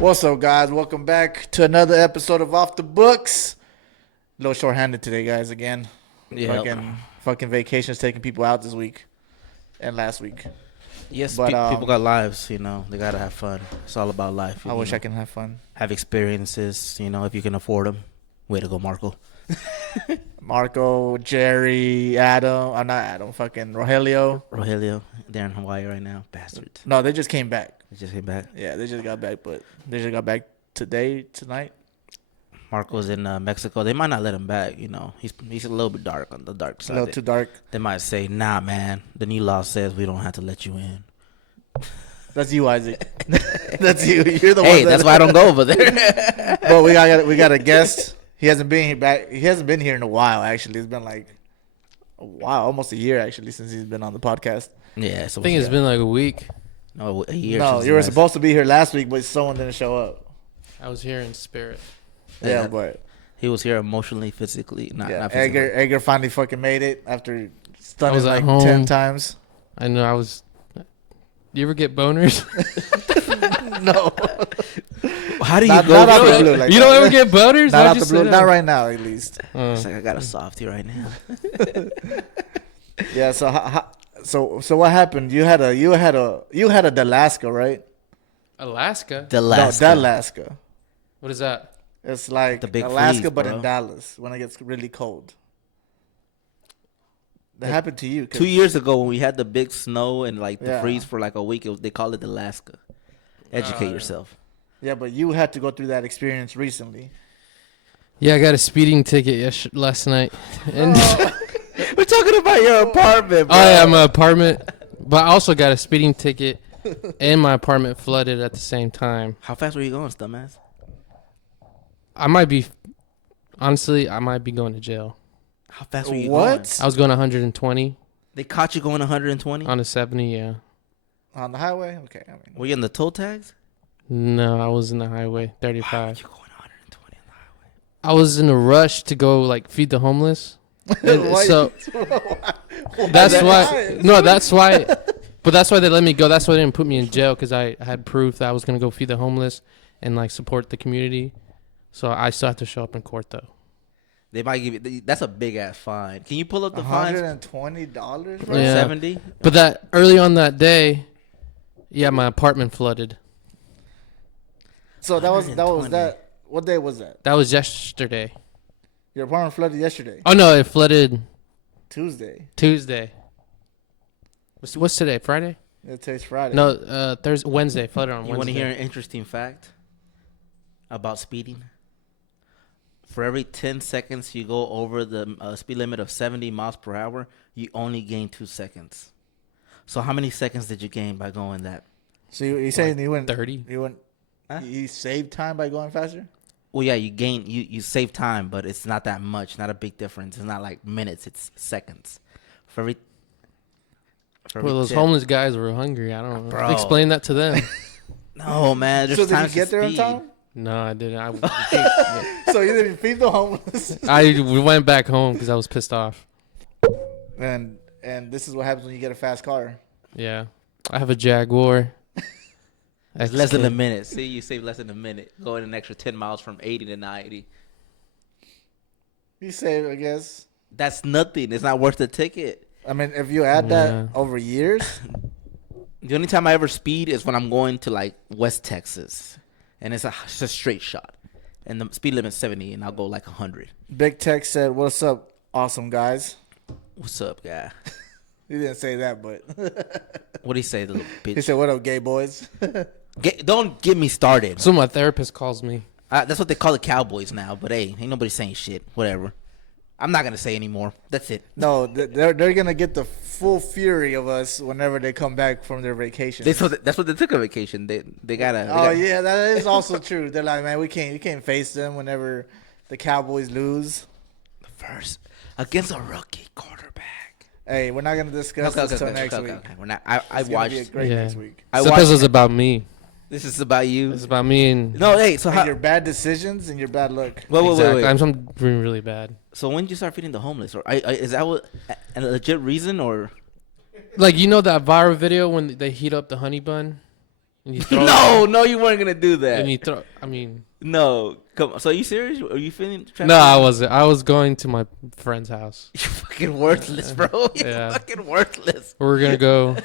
What's up, guys? Welcome back to another episode of Off the Books. A little short-handed today, guys, again. Yeah. Fucking vacations taking people out this week and last week. Yes, But, people got lives, They got to have fun. It's all about life. I wish I can have fun. Have experiences, if you can afford them. Way to go, Marco. Marco, Jerry, Adam. I'm not Adam. Fucking Rogelio, they're in Hawaii right now. Bastards. No, they just came back. They just came back. Yeah, they just got back, but they just got back tonight. Marco's in Mexico. They might not let him back, He's a little bit dark on the dark side. A little too dark. They might say, nah, man. The new law says we don't have to let you in. That's you, Isaac. That's you. You're the one. Hey, that's why I don't go over there. But we got a guest. He hasn't been here in a while. Actually, it's been like a while, almost a year actually, since he's been on the podcast. Yeah, so I think it's been like a week. No, a year. No, you were supposed to be here last week, but someone didn't show up. I was here in spirit. Yeah, but he was here emotionally, physically. Not physically. Edgar finally fucking made it after stunning like home. 10 times. I know. I was. You ever get boners? No. How do you not go? Not out the blue like you that. don't ever get boners? Not out the blue. Not right now, at least. It's like I got a softie right now. Yeah. So what happened? You had a Dallaska, right? Alaska. No, Dallaska. What is that? It's like the big Alaska, freeze, but bro. in Dallas when it gets really cold. That happened to you. 2 years ago when we had the big snow and like the Yeah. freeze for like a week, they call it Dallaska. Educate yourself. Yeah, but you had to go through that experience recently. Yeah, I got a speeding ticket last night. And We're talking about your apartment, bro. oh yeah, my apartment. But I also got a speeding ticket, and my apartment flooded at the same time. How fast were you going, dumbass? I might be going to jail. How fast were you What? going? I was going 120 They caught you going 120? on a 70. Yeah. On the highway? Okay. I mean, Were you on the toll tags? No, I was in the highway, Why were 35. you going 120 on the highway? I was in a rush to go like feed the homeless. And Why- so that's why. No, that's why. But that's why they let me go. That's why they didn't put me in jail, because I had proof that I was gonna go feed the homeless and like support the community. So I still have to show up in court though. They might give you. That's a big ass fine. Can you pull up the fines? $120, bro? Yeah. 70? But that early on that day, yeah, my apartment flooded. So that was 120. that. What day was that? That was yesterday. Your apartment flooded yesterday, Oh no, it flooded Tuesday. Tuesday. What's today? Friday? It takes Friday. No, Thursday, Wednesday. Flooded on You Wednesday. want to hear an interesting fact about speeding? For every 10 seconds you go over the speed limit of 70 miles per hour, you only gain 2 seconds. So how many seconds did you gain by going that? So you saying you went 30? You went. Huh? You saved time by going faster. Well, yeah, you save time, but it's not that much, not a big difference. It's not like minutes, it's seconds. For every Well, those 10 homeless guys were hungry. I don't know. Bro. Explain that to them. No, man, there's So did you times to get there in speed. time? No, I didn't. So you didn't feed the homeless. We went back home because I was pissed off. and this is what happens when you get a fast car. Yeah, I have a Jaguar. It's less than a minute. See, you save less than a minute. Going an extra 10 miles from 80 to 90. You save, I guess. That's nothing. It's not worth the ticket. I mean, if you add Yeah. that over years, The only time I ever speed is when I'm going to like West Texas, and it's a straight shot, and the speed limit's 70, and I'll go like 100. Big Tech said, "What's up, awesome guys?" What's up, guy? He didn't say that, but What do you say, the little he bitch? said, "What up, gay boys?" Don't get me started. So my therapist calls me. That's what they call the Cowboys now. But hey, ain't nobody saying shit. Whatever. I'm not gonna say anymore. That's it. No, they're gonna get the full fury of us whenever they come back from their vacation. That's what they took a vacation. They gotta. Yeah, that is also true. They're like, man, we can't face them whenever the Cowboys lose. First against a rookie quarterback. Hey, we're not gonna discuss this until next week. Okay. We're not. I It's gonna be a watched. great Yeah. next week. I So watched. this is about me. This is about you. It's about me and No, hey. So And how? your bad decisions and your bad luck. Wait. exactly. I'm doing really bad. So when did you start feeding the homeless, or is that what a legit reason, or? Like, you know that viral video when they heat up the honey bun? And you throw No, you weren't gonna do that. And you throw. I mean, No, come on. So are you serious? Are you feeling? no, I wasn't. I was going to my friend's house. You're fucking worthless, bro. You're Yeah. fucking worthless. We were gonna go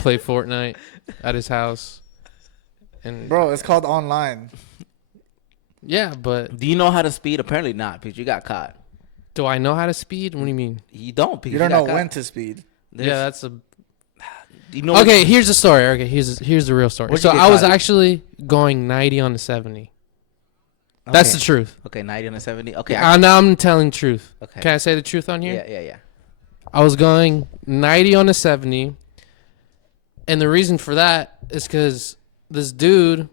play Fortnite at his house, and Bro, it's called online. yeah, but Do you know how to speed? Apparently not, because you got caught. do I know how to speed? What do you mean? You don't. Because You don't got know caught. when to speed. Yeah, that's a. You know. Okay, here's the story. Okay, here's the real story. Where'd So you get I was caught? actually going 90 on the 70. That's the truth. Okay, 90 on a 70. Okay. Now I'm telling the truth. Okay. Can I say the truth on here? Yeah. I was going 90 on a 70, and the reason for that is because this dude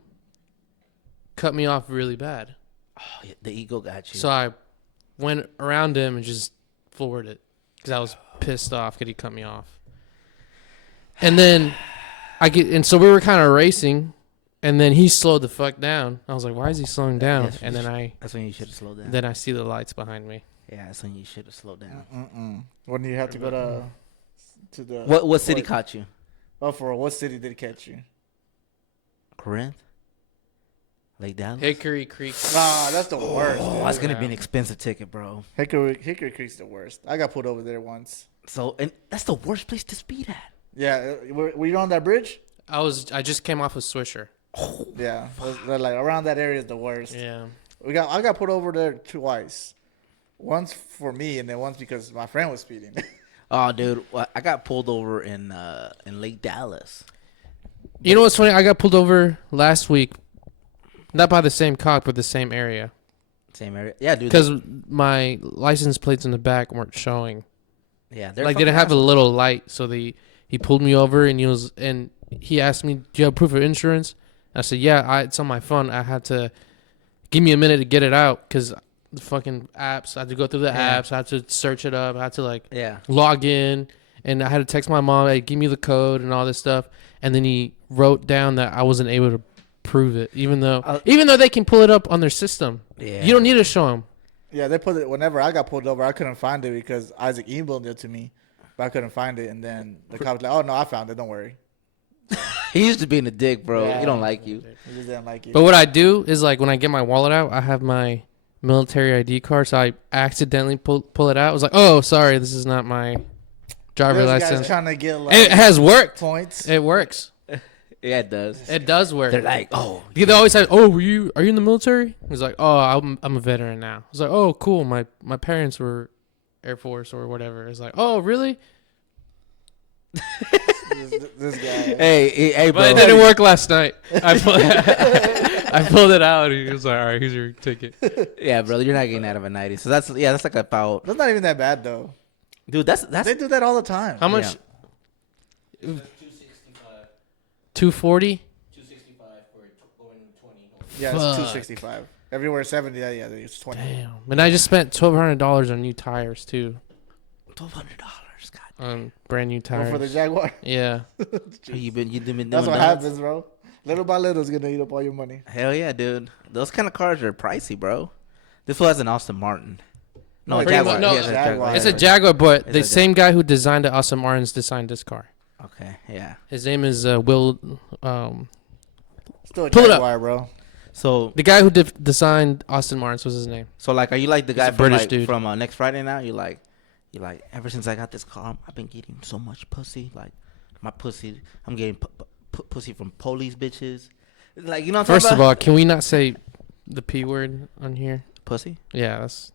cut me off really bad. Oh, yeah, the ego got you. So I went around him and just floored it because I was pissed off because he cut me off. And then so we were kind of racing, and then he slowed the fuck down. I was like, "Why is he slowing down?" Yes, And then that's when you should have slowed down. then I see the lights behind me. Yeah, that's when you should have slowed down. When you have to go to the What city court. caught you? Oh, for what city did it catch you? Corinth? Lake Dallas? Hickory Creek. Nah, that's the worst. Oh, dude. that's gonna be an expensive ticket, bro. Hickory Creek's the worst. I got pulled over there once. So, and that's the worst place to speed at. Yeah, were you on that bridge? I just came off of Swisher. Yeah, they're like around that area is the worst. Yeah. I got pulled over there twice. Once for me, and then once because my friend was speeding. Oh, dude, I got pulled over in Lake Dallas. You know what's funny? I got pulled over last week, not by the same cop, but the same area. Same area. Yeah, dude. Because my license plates in the back weren't showing. Yeah, they're Like fucking didn't have a assholes. little light, so he pulled me over and he asked me, "Do you have proof of insurance?" I said, "Yeah, it's on my phone. I had to give me a minute to get it out because the fucking apps. I had to go through the Yeah. apps. I had to search it up. I had to Yeah. log in, and I had to text my mom, "Hey, give me the code and all this stuff." And then he wrote down that I wasn't able to prove it, even though they can pull it up on their system. Yeah. You don't need to show them. Yeah, they put it. Whenever I got pulled over, I couldn't find it because Isaac emailed it to me, but I couldn't find it. And then the cop was like, "Oh no, I found it. Don't worry." He used to being a dick, bro. Yeah. He don't like you. He just didn't like you. But what I do is like when I get my wallet out, I have my military ID card, so I accidentally pull it out. I was like, "Oh, sorry, this is not my driver's This guy's license." trying to get like It has worked. points. It works. Yeah, it does. It does work. They're like, oh, They always say, "Oh, are you in the military?" He's like, "Oh, I'm a veteran now." I was like, "Oh, cool. My parents were Air Force or whatever." It's like, "Oh, really?" this guy. hey, bro. But it didn't work last night. I pulled it out, and he was like, "All right, here's your ticket." Yeah, brother, you're not getting out of a 90. So that's like about, That's not even that bad though. dude. That's They do that all the time. How much? 240. 265 for going 20. Yeah, it's Fuck. 265. Everywhere 70. Yeah, it's 20. Damn. And I just spent $1,200 on new tires too, $1,200. God, on brand new Go tires. for the Jaguar. Yeah. you've been doing That's what donuts? happens, bro. Little by little, it's gonna eat up all your money. Hell yeah, dude. Those kind of cars are pricey, bro. This one has an Austin Martin. No, No, a pretty Jaguar. much- no, He has a Jaguar. It's a Jaguar, but It's the a same guy who designed the Austin Martins designed this car. Okay, yeah. His name is Will. Still a Pull it up. Jaguar, bro. So, The guy who designed Austin Martins was his name. are you like the guy a from British like, dude. from Next Friday now? You like, ever since I got this car, I've been getting so much pussy. Like, my pussy, I'm getting pussy from police bitches. Like, you know what I'm First talking of about? all, can we not say the P word on here? Pussy. Yeah, that's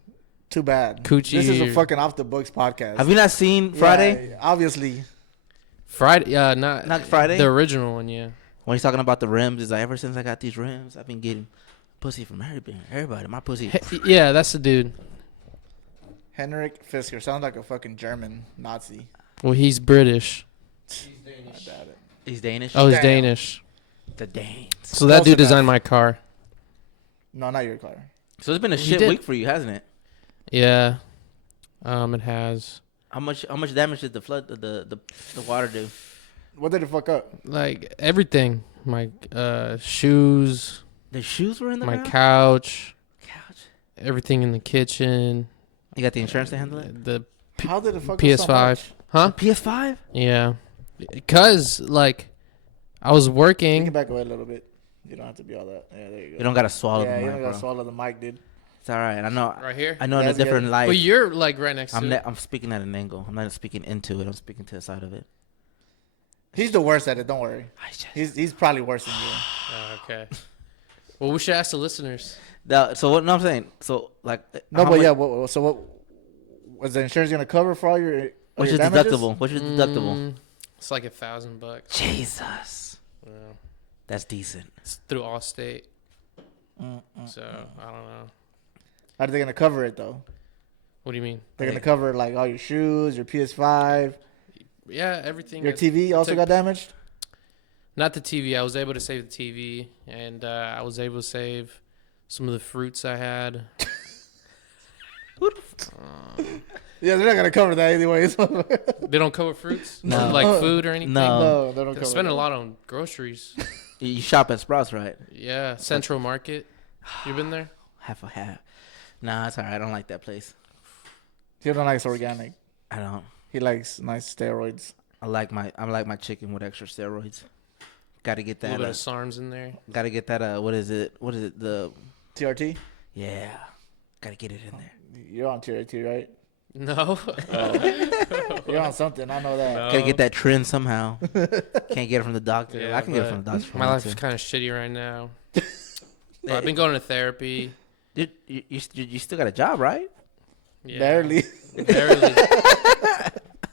Too bad. Coochie This is a or- fucking off the books podcast. Have you not seen Friday? Yeah, obviously. Friday. Yeah, not Friday? The original one. Yeah. When he's talking about the rims, it's like, ever since I got these rims, I've been getting pussy from everybody. My pussy. Yeah, that's the dude. Henrik Fisker sounds like a fucking German Nazi. Well, he's British. I doubt it. He's Danish. Oh, he's Damn. Danish. The Danes. So that Close dude enough. designed my car. No, not your car. So it's been a He shit did. week for you, hasn't it? Yeah. It has How much damage did the flood the water do? What did it fuck up? like everything. My shoes, The shoes were in the my ground? couch, Couch. everything in the kitchen. You got the insurance to handle it? The How did it fuck up so PS5. much? Huh? PS5? Yeah. Cuz like I was You can working. back away a little bit. You don't have to be all that. Yeah, there you go. You don't gotta swallow yeah, the you mic, don't bro. gotta swallow the mic, dude. It's all right. I know. Right here? I know in a That's good. different life. But you're like right next to it. I'm speaking at an angle. I'm not speaking into it. I'm speaking to the side of it. He's the worst at it. Don't worry. He's probably worse than you. Oh, okay. Well, we should ask the listeners. So what? No, I'm saying. So like. No, how but much- yeah. So what? Was the insurance gonna cover for all your? What's your your damages? deductible? What's your deductible? It's like $1,000. Jesus, Yeah. that's decent. It's through Allstate. So I don't know. How are they gonna cover it though? What do you mean? They're gonna cover like all your shoes, your PS5, Yeah, everything. your is- TV also took- got damaged. Not the TV. I was able to save the TV, and I was able to save some of the fruits I had. Yeah, they're not gonna cover that anyways. No, They don't cover fruits, No. like food or anything. No. they don't I cover. spend that. a lot on groceries. You shop at Sprouts, right? Yeah, Central Market. You been there? Half a half. Nah, it's alright. I don't like that place. He don't like organic. I don't. He likes nice steroids. I like my chicken with extra steroids. Got to get A little that. bit of SARMs in there. Got to get that. What is it? The TRT. yeah. Got to get it in there. You're on TRT, right? No. You're on something. I know that. No. Got to get that trend somehow. Can't get it from the doctor. Yeah, I can get it but from the doctor. My life is kind of shitty right now. But I've been going to therapy. Dude, you still got a job, right? Yeah, Barely. Barely.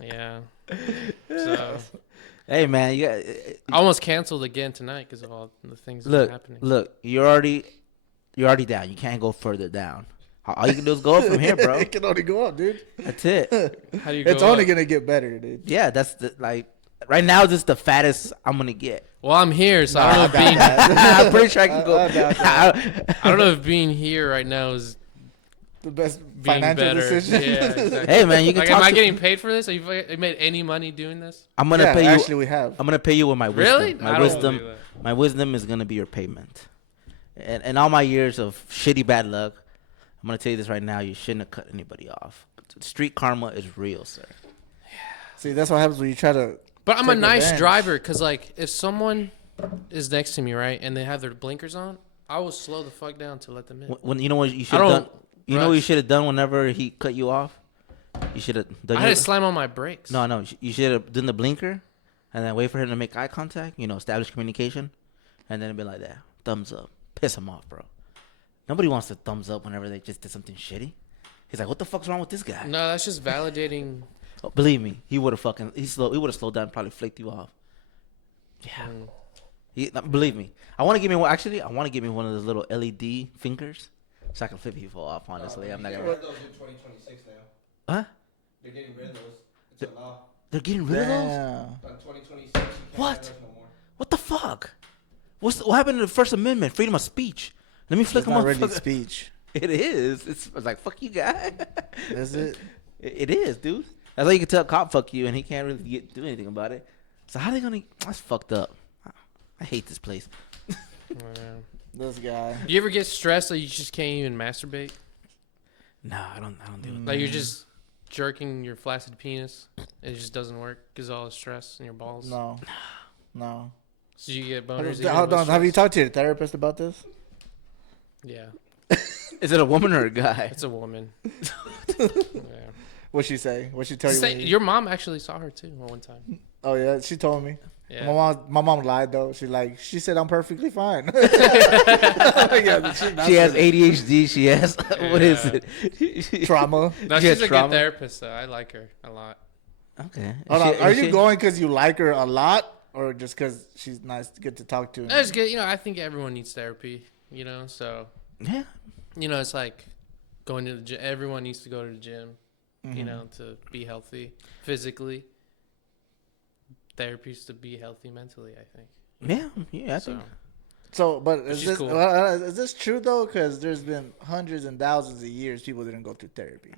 Yeah. So Hey man, you got, I almost canceled again tonight because of all the things that are happening. look. You're already down. You can't go further down. All you can do is go up from here, bro. It can only go up, dude. That's it. How do you It's go only up? gonna get better, dude. Yeah, that's the like. Right now, this is the fattest I'm gonna get. Well, I'm here, so I don't know if being I'm pretty sure I can go. I doubt that. I don't know if being here right now is The best being financial better. decision. Yeah, exactly. Hey man, you can Like, talk am I to- getting paid for this? Have you made any money doing this? I'm gonna Yeah, pay you. actually, we have. I'm gonna pay you with my wisdom. Really? I My don't wisdom. believe that. My wisdom is gonna be your payment. And all my years of shitty bad luck, I'm gonna tell you this right now. You shouldn't have cut anybody off. Street karma is real, sir. See, that's what happens when you try to. But I'm a Take nice revenge. driver because, like, if someone is next to me, right, and they have their blinkers on, I will slow the fuck down to let them in. When you know what you I should have done. don't You know what you rush. should have done whenever he cut you off. You should have done. I had to slam on my brakes. No. You should have done the blinker, and then wait for him to make eye contact. You know, establish communication, and then be like that. Thumbs up. Piss him off, bro. Nobody wants to thumbs up whenever they just did something shitty. He's like, what the fuck's wrong with this guy? No, that's just validating. Oh, believe me, he would have fucking he would have slowed down, and probably flaked you off. Yeah. Believe me, I want to give me one. Actually, I want to give me one of those little LED fingers, so I can flip people off. Honestly, I'm not They're gonna. getting rid of those in 2026 now. Huh? They're getting rid of those. It's a law. They're getting rid of those? Damn. On 2026, you can't What? have those no more. What the fuck? What happened to the First Amendment? Freedom of speech. Let me flick It's him not off. really speech. It is. It's like fuck you, guy. Is it? It is, dude. That's how you can tell a cop fuck you, and he can't really do anything about it. So how they gonna? That's fucked up. I hate this place. This guy. You ever get stressed that you just can't even masturbate? No, I don't do it. Like you're just jerking your flaccid penis, and it just doesn't work because all the stress in your balls. No. No. So you get boners. even Hold with on. Have you stress? talked to your therapist about this? Yeah, Is it a woman or a guy? it's a woman. Yeah. What'd she say? What'd she tell you? Say, when you- your mom actually saw her too one time. Oh yeah, she told me. Yeah. My mom lied though. She said I'm perfectly fine. Yeah, She has ADHD. She has what is Yeah. it? trauma. No, She had she's a trauma? good therapist though. I like her a lot. Okay. Hold on. Is Are she- you going because you like her a lot, or just because she's nice, good to talk to? That's good. You know, I think everyone needs therapy. You know, so Yeah. you know, it's like going to the gym. Everyone needs to go to the gym. Mm-hmm. You know, to be healthy physically. Therapy's to be healthy mentally. I think. Yeah. I So think. So, but Which is is this cool. is this true though? Because there's been hundreds and thousands of years people didn't go through therapy.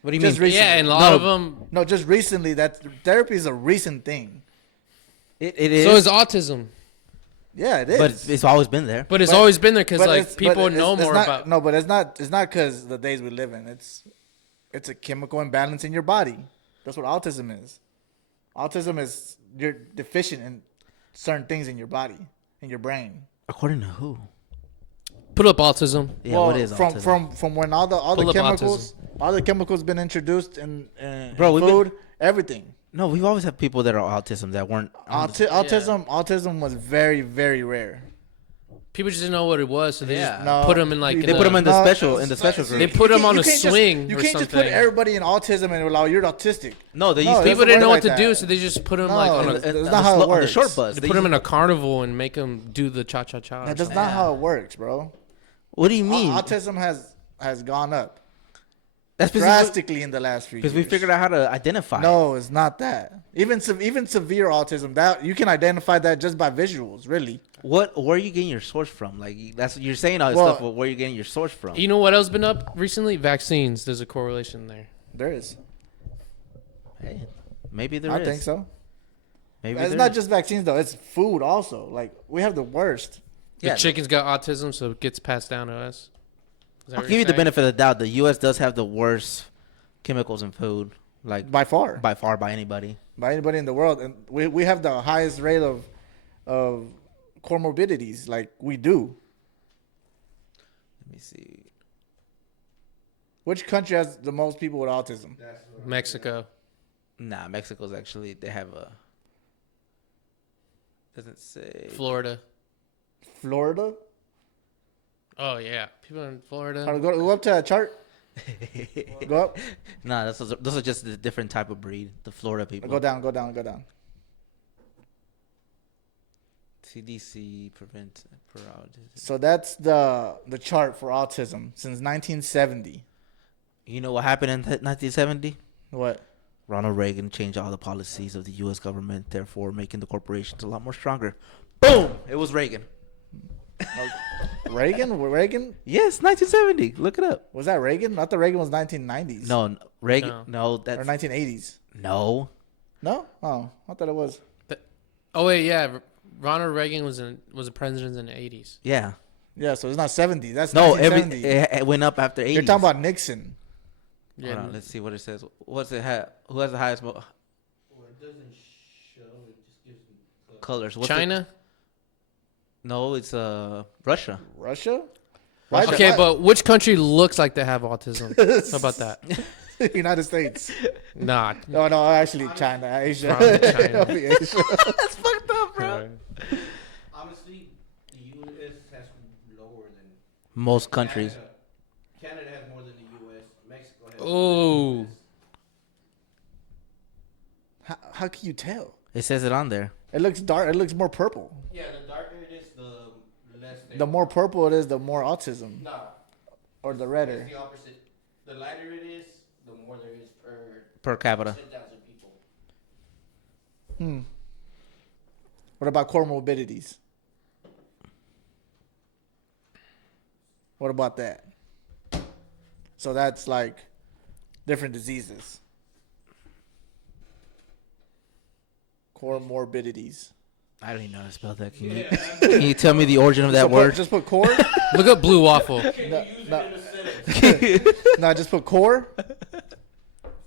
What do you Just mean? recently. yeah, and a lot No. of them. No, just recently. That therapy is a recent thing. It is. So is autism, Yeah, it is. but it's always been there. but it's But- always been there because But like it's- but people it's- know it's more not- about. No, but it's not. It's not because the days we live in. It's a chemical imbalance in your body. That's what autism is. Autism is you're deficient in certain things in your body, in your brain. According to who? Put up autism. Yeah, well, what is autism? from when all Pull the up chemicals, all the chemicals been introduced in Bro, in we've food, everything. No, we've always had people that are autism that weren't. Autism was very, very rare. People just didn't know what it was, so they Yeah. just put them in like. They put them in the No, special see, group. They put them on a can't just- swing You or can't just put something. everybody in autism and allow you're autistic. No, they No, used it to. People doesn't didn't know work what to like do, that. so they just put them No, like on that's a. not how it on the works. short bus. They put them in a carnival and make them do the cha cha cha. That's not how it works, bro. What do you mean? Autism has gone up That's drastically in the last few years. because we figured out how to identify. No, it's not that. Even severe autism, that you can identify that just by visuals, really. Where are you getting your source from? Like that's you're saying all this Well, stuff. But where are you getting your source from? You know what else been up recently? Vaccines. There's a correlation there. There is. Hey, maybe there I is. think so. Maybe It's there not is. just vaccines though. It's food also. Like we have the worst. The chicken's got autism, so it gets passed down to us. Is that I'll what give you you're the saying? benefit of the doubt. The U.S. does have the worst chemicals in food, like By far. by far by anybody. By anybody in the world. And we have the highest rate of comorbidities. Like we do. Let me see. Which country has the most people with autism? Mexico. Nah, Mexico's actually they have a. Doesn't say. Florida. Florida? Oh yeah, people in Florida. Go up to that chart. Go up. Nah, those are just a different type of breed. The Florida people. Go down. Go down. Go down. CDC prevent paralysis. So that's the chart for autism since 1970. You know what happened in 1970? What? Ronald Reagan changed all the policies of the U.S. government, therefore making the corporations a lot more stronger. Boom! It was Reagan. Reagan? Reagan? Yes, 1970. Look it up. Was that Reagan? I thought Reagan was 1990s. No, Reagan. No, Or that's 1980s. no. No? Oh, I thought it was. Oh wait, yeah. Ronald Reagan was a president in the 80s. Yeah. Yeah, so it's not 70s. That's No, 1970. it went up after 80s. You're talking about Nixon. Yeah. Hold on, let's see what it says. What's it have? Who has the highest Well, it doesn't show. It just gives me colors? What's China. No, it's Russia. Russia? Okay, but which country looks like they have autism? How about that? United States. Nah. No, actually China. Asia. Probably China. It'll be Asia. That's fucked up, bro. honestly, the U.S. has lower than Most countries. Canada has more than the U.S. Mexico has. Oh. How can you tell? It says it on there. It looks dark. It looks more purple. Yeah, the darker it is, the less. The more purple it is, the more autism. Nah, Or the it's redder. the opposite. The lighter it is, the more there is Per capita. 10,000 people. Hmm. What about comorbidities? What about that? So that's like different diseases. Comorbidities. I don't even know how to spell that. Can you tell me the origin of that word? Just put core. Look up blue waffle. No, just put core.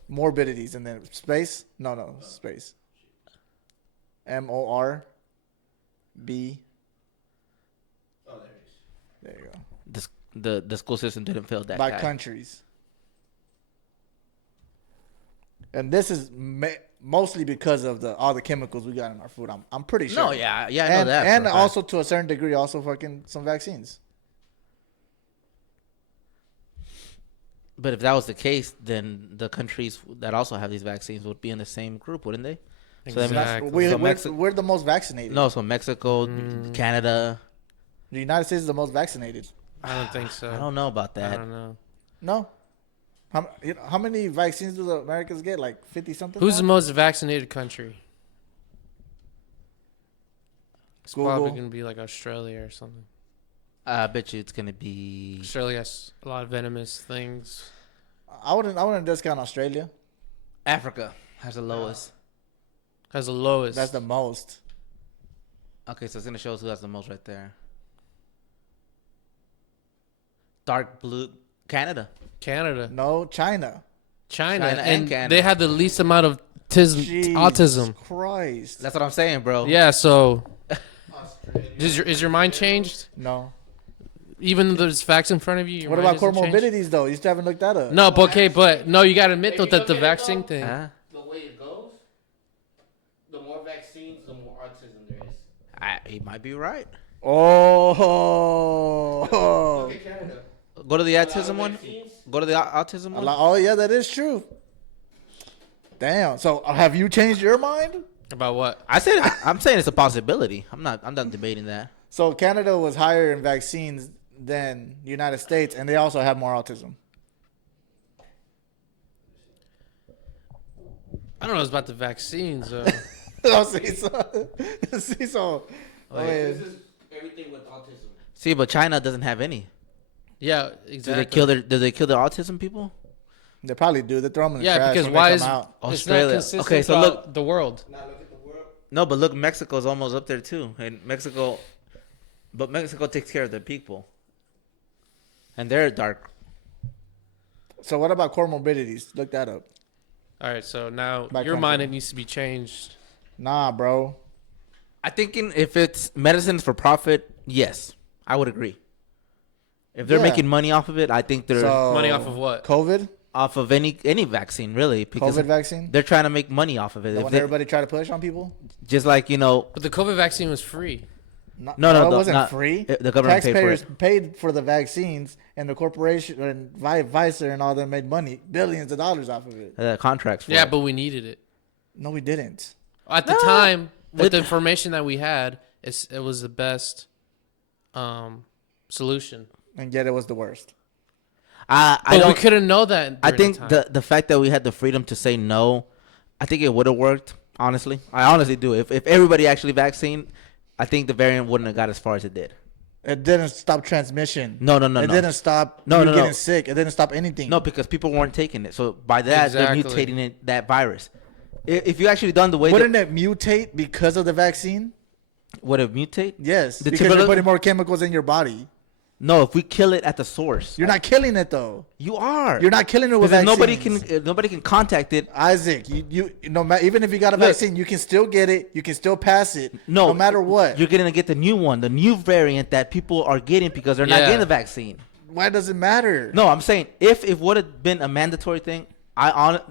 Morbidities and then space. No, space. MORB. Oh, there it is. There you go. The school system didn't fail that By guy. countries. And this is mostly because of all the chemicals we got in our food. I'm pretty sure. No, yeah, I know that. And for a fact. also to a certain degree, also fucking some vaccines. But if that was the case, then the countries that also have these vaccines would be in the same group, wouldn't they? So that means- Exactly. So Mexico- We're the most vaccinated. No, so Mexico, Canada. The United States is the most vaccinated. I don't think so. I don't know about I that. don't know. No. How many vaccines do the Americans get? Like 50 something? Who's the now? most vaccinated country? It's probably Google. gonna be like Australia or something. I bet you it's gonna be. Australia has a lot of venomous things. I wouldn't discount Australia. Africa has the lowest. Has the lowest. That's the most. Okay, so it's gonna show us who has the most right there. Dark blue, Canada. Canada, No, China. China, China and and Canada. they had the least amount of Jesus autism. Christ. That's what I'm saying, bro. Yeah, so Is your mind changed? No. Even though there's facts in front of you. Your What mind about isn't changed? comorbidities though? You still haven't looked that up. No, but okay, but no, you gotta admit If though you that look the at it, vaccine though, thing. Huh? The way it goes, the more vaccines, the more autism there is. He might be right. Oh. Look at Canada. Go to the A lot of autism one. vaccines, Go to the autism one. Oh yeah, that is true. Damn. So have you changed your mind? About what? I'm saying it's a possibility. I'm not debating that. So Canada was higher in vaccines than United States, and they also have more autism. I don't know. It's about the vaccines. Oh, see, so, see, so. Wait. this is everything with autism. See, but China doesn't have any. Yeah, Do exactly. they kill their autism people? They probably do. They throw them in the Yeah, trash because when why they is come out. it's Australia. not consistent Okay, so throughout look. the world. Now look at the world. No, but look, Mexico's almost up there too. And Mexico takes care of their people. And they're dark. So what about comorbidities? Look that up. All right, so now Back your on mind track. it needs to be changed. Nah, bro. I think if it's medicines for profit, yes, I would agree. If they're Yeah. making money off of it, I think they're So Money off of what? COVID? off of any vaccine, really, because COVID vaccine? they're trying to make money off of it. The If one they- everybody try to push on people? just like But the COVID vaccine was free. No, it the- wasn't not- free. the government paid for Taxpayers it. paid for the vaccines, and the corporation and Pfizer and all them made money, billions of dollars off of it. Contracts. For Yeah, it. but we needed it No, we didn't. at the No. time. With With- the information that we had, it was the best solution. And yet it was the worst. I But we don't. couldn't know that. I during think the time. the fact that we had the freedom to say no, I think it would have worked. Honestly, I honestly do. If everybody actually vaccinated, I think the variant wouldn't have got as far as it did. It didn't stop transmission. No. It didn't stop No, you no, no. getting sick. It didn't stop anything. No, because people weren't taking it. So by that, Exactly. they're mutating it, that virus. If you actually done the way Wouldn't it mutate because of the vaccine? would it mutate? Yes, The because tuberculosis- you're putting more chemicals in your body. No, if we kill it at the source, You're not killing it though. you are. You're not killing it with because vaccines. nobody can contact it. Isaac, you no matter, even if you got a Look. vaccine, you can still get it. You can still pass it. No, no matter what. You're gonna get the new one, the new variant that people are getting because they're not Yeah. getting the vaccine. Why does it matter? No, I'm saying if it would have been a mandatory thing,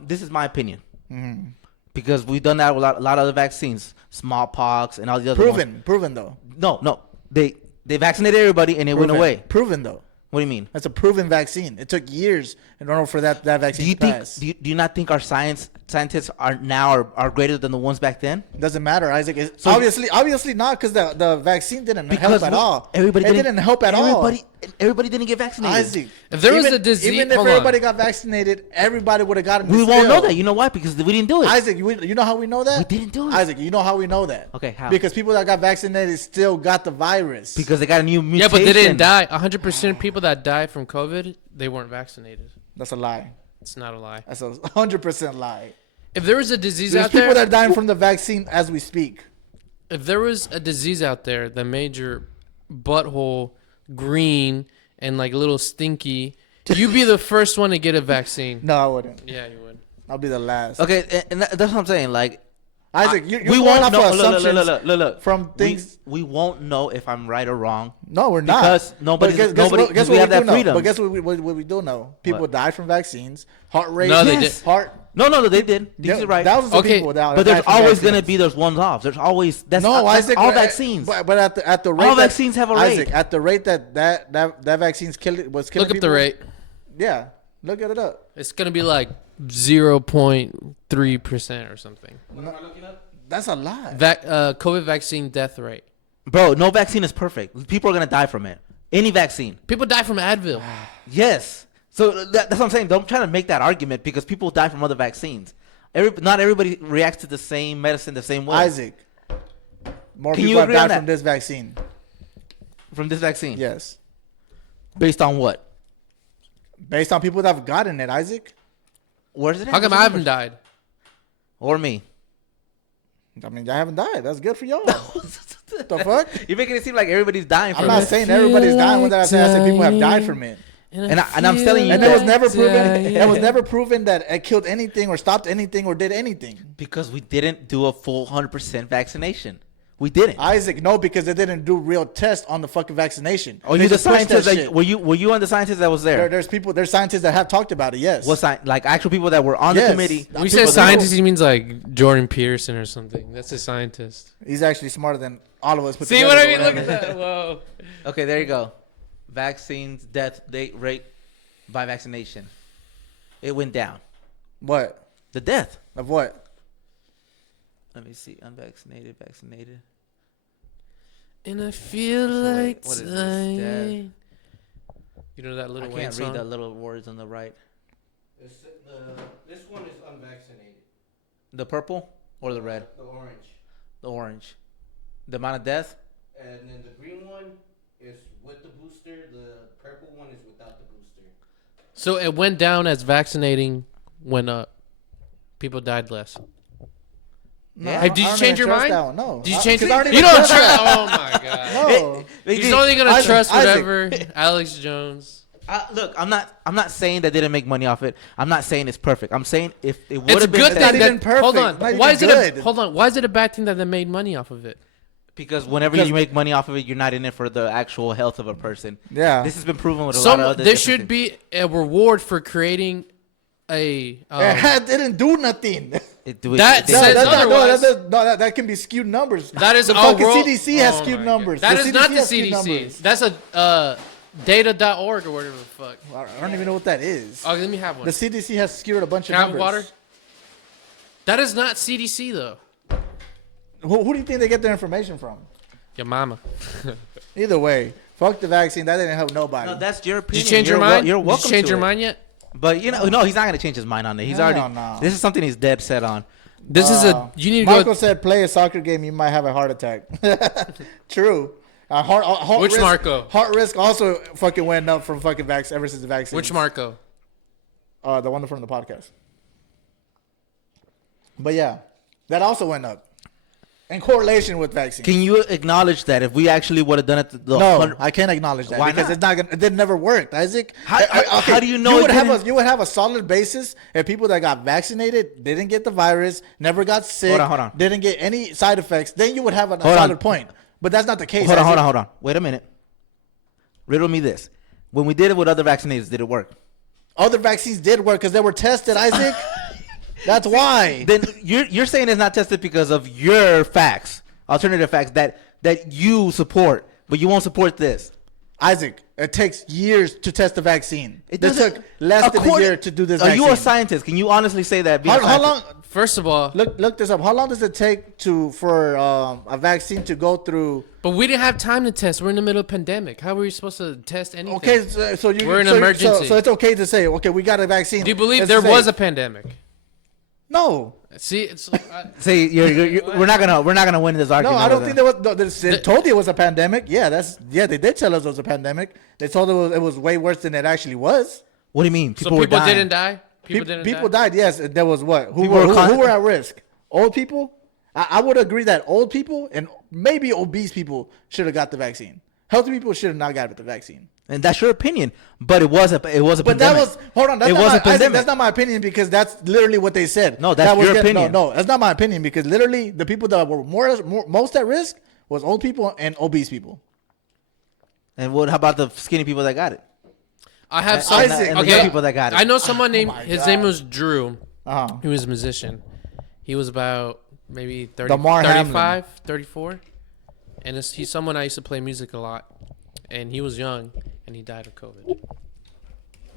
this is my opinion. Mm-hmm. Because we've done that with a lot of other vaccines, smallpox and all the other ones. Proven though. No, they vaccinated everybody and it went away. Proven though. What do you mean? That's a proven vaccine. It took years in order for that vaccine Do you to think? pass. Do you not think our scientists are greater than the ones back then? Doesn't matter, Isaac. It's So- obviously not because the vaccine didn't help at all. Everybody it didn't help at all. Everybody didn't get vaccinated. Isaac, If there was even- a disease- even if hold on. everybody got vaccinated, everybody would have gotten. We this won't know pill. that. You know why? Because we didn't do it. Isaac, you know how we know that? We didn't do it. Isaac, you know how we know that? Okay, how? Because people that got vaccinated still got the virus. Because they got a new mutation. Yeah, but they didn't die. 100% of people that died from COVID, they weren't vaccinated. That's a lie. It's not a lie. That's a 100% lie. If there was a disease There's out people there, that are dying from the vaccine as we speak. if there was a disease out there that made your butthole green and like a little stinky, you'd be the first one to get a vaccine. No, I wouldn't. Yeah, you would. I'll be the last. Okay, and that's what I'm saying. Like, Isaac, you're we going won't off know. of assumptions Look. from things. We won't know if I'm right or wrong. No, we're not. Because nobody- But nobody- guess we what have we that do know. freedom. But guess what we do know? People What? die from vaccines. Heart rate. No, they yes. did. Heart. No, they did. Yeah, You're right. Thousands of Okay, people that But died there's from always vaccines. gonna be those ones off. There's always that's No, Isaac. all vaccines. But at the rate All that- vaccines have a rate. Isaac, at the rate that vaccine's was killing Look up people. the rate. Yeah, look at it up. It's gonna be like 0.3% or something. What am I looking up? That's a lot. COVID vaccine death rate. Bro, no vaccine is perfect. People are gonna die from it. Any vaccine. People die from Advil. Yes. So that's what I'm saying. Don't try to make that argument because people die from other vaccines. Not everybody reacts to the same medicine the same way. Isaac, more Can you people have agree on died that? from this vaccine. From this vaccine. Yes, Based on what? based on people that have gotten it. Isaac, Where's it at? How come What's I the haven't numbers? died? Or me. I mean, I haven't died. That's good for y'all. The fuck? You're making it seem like everybody's dying from I'm not it. saying everybody's dying. When I said people have died from it, And I'm telling you and that- it was never proven. It was never proven that it killed anything or stopped anything or did anything. Because we didn't do a full 100% vaccination. We didn't. Isaac, no, because they didn't do real tests on the fucking vaccination. Oh, They you the just pushed scientist? that That, shit. were you on the scientist that was there? There's scientists that have talked about it. Yes. What like actual people that were on the Yes. committee? When you People say that know. scientist, he means like Jordan Peterson or something. That's a scientist. He's actually smarter than all of us put See together. what I but mean? Look whatever. at that. Whoa. Okay, there you go. Vaccines, death rate by vaccination. It went down. What? The death. Of what? Let me see. Unvaccinated, vaccinated. And I feel So like wait, what is this? dying. You know that I little Wayne can't song? read the little words on the right. This one is unvaccinated. The purple or the red? The orange. The orange. The amount of death? And then the green one is with the booster. The purple one is without the booster. So it went down as vaccinating went up. People died less. No, Yeah. I Hey, don't- did I you don't change even your trust mind? that one. No. Did you change 'cause it? I don't You even don't trust trust. that. Oh my god. No. He's only gonna Isaac, trust Isaac. whatever Alex Jones. Look, I'm not saying that they didn't make money off it. I'm not saying it's perfect. I'm saying if it would It's a have been good It's not thing even that. perfect. Hold on. Not Why is even it? good. Hold on. Why is it a bad thing that they made money off of it? because whenever Because- you make money off of it, you're not in it for the actual health of a person. Yeah. This has been proven with a lot of other. There different should things. be a reward for creating a. It didn't do nothing. It That it- No, says that, otherwise. that can be skewed numbers. That is the our fucking world. CDC has Oh skewed my numbers. God. That The is not CDC the has skewed CDC. numbers. That's a data.org or whatever the fuck. I don't even know what that is. Oh, let me have one. The CDC has skewed a bunch Can I of have numbers. water? That is not CDC though. Who do you think they get their information from? Your mama. Either way, fuck the vaccine. That didn't help nobody. No, that's your Did opinion. you change your You're mind? You're Did welcome you change to your it. mind yet? But no, he's not gonna change his mind on it. He's Hell already. no. This is something he's dead set on. This is a. You need to Michael go. said, "Play a soccer game, you might have a heart attack." True. Heart Which risk, Marco? Heart risk also fucking went up from fucking vaccine ever since the vaccine. Which Marco? The one from the podcast. But yeah, that also went up in correlation with vaccines. Can you acknowledge that if we actually would have done it, the No, 100 I can't acknowledge that Why because not? it's not gonna. It never worked, Isaac. How do you know You it would have didn't? you would have a solid basis if people that got vaccinated didn't get the virus, never got sick, Hold on. didn't get any side effects. Then you would have a Hold on. solid point. But that's not the case. Hold Isaac. on. Wait a minute. Riddle me this. When we did it with other vaccinations, did it work? Other vaccines did work because they were tested, Isaac. That's why. Then you're saying it's not tested because of your facts, alternative facts that you support, but you won't support this. Isaac, it takes years to test the vaccine. It doesn't- took less than a year to do this Are vaccine. you a scientist? Can you honestly say that? being a How scientist- long? First of all, Look this up. How long does it take for a vaccine to go through? but we didn't have time to test. We're in the middle of pandemic. How were we supposed to test anything? Okay, so you We're in so, emergency. So it's okay to say, okay, we got a vaccine. Do you believe Let's there say- was a pandemic? No, See, it's. Say we're not gonna win this no, argument. I don't with think them. there was. They told you it was a pandemic. Yeah, they did tell us it was a pandemic. They told us it was way worse than it actually was. What do you mean? So were people dying. didn't die. People didn't die. People died. Yes, there was what? Who People were, were who were at risk? Old people. I would agree that old people and maybe obese people should have got the vaccine. Healthy people should have not got the vaccine. And that's your opinion, but it was a But pandemic. that was hold on. That's It not was my, a pandemic. Isaac, that's not my opinion because that's literally what they said. No, that's That was your opinion. No, that's not my opinion because literally the people that were most at risk was old people and obese people. And how about the skinny people that got it? I have And some. Isaac. and the Okay, young people that got it. I know someone named. my His God. name was Drew. Uh-huh. He was a musician. He was about maybe 30, Damar 35, 34. And he's someone I used to play music a lot. And he was young, and he died of COVID.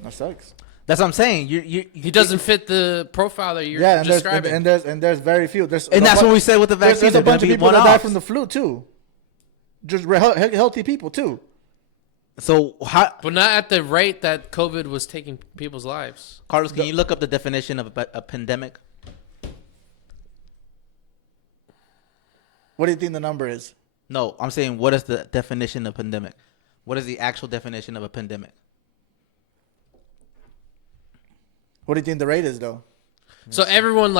That sucks. That's what I'm saying. You He doesn't fit the profile that you're Yeah, and describing. there's very few. There's and that's what we said with the vaccine. There's a bunch of people that died one-offs. from the flu too. Just healthy people too. So how, But not at the rate that COVID was taking people's lives. Carlos, can you look up the definition of a pandemic? What do you think the number is? No, I'm saying what is the definition of pandemic? What is the actual definition of a pandemic? What do you think the rate is though? So everyone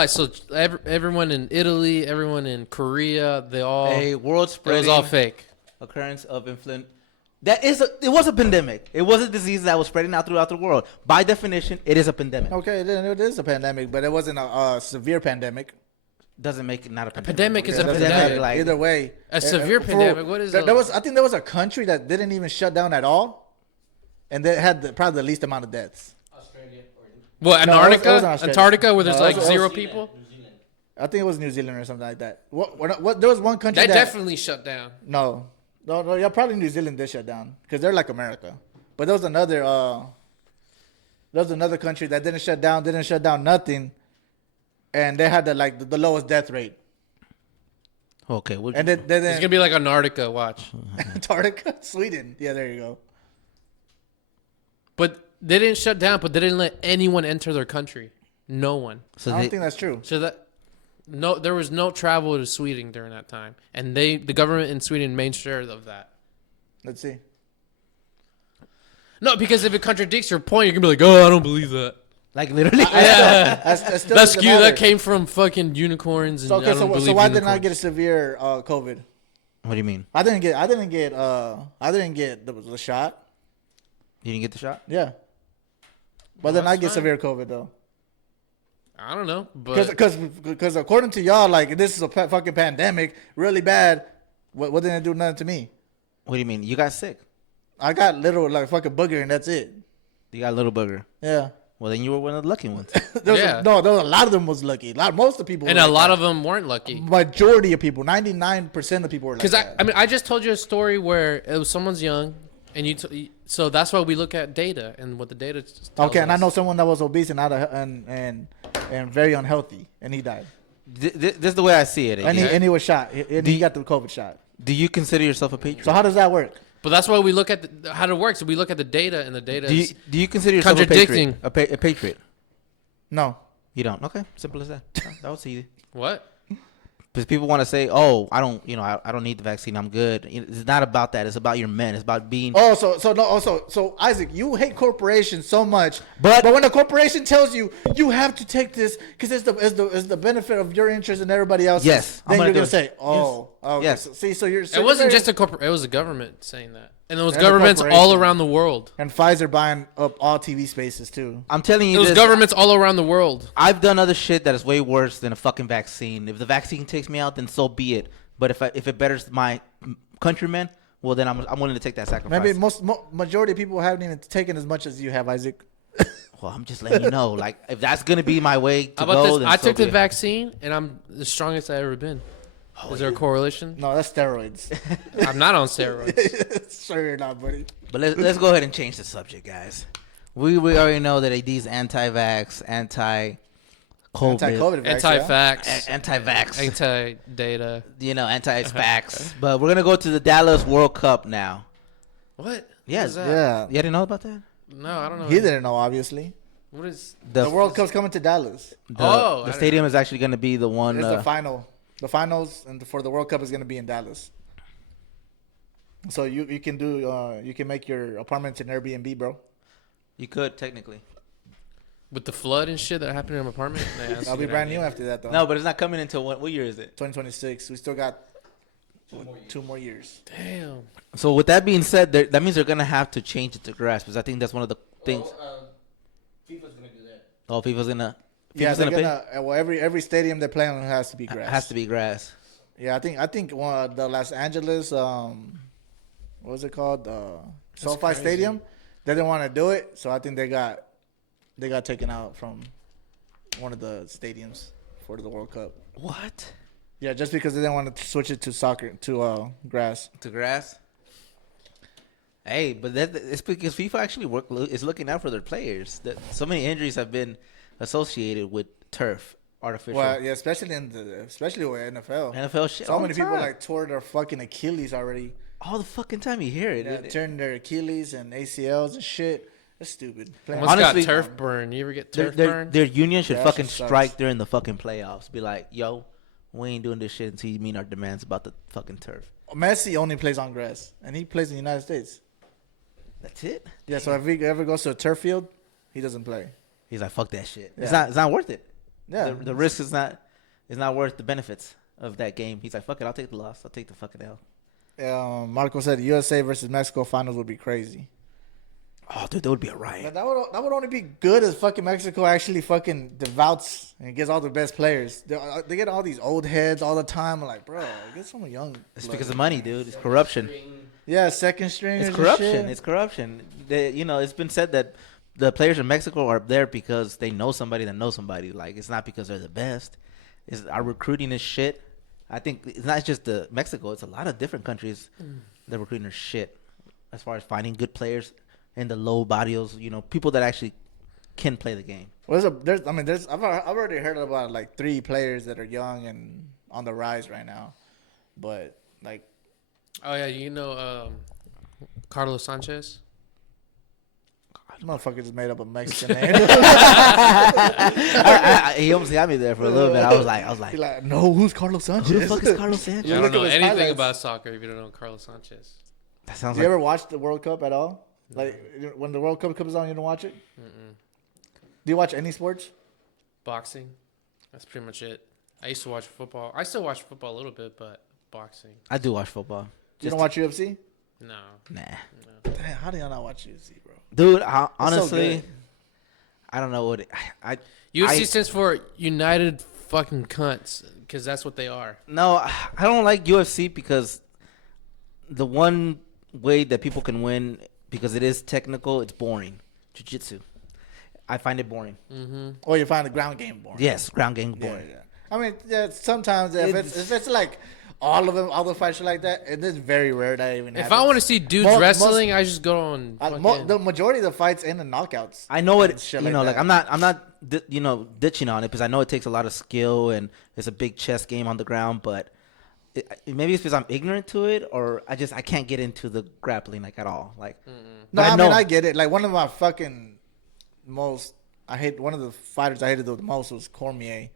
everyone in Italy, everyone in Korea, they all A world it spreading was all fake. occurrence of influenza. It was a pandemic. It was a disease that was spreading out throughout the world. By definition, it is a pandemic. Okay, then it is a pandemic, but it wasn't a severe pandemic. doesn't make it not a A pandemic. pandemic is Yeah, a doesn't pandemic. matter. Like, Either way, A severe pandemic. What is there, a- there was? I think there was a country that didn't even shut down at all, and they had probably the least amount of deaths. Australia or What, No, it was- Antarctica? it wasn't Australia. Antarctica where there's No, it like was- zero New people? Zealand. New Zealand. I think it was New Zealand or something like that. What there was one country They that definitely shut down. no, yeah, probably New Zealand did shut down because they're like America. But there was another country that didn't shut down nothing, and they had the lowest death rate. okay, well, And then It's gonna be like Antarctica. Watch. Antarctica, Sweden. Yeah, there you go. But they didn't shut down. But they didn't let anyone enter their country. No one. so I don't they, think that's true. So that no, there was no travel to Sweden during that time, and the government in Sweden made sure of that. Let's see. No, because if it contradicts your point, you're gonna be like, "Oh, I don't believe that." like literally. Yeah, That still that's doesn't cute. matter. That came from fucking unicorns, and So, I okay, don't so believe why didn't I unicorns. get a severe COVID? What do you mean? I didn't get the shot. You didn't get the shot? Yeah. But Well, then I that's get fine. severe COVID though. I don't know, but Because according to y'all, like this is a fucking pandemic, really bad. What didn't it do nothing to me? What do you mean? You got sick? I got literal like fucking booger and that's it. You got a little booger. Yeah. Well, then you were one of the lucky ones. There was Yeah. there was a lot of them was lucky. Most of the people. and were a like lot that. of them weren't lucky. Majority of people, 99% of people were like Because that. I mean, I just told you a story where it was someone's young, and so that's why we look at data and what the data tells Okay, and I us. know someone that was obese and and very unhealthy, and he died. This is the way I see it. And he was shot. And he got the COVID shot. Do you consider yourself a patriot? So how does that work? But that's why we look at how it works. We look at the data, and the data is Do you consider yourself a contradicting. patriot? A patriot? No. You don't. Okay, simple as that. That was easy. what? Because people want to say, "Oh, I don't, I don't need the vaccine. I'm good." It's not about that. It's about your men. It's about being. Oh, so Isaac, you hate corporations so much, But- when a corporation tells you you have to take this because it's the benefit of your interest and everybody else's, Yes, I'm then gonna you're gonna do say, it. oh, okay. Yes. So, see, so you're. So It you're wasn't very- just it was the government saying that, and it was And the governments all corporation. around the world. and Pfizer buying up all TV spaces too. I'm telling It you was this. governments all around the world. I've done other shit that is way worse than a fucking vaccine. If the vaccine takes me out, then so be it. But if it betters my countrymen, well, then I'm willing to take that sacrifice. Maybe majority of people haven't even taken as much as you have, Isaac. Well, I'm just letting you know. Like, if that's gonna be my way to How about go, this? then I so took be the it. vaccine, and I'm the strongest I've ever been. Is there a correlation? No, that's steroids. I'm not on steroids. Sure you're not, buddy. But let's go ahead and change the subject, guys. We already know that these anti-vax, anti-COVID, Anti-COVID vaccine. Anti-facts, anti-vax, anti-data. anti-vax. But we're gonna go to the Dallas World Cup now. What? Yeah, What is that? Yeah. You didn't know about that? No, I don't know. He didn't know, obviously. What is? The World Cup's coming to Dallas. The, Oh, I the didn't stadium is actually gonna be the one. It's the final. The finals and for the World Cup is going to be in Dallas. So you can do you can make your apartments an Airbnb, bro. You could technically. With the flood and shit that happened in my apartment? Yeah, that's a I'll be good brand idea. new after that though. No, but it's not coming until what year is it? 2026. We still got 2 more years. Damn. So with that being said, that means they're gonna have to change it to grass because I think that's one of the things. FIFA's gonna do that. Oh, FIFA's gonna. Yeah, FIFA's they're pay? gonna. Well, every stadium they play on has to be grass. Has to be grass. Yeah, I think the Los Angeles what was it called? SoFi crazy. Stadium. They didn't want to do it, so I think they got taken out from one of the stadiums for the World Cup. What? Yeah, just because they didn't want to switch it to soccer to grass. To grass. Hey, but it's because FIFA actually is looking out for their players. That so many injuries have been associated with turf, artificial. Well, yeah, especially with NFL. NFL shit. So all many the people time. like tore their fucking Achilles already. all the fucking time you hear it. Yeah, turned their Achilles and ACLs and shit. That's stupid. Almost Honestly, got turf burn. You ever get Their, turf their, burn? their union should Yeah, that fucking shit sucks. strike during the fucking playoffs. Be like, yo, we ain't doing this shit until you meet our demands about the fucking turf. Messi only plays on grass, and he plays in the United States. That's it. Yeah, so if he ever goes to a turf field, he doesn't play. He's like, fuck that shit. Yeah. It's not worth it. Yeah, The risk is not worth the benefits of that game. He's like, fuck it, I'll take the loss. I'll take the fucking L. Marco said USA versus Mexico finals would be crazy. Oh, dude, that would be a riot. That would only be good as fucking Mexico actually fucking devoutes and gets all the best players. They get all these old heads all the time. I'm like, bro, get some young. It's because of money, dude. It's corruption. Yeah, second stringers. It's corruption. It's corruption. It's been said that the players in Mexico are there because they know somebody that knows somebody. Like, it's not because they're the best. Our recruiting is shit. I think it's not just Mexico. It's a lot of different countries that recruiting are shit as far as finding good players in the low barrios. People that actually can play the game. I've already heard about like 3 players that are young and on the rise right now, but like. Oh yeah, Carlos Sanchez. This motherfucker just made up a Mexican name. He almost got me there for a little bit. I was like, He's like, no, who's Carlos Sanchez? who the fuck is Carlos Sanchez? I Look don't know at his anything highlights. about soccer if you don't know Carlos Sanchez. That sounds Do you like ever watch the World Cup at all? Like when the World Cup comes on, you don't watch it? Mm-mm. Do you watch any sports? Boxing. That's pretty much it. I used to watch football. I still watch football a little bit, but boxing. I do watch football. You don't watch UFC? No. Nah. No. Damn, how do y'all not watch UFC, bro? Dude, so honestly, good. I don't know what UFC stands for United Fucking Cunts, because that's what they are. No, I don't like UFC because the one way that people can win, because it is technical, it's boring. Jiu-jitsu. I find it boring. Mm-hmm. Or you find the ground game boring. Yes, ground game Yeah, boring. yeah. I mean, sometimes if it's like all of them, all the fights are like that, and it's very rare that even happens. If I want to see dudes wrestling, I just go on. The majority of the fights end in knockouts. I know and it. shit Like that. I'm not ditching on it because I know it takes a lot of skill and it's a big chess game on the ground. But maybe it's because I'm ignorant to it, or I can't get into the grappling like at all. Like, No, but I mean, I get it. Like, one of my fucking one of the fighters I hated the most was Cormier.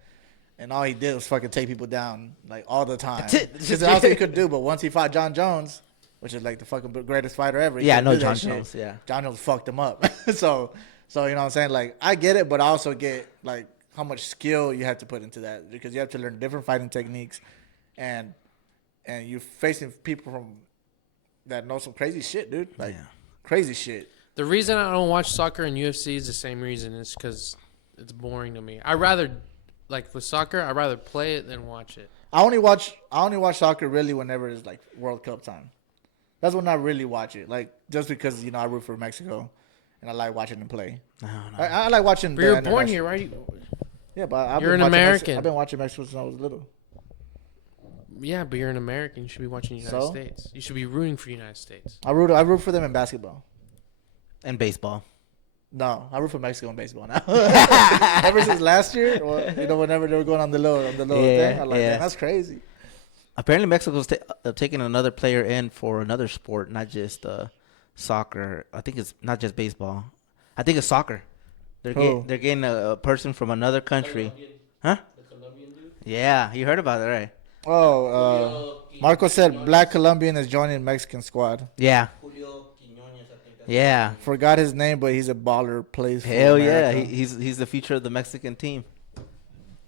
And all he did was fucking take people down, like, all the time. That's it. Because that's all he could do. But once he fought John Jones, which is, like, the fucking greatest fighter ever. Yeah, I know couldn't do that John shit. Jones, yeah. John Jones fucked him up. So, you know what I'm saying? Like, I get it, but I also get, like, how much skill you have to put into that. Because you have to learn different fighting techniques. And you're facing people from that know some crazy shit, dude. Like, crazy shit. The reason I don't watch soccer and UFC is the same reason. It's because it's boring to me. I rather, like with soccer, I'd rather play it than watch it. I only watch soccer really whenever it's like World Cup time. That's when I really watch it. Like, just because, I root for Mexico and I like watching them play. I like watching. But you're born here, right? Yeah, but You're an American. I've been watching Mexico since I was little. Yeah, but you're an American. You should be watching the United States. You should be rooting for the United States. I root for them in basketball. And baseball. No, I root for Mexico in baseball now. Ever since last year, whenever they were going on the little thing, I'm like, man, that's crazy. Apparently, Mexico's taking another player in for another sport, not just soccer. I think it's not just baseball. I think it's soccer. They're getting a person from another country. Huh? The Colombian dude? Yeah, you heard about it, right? Oh, Marco said Black Colombian is joining Mexican squad. Yeah. Julio Quiñones, I think that's Yeah. Forgot his name, but he's a baller. Plays for Hell yeah. America. He's the future of the Mexican team.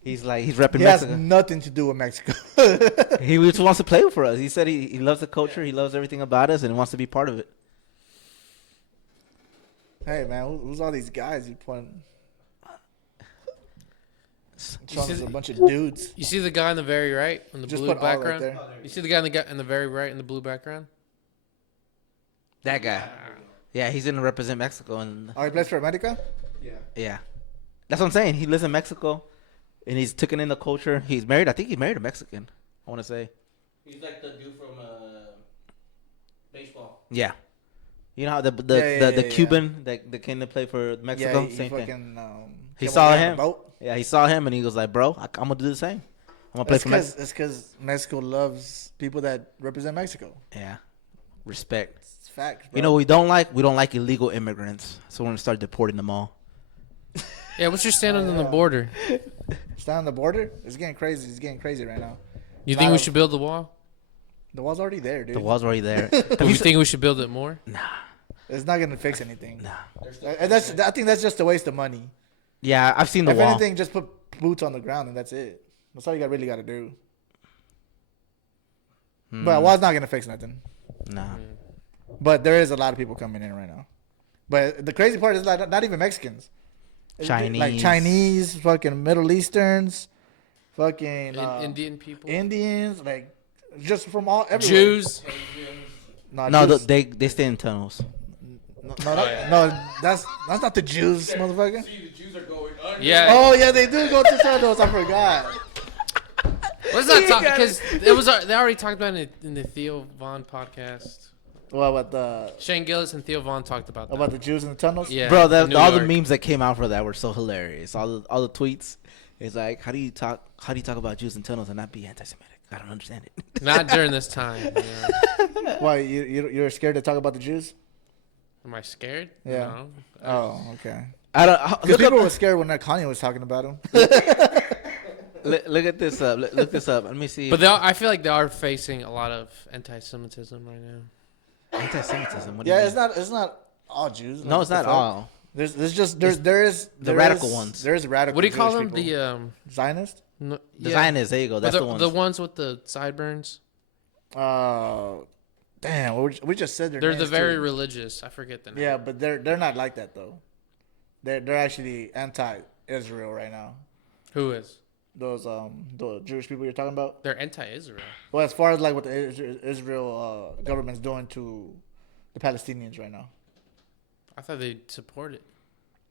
He's repping He has Mexico. nothing to do with Mexico. He just wants to play for us. He said he loves the culture. He loves everything about us and wants to be part of it. Hey, man, who's all these guys you pointing? Showing us a bunch of dudes. You see the guy on the very right in the Just blue put all right background? there. You see the guy in the very right in the blue background? That guy. Yeah, he's going to represent Mexico. And Oh, he plays for America? yeah. That's what I'm saying. He lives in Mexico, and he's taken in the culture. He's married. I think he's married a Mexican, I want to say. He's like the dude from baseball. Yeah. You know how the Yeah. Cuban that came to play for Mexico? Yeah, he Same fucking, thing. He came saw over here on him. the boat. Yeah, he saw him, and he was like, bro, I'm going to do the same. I'm going to play It's for Mexico. because Mexico loves people that represent Mexico. Yeah. Respect. It's facts, bro. You know what we don't like? We don't like illegal immigrants. So we're going to start deporting them all. Yeah, what's your stand on the border? Stand on the border? It's getting crazy. It's getting crazy right now. You think we should build the wall? The wall's already there, dude. The wall's already there. Do you think we should build it more? It's not gonna fix anything. Nah. And I think that's just a waste of money. Yeah, I've seen the If wall. anything, just put boots on the ground and that's it. That's all you really got to do. But a wall's not gonna fix nothing. Nah. But there is a lot of people coming in right now. But the crazy part is like not even Mexicans. It's Chinese. like Chinese, fucking Middle Easterns, fucking Indian people, Indians, like just from all everywhere. Jews. No, Jews. they stay in tunnels. No, that's not the Jews, motherfucker. See, the Jews are going under. Yeah. Oh yeah, they do go to tunnels. I forgot. Let's not talk because it was. They already talked about it in the Theo Vaughn podcast. What about the Shane Gillis and Theo Vaughn talked about that. Jews in the tunnels? Yeah, Bro, in New all the York. memes that came out for that were so hilarious. All the tweets. It's like, how do you talk about Jews in tunnels and not be anti-Semitic? I don't understand it. Not during this time. Yeah. Why you're scared to talk about the Jews? Am I scared? Yeah. No. Oh, okay. I don't. Because Look, people were scared when Kanye was talking about him. look at this up. Look this up. Let me see. But I feel like they are facing a lot of anti-Semitism right now. Anti-Semitism. What do you Yeah, mean? it's not all Jews. No, Like, it's what not the fuck? all. There's the radical ones. There's radical. What do you call Jewish them? people. Zionist? No, The yeah. Zionists. There you go. That's the, the ones. the ones with the sideburns. Damn. We just said their They're the names, very too. religious. I forget the name. Yeah, but they're not like that though. They're actually anti-Israel right now. Who is? Those the Jewish people you're talking about. They're anti-Israel. Well, as far as like what the Israel government's doing to the Palestinians right now. I thought they support it.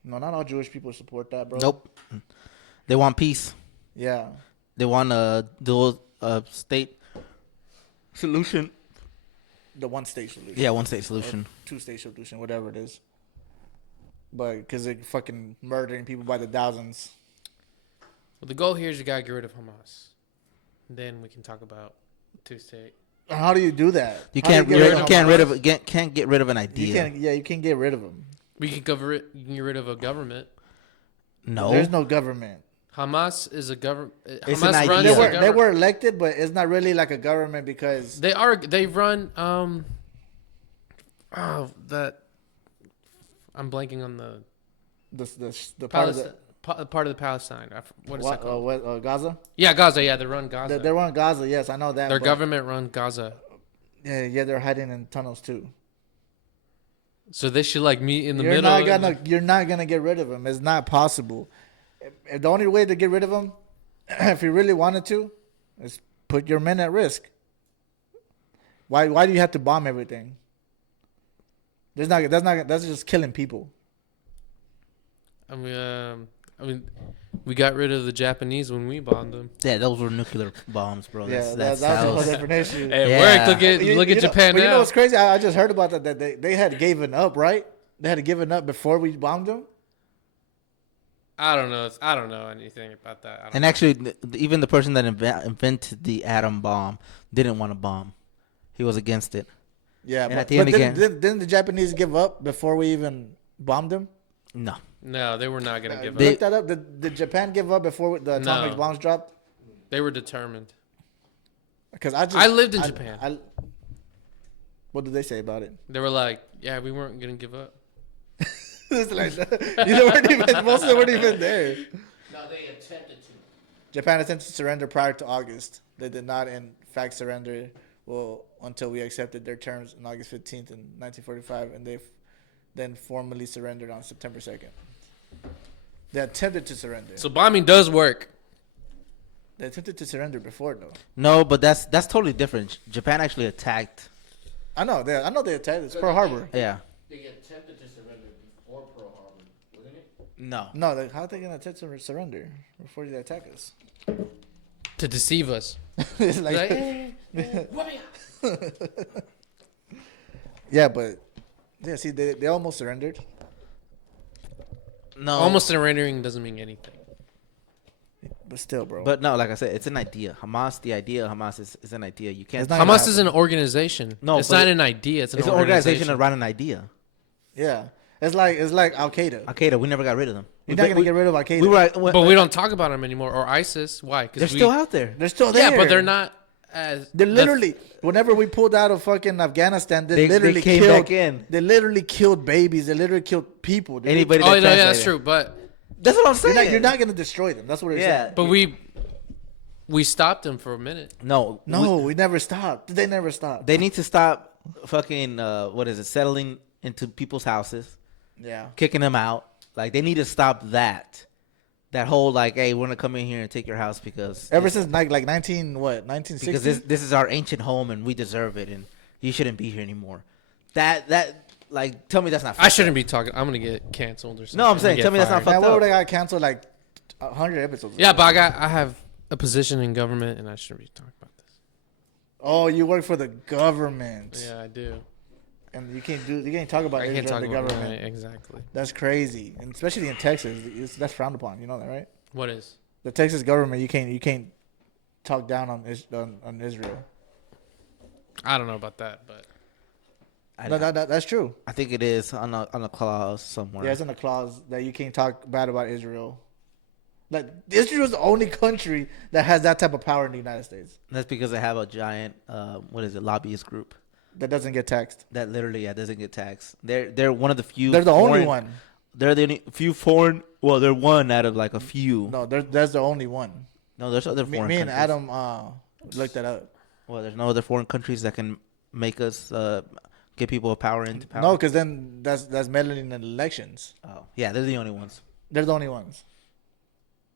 No, not all Jewish people support that, bro. Nope. They want peace. Yeah. They want a dual state solution. The one state solution. Yeah, one state solution. Two state solution, whatever it is. But because they're fucking murdering people by the thousands. Well, the goal here is you gotta get rid of Hamas. Then we can talk about two-state. How do you do that? You How do can't. get You rid of can't get rid of an You idea. can't get rid of them. We can cover it. You can get rid of a government. No. There's no government. Hamas is a government. It's an Hamas runs idea. a They government. were elected, but it's not really like a government because They are. They run. That. I'm blanking on the the part of Palestine. the Part of the Palestine. What is that called? Gaza. Yeah, Gaza. Yeah, they run Gaza. They run Gaza. Yes, I know that. Their but- government run Gaza. Yeah, they're hiding in tunnels too. So they should like meet in the You're middle. you're not gonna get rid of them. It's not possible. The only way to get rid of them, if you really wanted to, is put your men at risk. Why do you have to bomb everything? That's just killing people. I mean, we got rid of the Japanese when we bombed them. Yeah, those were nuclear bombs, bro. Yeah, That's that was a whole was different issue. Hey, Yeah. work. Look at Japan But now. you know what's crazy? I just heard about that they had given up, right? They had given up before we bombed them. I don't know. I don't know anything about that. I don't And actually, even the person that invented the atom bomb didn't want to bomb. He was against it. Yeah, And but, at the end again- didn't the Japanese give up before we even bombed them? No. No, they were not gonna give They- Look that up. Did Japan give up before the atomic No. bombs dropped? up. They were determined. Because I lived in Japan. What did they say about it? They were like, "Yeah, we weren't gonna give up." It's like, weren't even, most of them weren't even there. No, they attempted to. Japan attempted to surrender prior to August. They did not, in fact, surrender until we accepted their terms on August 15th in 1945, and they then formally surrendered on September 2nd. They attempted to surrender. So bombing does work. They attempted to surrender before, though. No, but that's totally different. Japan actually attacked. I know they attacked. It's Pearl Harbor. Yeah. They attempted to surrender before Pearl Harbor, wasn't it? No. No, how are they gonna attempt to surrender before they attack us? To deceive us. It's like, Like, eh, yeah, but yeah, see, they almost surrendered. No. almost surrendering doesn't mean anything. But still, bro. But no, like I said, it's an idea. The idea of Hamas is an idea. You can't. It's not- Hamas is an organization. No, it's but not an idea. It's an It's an organization around an idea. yeah, it's like Al Qaeda. Al Qaeda, we never got rid of them. You're not gonna get rid of Al Qaeda. We were. But we don't talk about them anymore. Or ISIS. Why? They're still out there. They're still there. Yeah, but they're not as. They're literally. Whenever we pulled out of fucking Afghanistan, they They literally came killed. back in. They literally killed babies. They literally killed people. Dude. Anybody. Oh that no, yeah, that's translated. true. But That's what I'm saying. You're not gonna destroy them. That's what you're Yeah. saying. but we stopped them for a minute. No. No, we never stopped. They never stopped. They need to stop fucking. What is it? Settling into people's houses. Yeah. kicking them out. Like they need to stop that. That whole like, hey, we're gonna come in here and take your house because Ever since like 1960? because this is our ancient home and we deserve it and you shouldn't be here anymore. That like tell me that's not. I shouldn't be talking. I'm gonna get canceled or something. No, I'm saying tell me that's not Man, fucked what would up. I got canceled like 100 episodes? Yeah, ago? but I have a position in government and I shouldn't be talking about this. Oh, you work for the government. Yeah, I do. And you can't talk about I can't Israel talk and the about government. right, exactly. That's crazy, and especially in Texas, that's frowned upon. You know that, right? What is? The Texas government, you can't talk down on Israel. I don't know about that, but That's true. I think it is on a clause somewhere. Yeah, it's in the clause that you can't talk bad about Israel. Like Israel is the only country that has that type of power in the United States That's because they have a giant lobbyist group that doesn't get taxed. that literally doesn't get taxed. They're one of the few. They're the only foreign- one. They're the only few foreign. Well, they're one out of like a few. No, that's the only one. No, there's other Me foreign. and countries. Adam looked that up. Well, there's no other foreign countries that can make us get people of power into power. No, because then that's meddling in elections. Oh, yeah, they're the only ones. They're the only ones.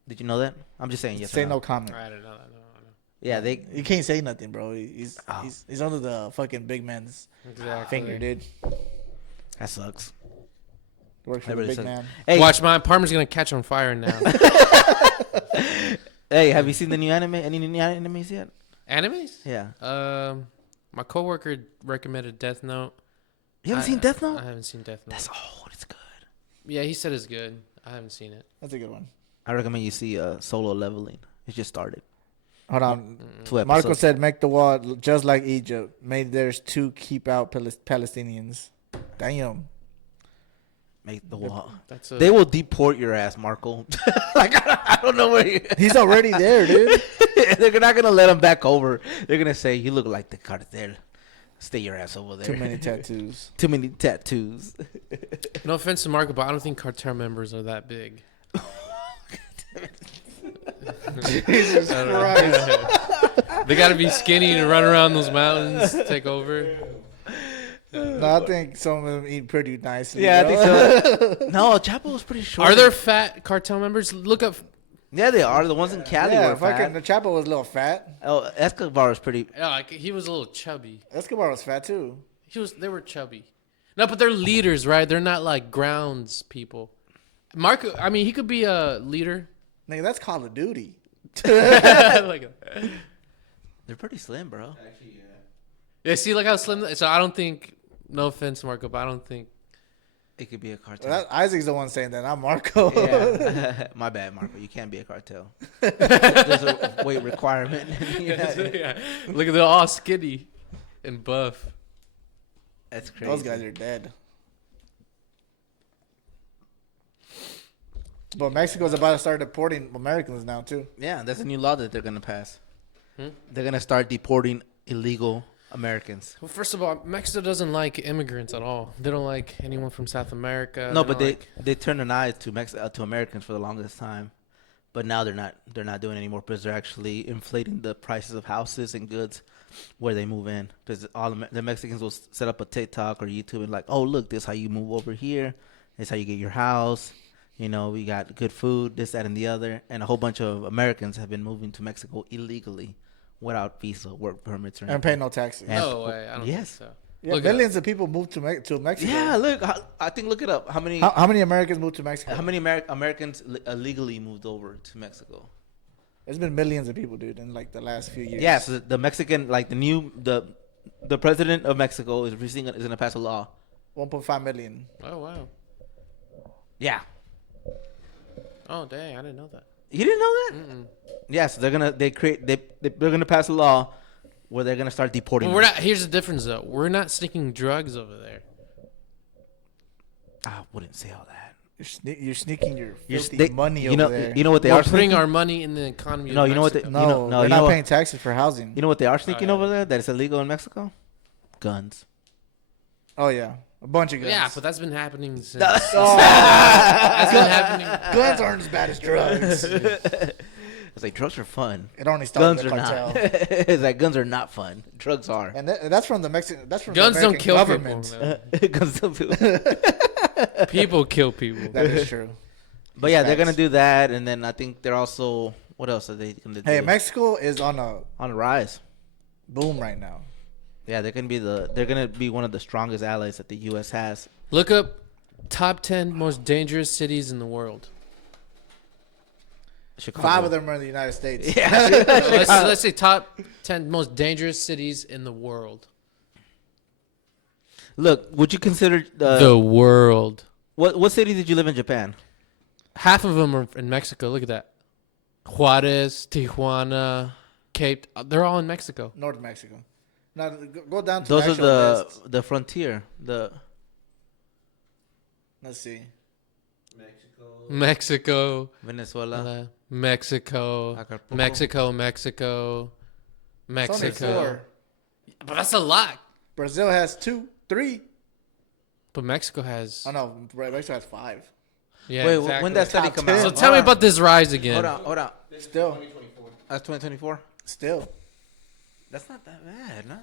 Did you know that? I'm just saying yes. Say or no comment. I don't know. I know. Yeah, they. You can't say nothing, bro. He's Oh. he's under the fucking big man's Exactly. finger, dude. That sucks. Works for That the really big sucks. man. Hey, Watch, my apartment's gonna catch on fire now. hey, have you seen the new anime? Any new animes yet? Animes? Yeah. My coworker recommended Death Note. You haven't seen Death Note? I haven't seen Death Note. That's old. It's good. Yeah, he said it's good. I haven't seen it. That's a good one. I recommend you see Solo Leveling. It just started. Hold on. 2 episodes. Marco said, "Make the wall just like Egypt. Made theirs to keep out Palestinians." Damn. Make the wall. That's a, They will deport your ass, Marco. Like I don't know where you. He's already there, dude. They're not gonna let him back over. They're gonna say you look like the cartel. Stay your ass over there. Too many tattoos. Too many tattoos. no offense to Marco, but I don't think cartel members are that big. Jesus Christ. They gotta be skinny to run around those mountains, take over. No, I think some of them eat pretty nicely. Yeah, I bro. think so. No, Chapo was pretty short. Are there fat cartel members? Look up. Yeah, they are. The ones in Cali Yeah, were fucking fat. the Chapo was a little fat. Oh, Escobar was pretty. Yeah, like, he was a little chubby. Escobar was fat too. They were chubby. No, but they're leaders, right? They're not like grounds people. Marco, I mean, he could be a leader. Nigga, that's Call of Duty. Like, They're pretty slim, bro. Actually, yeah, see, like how slim. So I don't think. No offense, Marco, but I don't think. It could be a cartel. Isaac's the one saying that, not Marco. Yeah. My bad, Marco. You can't be a cartel. There's a weight requirement. Yeah. Look at they're all skinny and buff. That's crazy. Those guys are dead. But Mexico's about to start deporting Americans now too. Yeah, that's a new law that they're gonna pass. Hmm? They're gonna start deporting illegal Americans. Well, first of all, Mexico doesn't like immigrants at all. They don't like anyone from South America. No, but don't they turned an eye to to Americans for the longest time, but now they're not doing it anymore because they're actually inflating the prices of houses and goods where they move in. Because all the Mexicans will set up a TikTok or YouTube and like, oh look, this is how you move over here. This is how you get your house. You know, we got good food, this, that, and the other. And a whole bunch of Americans have been moving to Mexico illegally without visa, work permits, or And anything. pay no taxes. And- No way. I don't Yes. think so. Yeah, Look it millions of people moved to Mexico. Yeah, look, I think look it up. How many How many Americans moved to Mexico? how many Americans illegally moved over to Mexico? There's been millions of people, dude, in like the last few years. Yeah, so the Mexican, like the president of Mexico is gonna pass a law. 1.5 million. Oh wow. Yeah, Oh dang, I didn't know that. you didn't know that? Mm-mm. Yeah, so they're gonna pass a law where they're gonna start deporting. Well, we're them. not. Here's the difference though. We're not sneaking drugs over there. I wouldn't say all that. You're sneaking your You're filthy they- money you know, over there. You know what they We're are putting sneaking? our money in the economy. No, of you know what they- Mexico. no, you know- no, they're you not know paying taxes for housing. You know what they are sneaking yeah. over there that is illegal in Mexico? Guns. Oh yeah, a bunch of guns. Yeah, but that's been happening since. Oh, That's been happening. guns aren't as bad as drugs. It's like drugs are fun. It only started Guns the are cartel. not. It's like guns are not fun. Drugs are. And that's from the Mexican. That's from Guns the don't American kill government. people. Guns don't do- People kill people. That is true. But yeah, they're Facts. gonna do that, and then I think they're also what else are they gonna do? Hey, Mexico is on a on the rise. boom right now. Yeah, they're gonna be one of the strongest allies that the U.S. has. Look up top 10 most dangerous cities in the world. Chicago. 5 of them are in the United States. Yeah. let's say top 10 most dangerous cities in the world. Look, would you consider The world. what city did you live in Japan? Half of them are in Mexico. Look at that. Juarez, Tijuana, Cape. They're all in Mexico. North Mexico. Now go down to Those the are actual list. the frontier. Let's see. Mexico, Venezuela, Mexico, Acapulco. Mexico, It's only Mexico. 4. But that's a lot. Brazil has 2, 3. But Mexico has. Oh no, Mexico has 5. Yeah, Wait, exactly. when that study Top come 10. So out? tell me about this rise again. Hold on. Still, That's 2024. still. That's not that bad, no.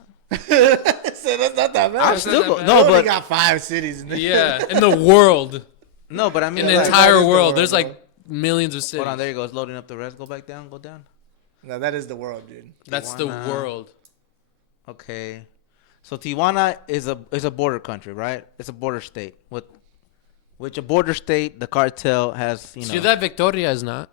So that's not that bad. I'm That's still not that We bad. only but got 5 cities. In there. Yeah, in the world, no, but I mean, in the like, entire that is the world, world, there's bro. like millions of cities. hold on. There you go. It's loading up the rest. Go back down. Go down. No, that is the world, dude. That's the Tijuana. world. Okay. So Tijuana is a border country, right? It's a border state. Which a border state, the cartel has, Ciudad Victoria is not.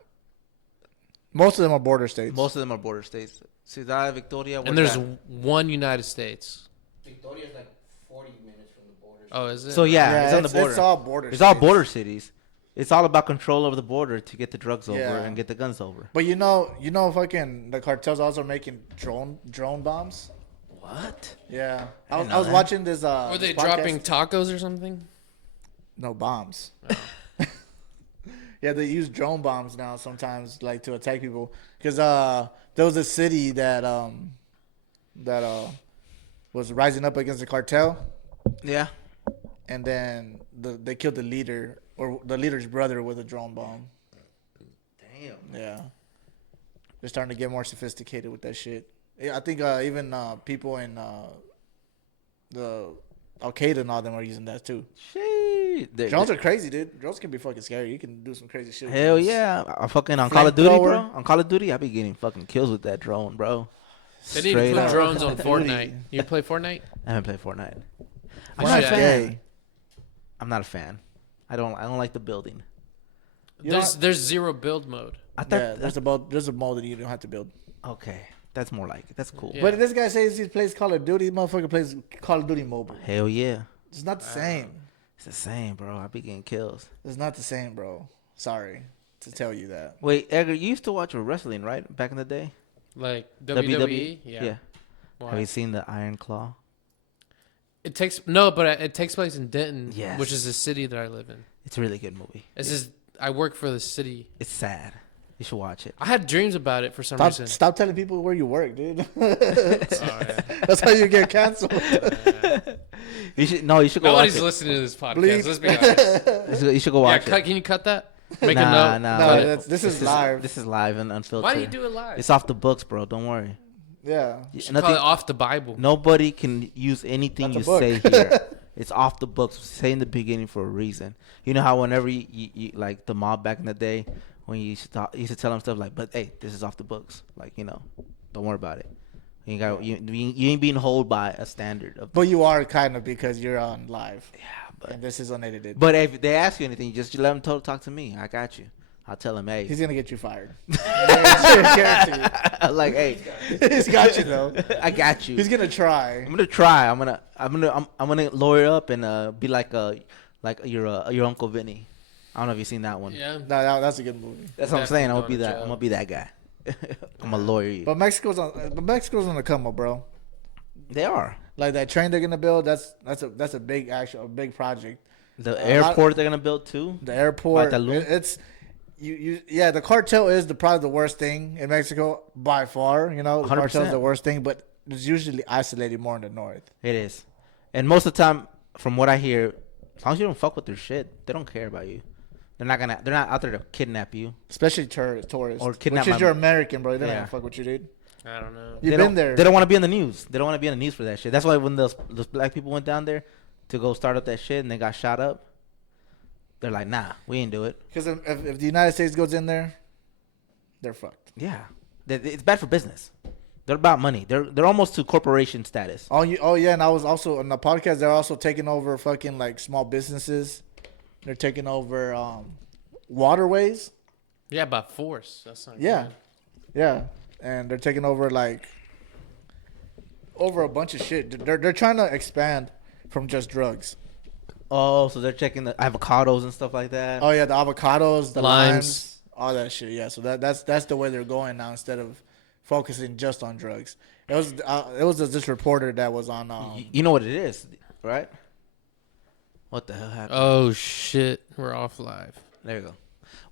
Most of them are border states. most of them are border states. Ciudad Victoria. And there's one United States. Victoria's like 40 minutes from the border. Oh, is it? So yeah, it's on the border. It's all border. It's all states. border cities. It's all about control over the border to get the drugs over Yeah. and get the guns over. But fucking the cartels also making drone bombs. What? Yeah, I didn't I was know that. watching this. Were they this podcast. dropping tacos or something? No bombs. Yeah, they use drone bombs now sometimes, like to attack people. Because there was a city that was rising up against the cartel, Yeah. and then they killed the leader or the leader's brother with a drone bomb. Damn. Yeah, they're starting to get more sophisticated with that shit. Yeah, I think even people in the Al Qaeda and all them are using that too. Shit. Drones are crazy, dude. Drones can be fucking scary. You can do some crazy shit. with Hell drones. yeah. I fucking on Call of Duty, bro. Flamethrower. On Call of Duty, I be getting fucking kills with that drone, bro. They need Straight to put up. drones on Call of Duty. Fortnite. You play Fortnite? I haven't played Fortnite. I'm Why not a not? fan. Gay. I'm not a fan. I don't like the building. You There's zero build mode. I thought Yeah, there's a mode that you don't have to build. okay. That's more like it. That's cool. Yeah. But this guy says he plays Call of Duty. Motherfucker plays Call of Duty mobile. Hell yeah. It's not the same. It's the same, bro. I be getting kills. It's not the same, bro. Sorry to tell you that. Wait, Edgar, you used to watch wrestling, right? Back in the day? Like WWE? Yeah. Why? Have you seen the Iron Claw? It takes but it takes place in Denton, Yes. which is the city that I live in. It's a really good movie. It's just I work for the city. It's sad. You should watch it. I had dreams about it for some reason. Stop telling people where you work, dude. Oh, yeah. That's how you get canceled. You should go watch Nobody's it. listening to this podcast. Bleep. Let's be honest. You should go watch Can it. you cut that? Make Nah, a note. nah. No, but this is live. This is live and unfiltered. Why do you do it live? It's off the books, bro. Don't worry. Yeah. You should Nothing- call it off the Bible. Nobody can use anything That's you a say book. here. It's off the books. Say in the beginning for a reason. You know how whenever you like the mob back in the day, when you used to tell them stuff like, "But hey, this is off the books." Like, don't worry about it. You ain't being held by a standard of. But you are kind of because you're on live. Yeah, but And this is unedited. but if they ask you anything, you let them talk to me. I got you. I'll tell them, hey, He's going to get you fired. Guarantee. like, hey, He's got you, though. I got you. He's going to try. I'm gonna try. I'm gonna lawyer up and be like your Uncle Vinny. I don't know if you've seen that one. Yeah. No, that's a good movie. That's what I'm saying. I'm Definitely gonna going be to that. jail. I'm gonna be that guy. I'm a lawyer. You. But Mexico's on the come up, bro. They are Like that train they're gonna build. That's a big big project. the lot- airport they're gonna build too. The airport. Tulum? It's yeah. The cartel is probably the worst thing in Mexico by far. The 100%. cartel is the worst thing, but it's usually isolated more in the north. It is, and most of the time, from what I hear, as long as you don't fuck with their shit, they don't care about you. They're not out there to kidnap you. Especially tourists. Or kidnap Which is my- you're American, bro. They don't Yeah. gonna fuck with you, dude. I don't know. You've They been don't- there. They don't want to be in the news. They don't want to be in the news for that shit. That's why when those black people went down there to go start up that shit and they got shot up, They're like, nah, we ain't do it. Because if the United States goes in there, they're fucked. Yeah, it's bad for business. They're about money. They're almost to corporation status. Oh yeah, and I was also on the podcast. They're also taking over fucking like small businesses. They're taking over waterways. Yeah, by force. That's not Yeah, good. yeah, and they're taking over like over a bunch of shit. They're trying to expand from just drugs. Oh, so they're checking the avocados and stuff like that. Oh yeah, the avocados, the Limes. limes, all that shit. Yeah, so that's the way they're going now instead of focusing just on drugs. It was this reporter that was on. You know what it is, right? What the hell happened? Oh shit, we're off live. There you go.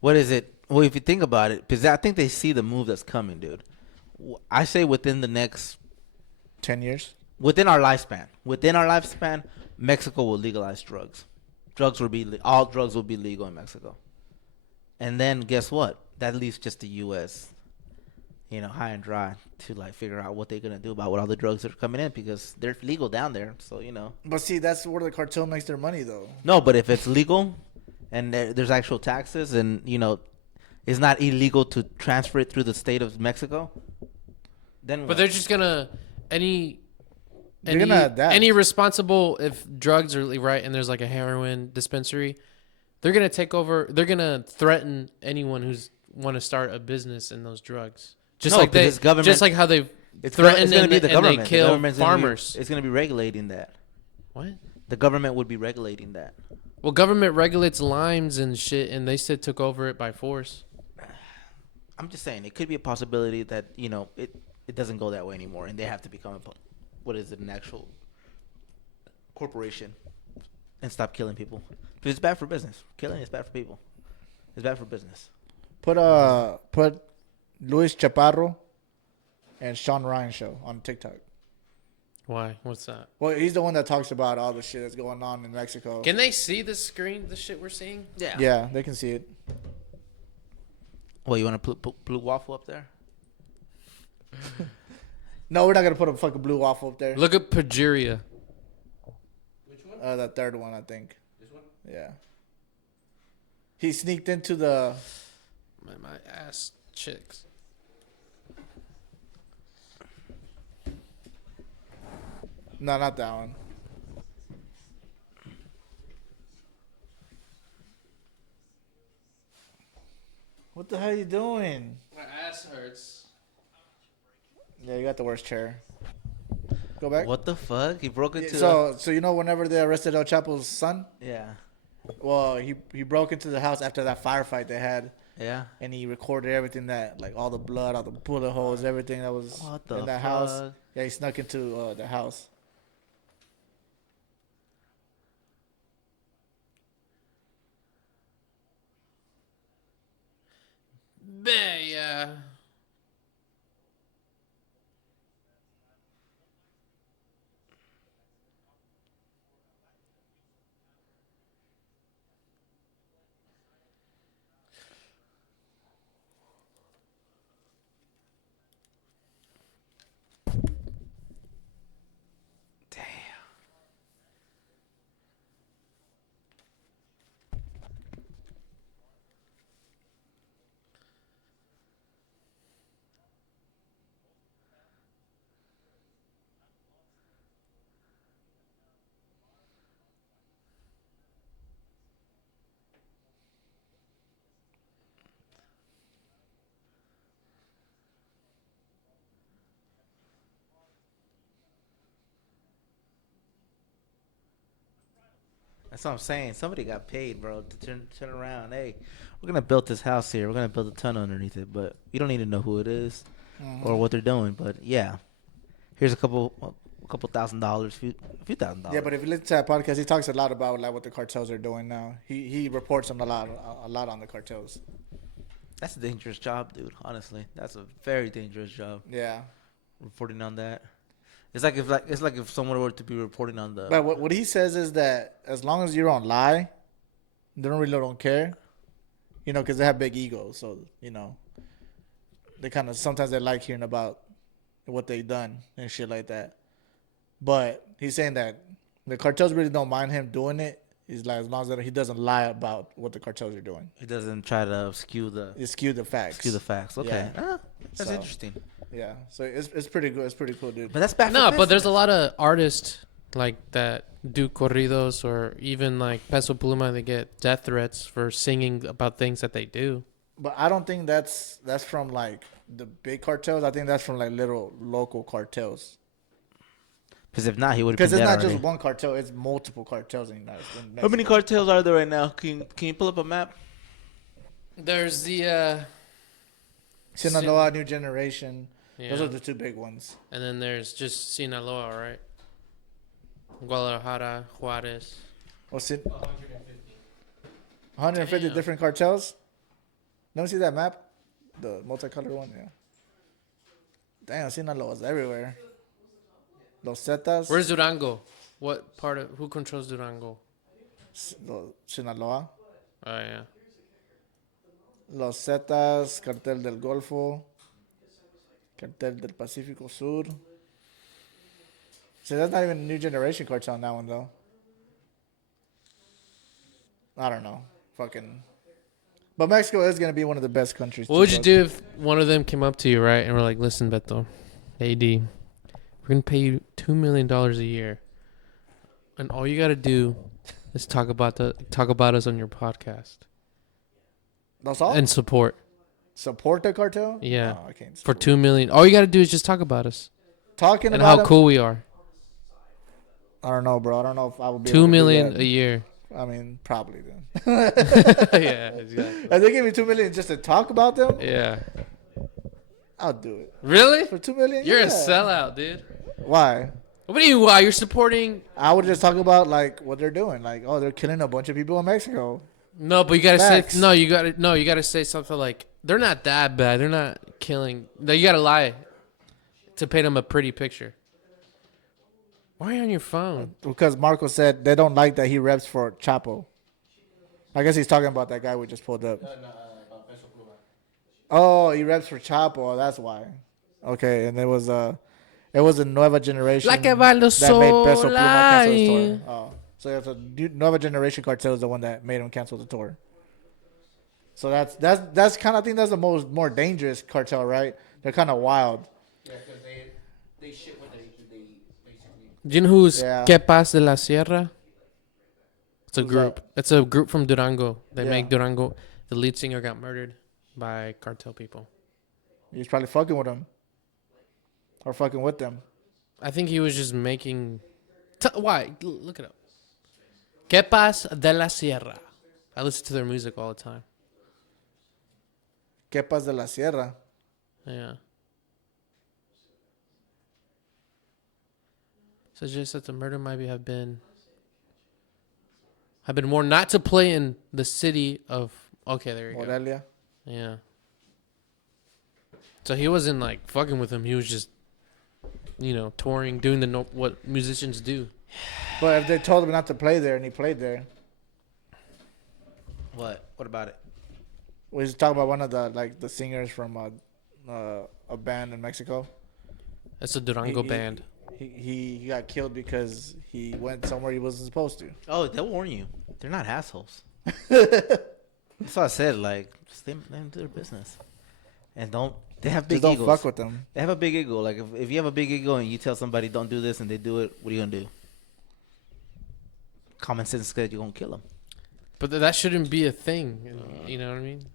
What is it? Well, if you think about it, because I think they see the move that's coming, dude. I say within the next 10 years. within our lifespan, Mexico will legalize drugs. All drugs will be legal in Mexico. And then guess what? That leaves just the U.S. High and dry to like figure out what they're gonna do about what all the drugs that are coming in because they're legal down there. So But see, that's where the cartel makes their money, though. No, but if it's legal, and there's actual taxes, and it's not illegal to transfer it through the state of Mexico, then But what? they're just gonna They're gonna adapt. any responsible if drugs are right and there's like a heroin dispensary, they're gonna take over. They're gonna threaten anyone who's want to start a business in those drugs. Just No, like they, because government- just like how they've it's threatened gonna and, be the and government. they The kill government's gonna be- farmers. it's going to be regulating that. What? The government would be regulating that. Well, government regulates limes and shit, and they said took over it by force. I'm just saying it could be a possibility that it doesn't go that way anymore, and they have to become an actual corporation and stop killing people because it's bad for business. Killing is bad for people. It's bad for business. Put Luis Chaparro and Sean Ryan show on TikTok. Why? What's that? Well, he's the one that talks about all the shit that's going on in Mexico. Can they see the screen? The shit we're seeing? Yeah, they can see it. Well, you want to put blue waffle up there? No, we're not gonna put a fucking blue waffle up there. Look at Pajuria. Which one? The third one, I think. This one? Yeah. He sneaked into the. My ass chicks. No, not that one. What the hell are you doing? My ass hurts. Yeah, you got the worst chair. Go back. What the fuck? He broke into. So whenever they arrested El Chapo's son, Yeah. well, he broke into the house after that firefight they had, Yeah. and he recorded everything that, like, all the blood, all the bullet holes, everything that was What the in that fuck? house. Yeah, he snuck into the house. Yeah. That's what I'm saying. Somebody got paid, bro, to turn around. Hey, we're gonna build this house here. We're gonna build a tunnel underneath it, but you don't need to know who it is or what they're doing. But yeah, here's a couple $1,000, few $1,000. Yeah, but if you listen to that podcast, he talks a lot about like what the cartels are doing now. He reports them a lot on the cartels. That's a dangerous job, dude. Honestly, that's a very dangerous job. Yeah, Reporting on that. It's like if someone were to be reporting on the. but what he says is that as long as you don't lie, they don't care, because they have big egos. So they kind of sometimes they like hearing about what they done and shit like that. But he's saying that the cartels really don't mind him doing it He's like, as long as that he doesn't lie about what the cartels are doing. He doesn't try to skew the facts. Okay, Yeah. that's So, interesting. Yeah. So it's pretty good. It's pretty cool, dude. But that's bad. No, for but there's a business. lot of artists like that do corridos or even like Peso Pluma. They get death threats for singing about things that they do. But I don't think that's from like the big cartels. I think that's from like little local cartels. Because if not, he would have Because been it's dead not already. just one cartel; it's multiple cartels in the United States. How many cartels are there right now? Can you pull up a map? There's the Sinaloa, New Generation. yeah. Those are the two big ones. And then there's just Sinaloa, right? Guadalajara, Juarez. What's it? 150 Damn. different cartels. Let me see that map, the multicolored one. Yeah. Damn, Sinaloa's everywhere. Los Zetas. Where's Durango? What part of who controls Durango? Sinaloa. Oh yeah. Los Zetas, Cartel del Golfo, Cartel del Pacífico Sur. See, that's not even a New Generation cartel on that one, though. I don't know. Fucking. But Mexico is going to be one of the best countries. What would you do if one of them came up to you, right, and were like, "Listen, Beto, AD, we're gonna pay you $2 million a year, and all you gotta do is talk about us on your podcast That's all? and support Support the cartel? Yeah. No, I can't. for support $2 million. All you gotta do is just talk about us Talking and about how them? cool we are. I don't know, bro. I don't know if I would be $2 able to do million that. a year. I mean, probably then. Yeah, exactly. If they give me $2 million just to talk about them, Yeah. I'll do it. Really? For $2 million? You're yeah. a sellout, dude. Why? What do you? Why you're supporting? I would just talk about like what they're doing. Like, oh, they're killing a bunch of people in Mexico. No, but you gotta Facts. say You gotta say something like they're not that bad. They're not killing. No, you gotta lie to paint them a pretty picture. Why are you on your phone? Because Marco said they don't like that he reps for Chapo. I guess he's talking about that guy we just pulled up. Oh, he reps for Chapo. That's why. Okay, and it was a Nueva Generation La que va lo that made Peso Pluma cancel his sola. tour. Oh, so it's a Nueva Generation cartel is the one that made him cancel the tour. So that's kind of, I think that's the more dangerous cartel, right? They're kind of wild. Yeah, because they shit what they basically. Do you know who's Yeah. Que Paz de la Sierra? It's a Who's group. It's a group from Durango. They Yeah. make Durango. The lead singer got murdered by cartel people. He's probably fucking with them, or fucking with them. I think he was just making. Why? Look it up. Que Paz de la Sierra. I listen to their music all the time. Quepas de la Sierra. Yeah. Suggests that the murder might have been warned not to play in the city of. Okay, there you go. Morelia. Yeah. So he wasn't like fucking with him. He was just, touring, doing what musicians do. But if they told him not to play there and he played there, What? What about it? we was talking about one of the singers from a band in Mexico. That's a Durango He- band. He got killed because he went somewhere he wasn't supposed to. Oh, they'll warn you. They're not assholes. That's what I said. Like, just let them do their business, and don't. They have big Just don't egos. fuck with them. They have a big ego. Like, if you have a big ego and you tell somebody don't do this and they do it, what are you gonna do? Common sense said you're gonna kill them. But that shouldn't be a thing. You know what I mean?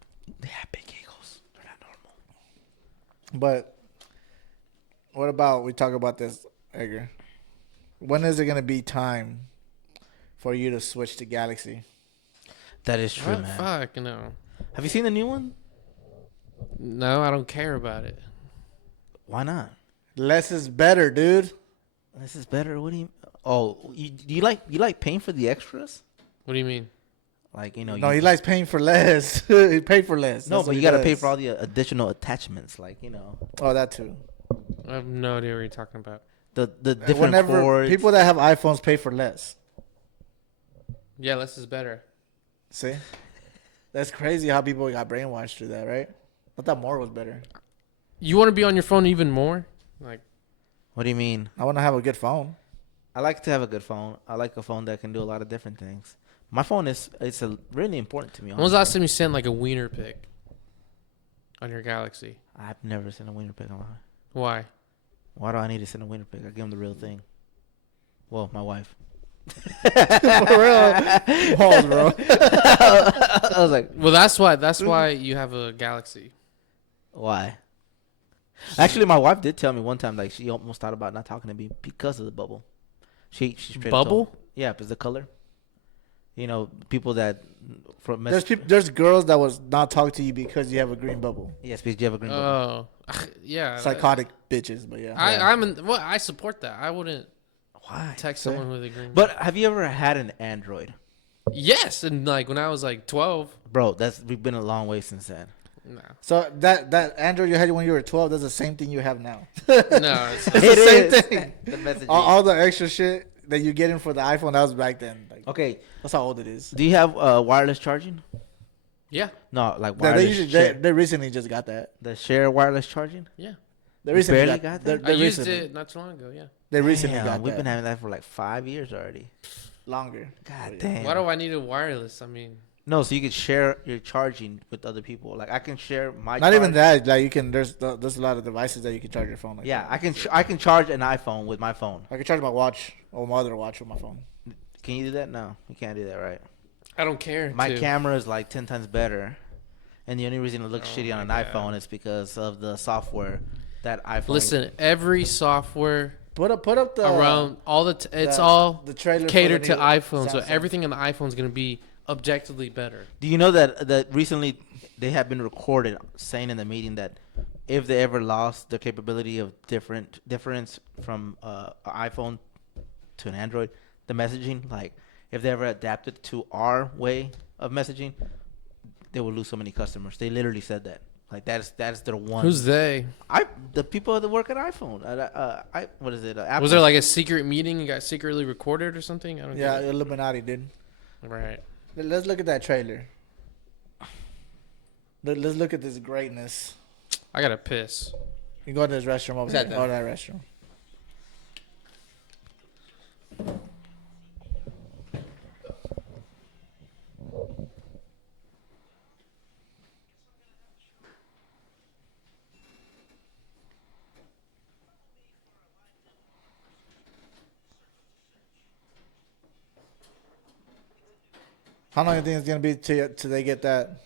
They have big egos. They're not normal. But what about we talk about this, Edgar? When is it gonna be time for you to switch to Galaxy? That is true, What? man. Fuck no. Have you seen the new one? No, I don't care about it. Why not? Less is better, dude. This is better. What do you? Oh, you like paying for the extras? What do you mean? Like you know. No, he likes paying for less. He paid for less. No, That's but what you he gotta pay does. for all the additional attachments, like you know Oh, that too. I have no idea what you're talking about. the And different whenever cords. people that have iPhones pay for less. Yeah, less is better. See, that's crazy how people got brainwashed through that, right? I thought more was better. You want to be on your phone even more? Like, What do you mean? I want to have a good phone. I like to have a good phone. I like a phone that can do a lot of different things. My phone it's really important to me. When was the last Honestly. time you sent like a wiener pic on your Galaxy? I've never sent a winter pic. Why? Why do I need to send a winter pic? I give them the real thing. Well, my wife. For real. Pause, bro. I was like, Well, that's why. That's why you have a Galaxy. why? Actually, my wife did tell me one time, like, she almost thought about not talking to me because of the bubble. She straight up Bubble? told me. Yeah, because the color. You know, people that from There's girls that was not talking to you because you have a green bubble. yes, because you have a green bubble. Oh, yeah. Psychotic bitches, but yeah. I support that. I wouldn't Why? text Same. someone with a green. But have you ever had an Android, yes, and like when I was like 12. bro? We've been a long way since then. No, So that Android you had when you were 12, that's the same thing you have now. no, it's It's the same thing. The messaging. All the extra shit that you getting for the iPhone, that was back then. Like, Okay, that's how old it is. do you have wireless charging? yeah, No, like Yeah, wireless. they usually they recently just got that. the share wireless charging. yeah. They You recently barely got that? They I used recently, it not too long ago. Yeah. They recently Damn, got we've that. been having that for like 5 years already. Longer. God Yeah. damn. Why do I need a wireless? I mean, No, so you could share your charging with other people. Like I can share my. Not even charge- that. Like you can. There's a lot of devices that you can charge your phone. Like Yeah, that. I can charge an iPhone with my phone. I can charge my watch or my other watch with my phone. Can you do that? No, you can't do that, right? I don't care. My to. camera is like 10 times better, and the only reason it looks Oh shitty on an my God. iPhone is because of the software that iPhone. Listen, every software Put up the around all it's the- all the trailer for catered the to new iPhone, so Samsung. everything on the iPhone is gonna be objectively better. Do you know that recently they have been recorded saying in the meeting that if they ever lost the capability of difference from an iPhone to an Android, the messaging, like if they ever adapted to our way of messaging, they will lose so many customers. They literally said that. Like that's their one. Who's they? The people that work at iPhone. What is it? Apple. Was there like a secret meeting and got secretly recorded or something? I don't Yeah, get it. Illuminati, dude. Right. Let's look at that trailer. Let's look at this greatness. I gotta piss. You go to this restroom over that there. Go to that restroom. How long do you think it's gonna be till they get that?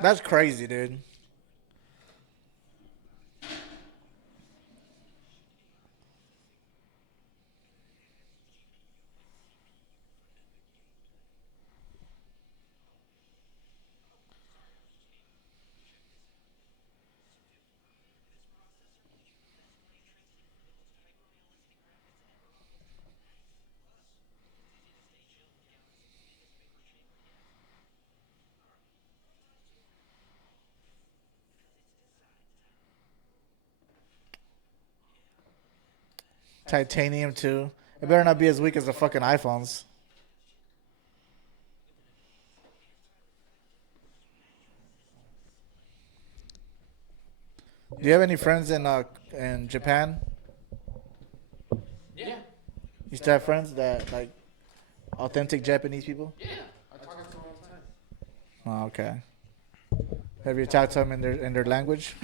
That's crazy, dude. Titanium too. It better not be as weak as the fucking iPhones. Do you have any friends in Japan? Yeah. You still have friends that like authentic Japanese people? Yeah. I talk to them all the time. Oh, okay. Have you talked to them in their language?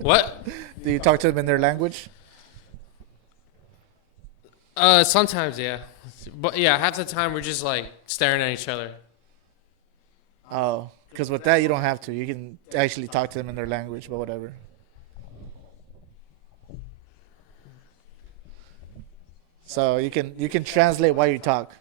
What? Do you talk to them in their language? Sometimes, yeah. But yeah, half the time we're just like staring at each other. Oh, because with that you don't have to. You can actually talk to them in their language, but whatever. So you can translate while you talk.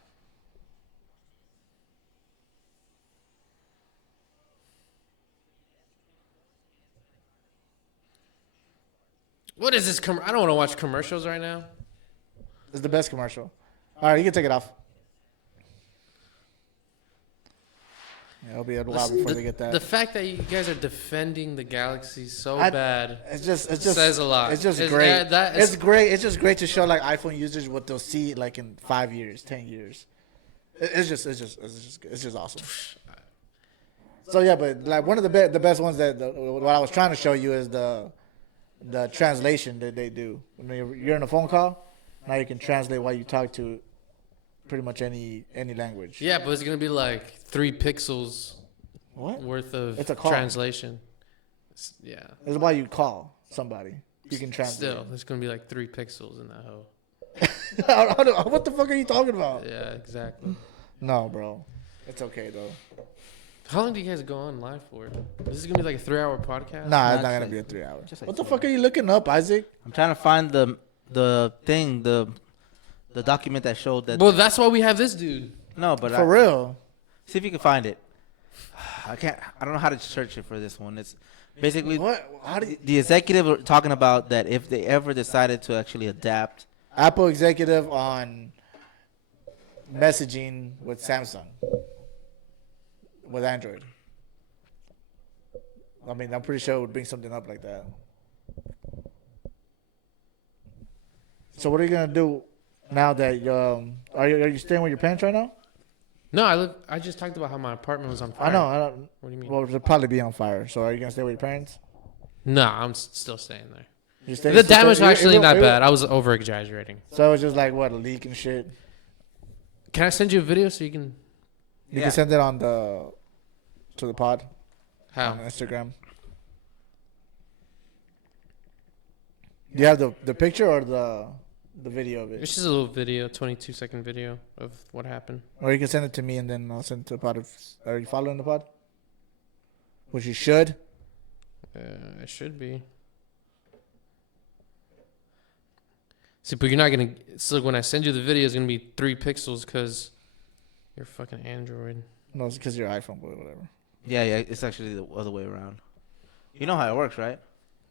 What is this? I don't want to watch commercials right now. It's the best commercial. All right, you can take it off. Yeah, it'll be a while Listen, before they get that. The fact that you guys are defending the Galaxy so I- bad, It's just says a lot. It's just It's- great. that It's is- great. It's just great to show like iPhone users what they'll see like in 5 years, 10 years. It's just awesome. So yeah, but like one of the best ones that what I was trying to show you is the translation that they do. When you're in a phone call, now you can translate while you talk to pretty much any language. yeah, but it's gonna be like 3 pixels What? worth of It's a call. translation. Yeah. It's why you call somebody. You can translate. Still, there's gonna be like 3 pixels in that hoe. What the fuck are you talking about? Yeah, exactly. No, bro. It's okay though. How long do you guys go on live for? Is this gonna be like a 3-hour podcast? Nah, it's not That's gonna like- be a 3 hour. just like What the 2 fuck are you looking up, Isaac? I'm trying to find the thing, the document that showed that. Well, that's why we have this dude. No, but For real? see if you can find it. I can't. I don't know how to search it for this one. It's basically What? How do you, the executive were talking about that if they ever decided to actually adapt. Apple executive on messaging with Samsung with Android. I mean, I'm pretty sure it would bring something up like that. So what are you gonna do now that are you staying with your parents right now? No, I just talked about how my apartment was on fire. I know. I don't. What do you mean? Well, it'll probably be on fire. So are you gonna stay with your parents? No, I'm still staying there. You stay, The damage was it- it- actually it- not it- bad. I was over exaggerating. So it was just like what, a leak and shit. Can I send you a video so you can? You Yeah. can send it on to the pod How? on Instagram. Do you have the picture or the video of it? It's just a little video, 22-second video of what happened. Or you can send it to me and then I'll send it to the pod. Are you following the pod? Which you should. It should be. See, but you're not gonna. So when I send you the video, it's gonna be 3 pixels because you're fucking Android. No, it's because your iPhone, but whatever. Yeah, it's actually the other way around. You know how it works, right?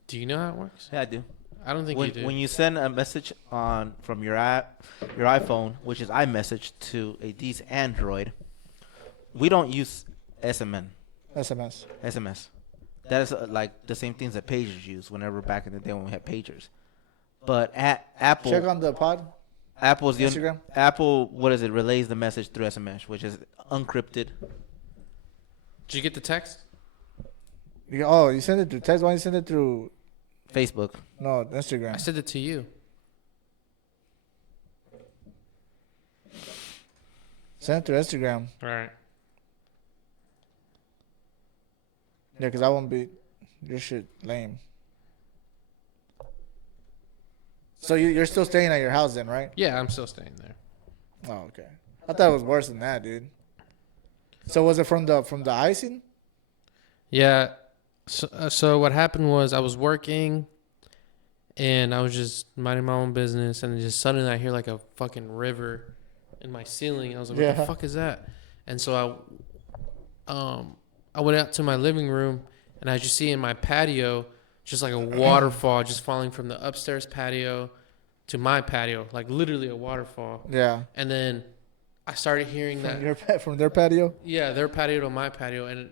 Do you know how it works? Yeah, I do. I don't think When you do. when you send a message from your iPhone, which is iMessage, to a D's Android, we don't use SMS. SMS. That is like the same things that pagers use. Whenever back in the day when we had pagers, but at Apple, Check on the pod. Apple's the Instagram. Apple. What is it? Relays the message through SMS, which is uncrypted. Did you get the text? You send it through text. Why don't you send it through Facebook. no I Instagram? sent it to you. Send it through Instagram. All right. Yeah, because I won't be your shit lame. So you're still staying at your house then, right? Yeah, I'm still staying there. Oh, okay. I thought it was worse than that, dude. So was it from the icing? Yeah. So what happened was I was working, and I was just minding my own business, and then just suddenly I hear like a fucking river in my ceiling. I was like, "What the Yeah. fuck is that?" And so I went out to my living room, and I just see in my patio just like a waterfall just falling from the upstairs patio to my patio, like literally a waterfall. Yeah. And then I started hearing that. From their patio? Yeah, their patio to my patio, and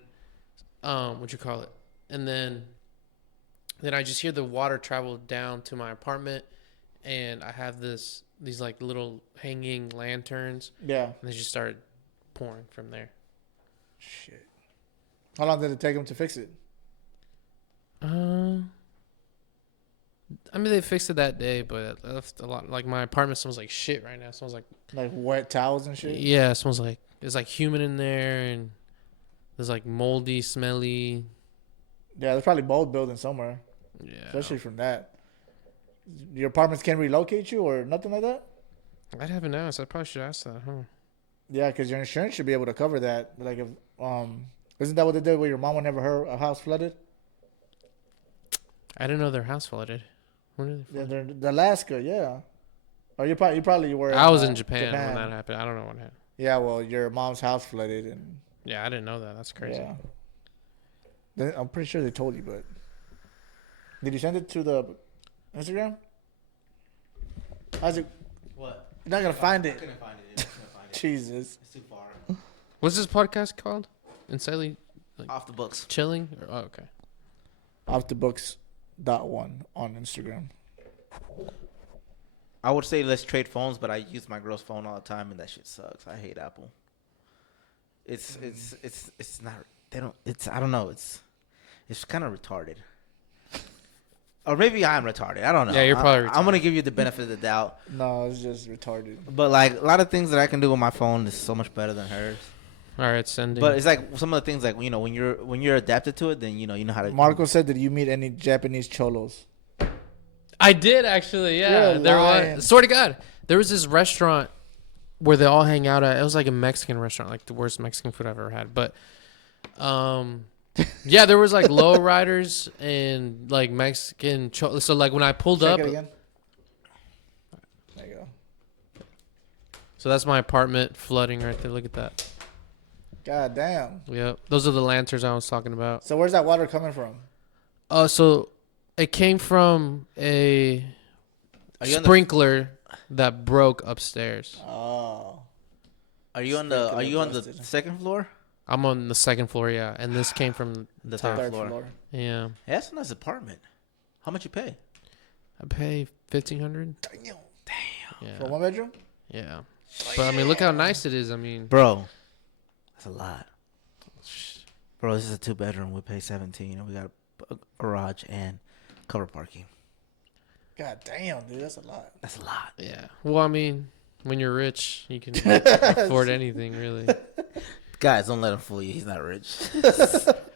what you call it, and then I just hear the water travel down to my apartment, and I have these like little hanging lanterns, Yeah. and they just started pouring from there. Shit. How long did it take them to fix it? I mean, they fixed it that day, but it left a lot. Like my apartment smells like shit right now. It smells like Like wet towels and shit? yeah, it smells like it's like humid in there, and there's like moldy, smelly. Yeah, there's probably mold building somewhere, Yeah, especially from that. Your apartments can't relocate you or nothing like that? I'd haven't asked. I probably should ask that, huh? Yeah, because your insurance should be able to cover that. Like, if isn't that what they did with your mom whenever her house flooded? I didn't know their house flooded. When did they Yeah, they're Dallaska, yeah. Or you probably were. I was in Japan when that happened. I don't know what happened. Yeah, well, your mom's house flooded, and Yeah, I didn't know that. That's crazy. yeah. I'm pretty sure they told you, but did you send it to the Instagram? How's it? What? You're not gonna find I it. couldn't find it. Jesus. It's too far. What's this podcast called? Insanely Off the books. chilling? Oh, okay. Offthebooks.1 on Instagram. I would say let's trade phones, but I use my girl's phone all the time, and that shit sucks. I hate Apple. It's not. They don't. It's I don't know. It's kind of retarded. Or maybe I'm retarded. I don't know. Yeah, you're probably I'm gonna give you the benefit of the doubt. No, it's just retarded. But like a lot of things that I can do with my phone is so much better than hers. All right, sending. But it's like some of the things, like when you're adapted to it, then you know how to. Marco said, "Did you meet any Japanese cholos?" I did actually. Yeah, You're there lying. was. Swear to God, there was this restaurant where they all hang out at. It was like a Mexican restaurant, like the worst Mexican food I've ever had. But, yeah, there was like low riders and like Mexican. So like when I pulled Check up, it again. There you go. so that's my apartment flooding right there. Look at that. God damn. Yep, those are the lanterns I was talking about. So where's that water coming from? So it came from a Are you on the- sprinkler that broke upstairs. Oh. Are you on the busted. second floor? I'm on the second floor, yeah, and this came from The top. third Third floor. floor. Yeah. Yeah, that's a nice apartment. How much you pay? I pay $1,500. Damn. Yeah, For one bedroom? yeah. But I mean, look how nice it is. I mean, Bro, that's a lot. Bro, this is a 2-bedroom. We pay 17, and we got a garage and cover parking. God damn, dude, that's a lot. That's a lot. yeah. Well, I mean, when you're rich, you can afford anything, really. Guys, don't let him fool you. He's not rich.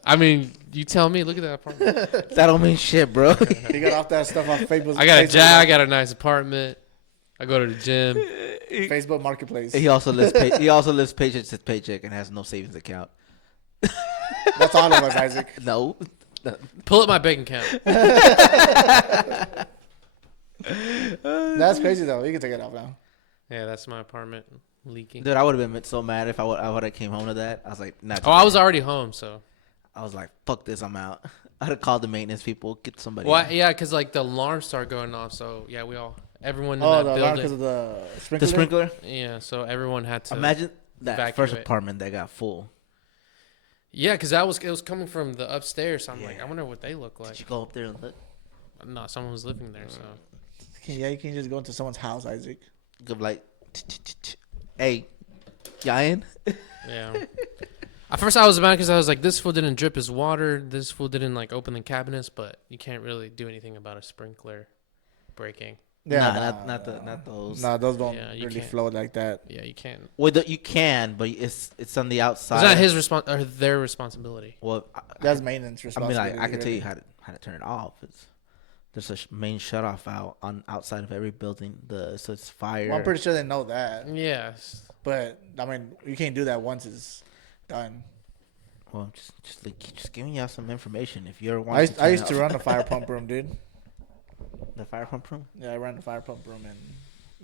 I mean, you tell me. Look at that apartment. That don't mean shit, bro. He got off that stuff on Facebook. I got a Facebook, jag. I got a nice apartment. I go to the gym. Facebook Marketplace. He also lives paycheck to paycheck and has no savings account. That's all of us, Isaac. No. Pull up my bank account. That's crazy though. You can take it off now. Yeah, that's my apartment leaking. Dude, I would have been so mad if I would have came home to that. I was like, not. Oh, I was already home, so. I was like, fuck this, I'm out. I'd have called the maintenance people, get somebody. Well, out. yeah, because like the alarms start going off, so yeah, everyone in Oh, that the alarm building. because of the sprinkler. The sprinkler. Yeah, so everyone had to. Imagine that first evacuate. apartment that got full. Yeah, because it was coming from the upstairs. So I'm like, I wonder what they look Did like. you go up there and look? No, someone was living there, so. Yeah, you can just go into someone's house, Isaac. Go like, hey, y'all in? Yeah. At first, I was mad because I was like, this fool didn't drip his water. This fool didn't like open the cabinets, but you can't really do anything about a sprinkler breaking. Yeah, not those. No, those don't Yeah, you really can't. flow like that. Yeah, you can't. Well, you can, but it's on the outside. It's not his or their responsibility. Well, That's maintenance I mean, responsibility. I can tell you really. how to turn it off. There's a main shutoff out on outside of every building. So it's fire. Well, I'm pretty sure they know that, Yeah. but I mean, you can't do that once it's done. Well, just giving y'all some information. If you're I wanting, used, I used to run the fire pump room, dude. the fire pump room. Yeah, I ran the fire pump room in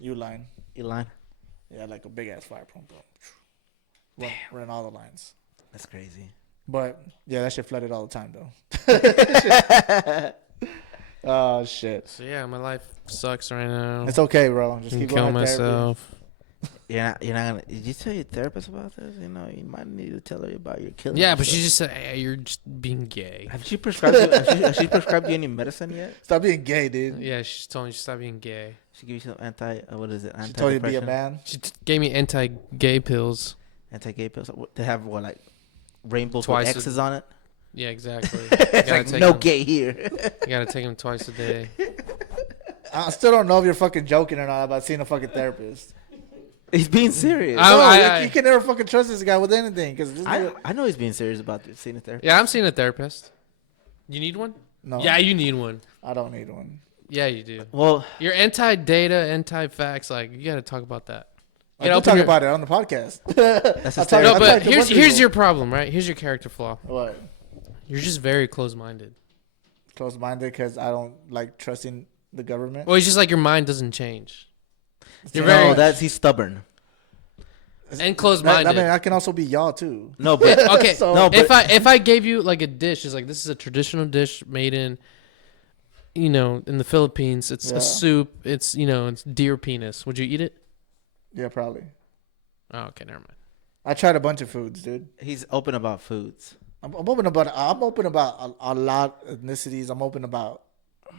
U-Line. Line. Yeah, like a big ass fire pump room. Ran all the lines. That's crazy. But yeah, that shit flooded all the time though. Oh shit. So yeah, my life sucks right now. It's okay, bro. Just I keep can kill going to therapy. myself. You're not gonna. Did you tell your therapist about this? You know, you might need to tell her about your killing. Yeah, but yourself. she just said, hey, you're just being gay. Have she prescribed you? Has she prescribed you any medicine yet? Stop being gay, dude. Yeah, she's told me to stop being gay. She give you some what is it? She told you to be a Antidepressant? man. She gave me anti-gay pills. Anti-gay pills. They have like rainbows Twice with a- X's on it. Yeah, exactly. It's like no gay here. You gotta take them twice a day. I still don't know if you're fucking joking or not about seeing a fucking therapist. He's being serious. No, you can never fucking trust this guy with anything because I know he's being serious about seeing a therapist. Yeah, I'm seeing a therapist. You need one? no, Yeah, you need one. I don't need one. Yeah, you do. Well, You're anti-data, anti-facts. Like, you gotta talk about that. I can talk about it on the podcast. that's his I'll tell you- No, I'll therapist. but talk to here's one here's people. your problem, right? Here's your character flaw. What? You're just very close-minded. Close-minded because I don't like trusting the government. Well, it's just like your mind doesn't change. You're No, very that's he's stubborn. and closed-minded. I mean, I can also be y'all too. No, but Okay, So- no, but if I gave you like a dish, it's like this is a traditional dish made in, you know, in the Philippines. It's Yeah. a soup. It's it's deer penis. Would you eat it? Yeah, probably. Oh, okay, never mind. I tried a bunch of foods, dude. he's open about foods. I'm open about a lot of ethnicities. I'm open about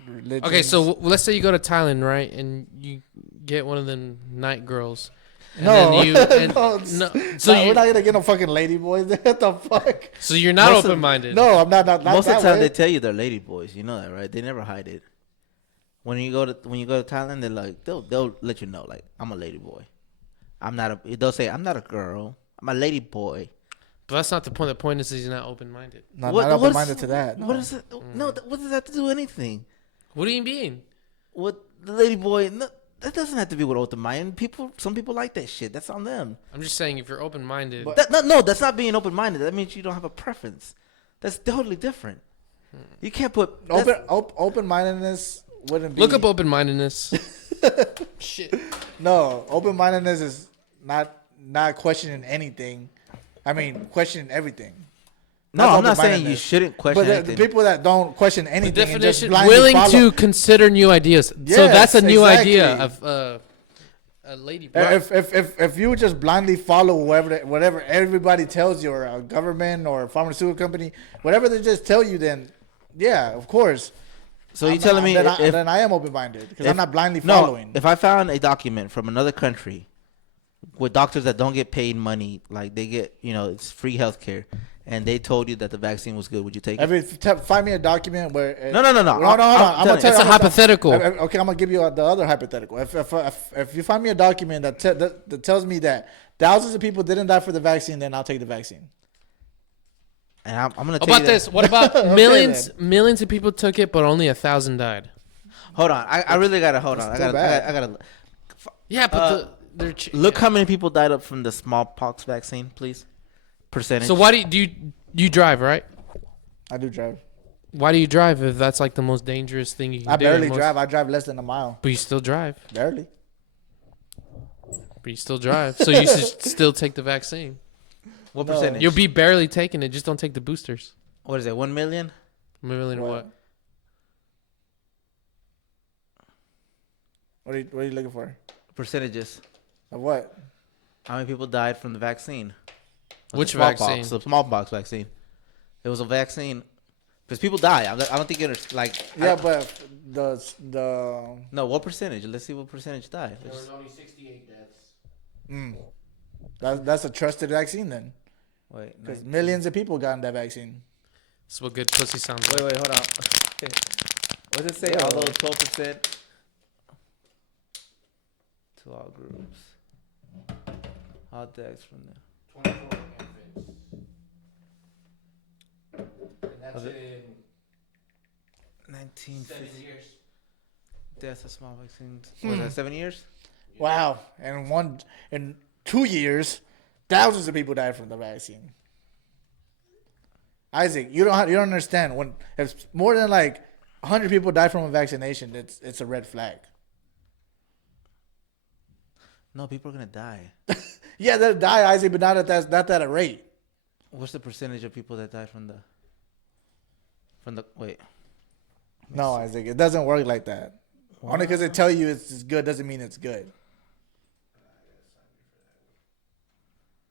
religions. Okay, so let's say you go to Thailand, right, and you get one of them night girls. And no, then you, and, no, no, so so we're not gonna get no fucking lady boys. What the fuck? so you're not Most of- open-minded. No, I'm not. Not Most that of the time, way. they tell you they're lady boys. You know that, right? They never hide it. When you go to Thailand, they're like they'll let you know, like, I'm a lady boy. I'm not a. They'll say I'm not a girl. I'm a lady boy. But that's not the point. The point is he's not open-minded. Not What- open what's- minded to that. No. What is it? No, what does that have to do with anything? What do you mean? What the lady boy? No, that doesn't have to be with open mind. Some people like that shit. That's on them. I'm just saying if you're open-minded. No, that's not being open minded. That means you don't have a preference. That's totally different. You can't put Open mindedness wouldn't be. Look up open-mindedness. Shit. No, open mindedness is not questioning anything. I mean, questioning everything. No, That's I'm not saying you open-mindedness. shouldn't question But the anything. people that don't question The anything and just definition: blindly willing follow, to consider new ideas. So Yes, that's a new idea exactly. of a lady. If you just blindly follow whatever everybody tells you, or a government or a pharmaceutical company, whatever they just tell you, then yeah, of course. So you're telling me then I am open minded because I'm not blindly following. If I found a document from another country with doctors that don't get paid money, like they get, it's free healthcare, and they told you that the vaccine was good, would you take it? Find me a document where. No. Hold on. I'm gonna tell It's you. a hypothetical. Okay, I'm gonna give you the other hypothetical. If you find me a document that tells me that thousands of people didn't die for the vaccine, then I'll take the vaccine. And I'm gonna How tell about you that. this? What about Okay, millions of people took it, but only 1,000 died? Hold on, I really gotta hold on. I still gotta Yeah, but they're look how many people died up from the smallpox vaccine, please. Percentage. So why do you drive, right? I do drive. Why do you drive if that's like the most dangerous thing you can I do? barely drive. I drive less than a mile. But you still drive. Barely. But you still drive. So you should still take the vaccine. What No. percentage? You'll be barely taking it. Just don't take the boosters. What is it? 1 million? Million What? what? What are you looking for? Percentages. Of what? How many people died from the vaccine? Which The smallpox, vaccine? The smallpox vaccine. It was a vaccine because people die. I don't think you're like. Yeah, but the No, what percentage? Let's see what percentage died. only 68 deaths. that's a trusted vaccine then, Wait, because millions of people gotten that vaccine. That's what good pussy sounds like. wait, hold on. What does it say? Yeah. Although 12% to all groups. All deaths from the 24 infants. And that's Was it- in 1950 7 years. deaths of small vaccines. Was that 7 years? Wow, and in 2 years, thousands of people died from the vaccine. Isaac, you don't understand. When if more than like 100 people die from a vaccination, it's a red flag. No, people are gonna die. Yeah, they'll die, Isaac, but not at a rate. What's the percentage of people that died from the? Wait. No, Isaac, it doesn't work like that. Only because they tell you it's good doesn't mean it's good.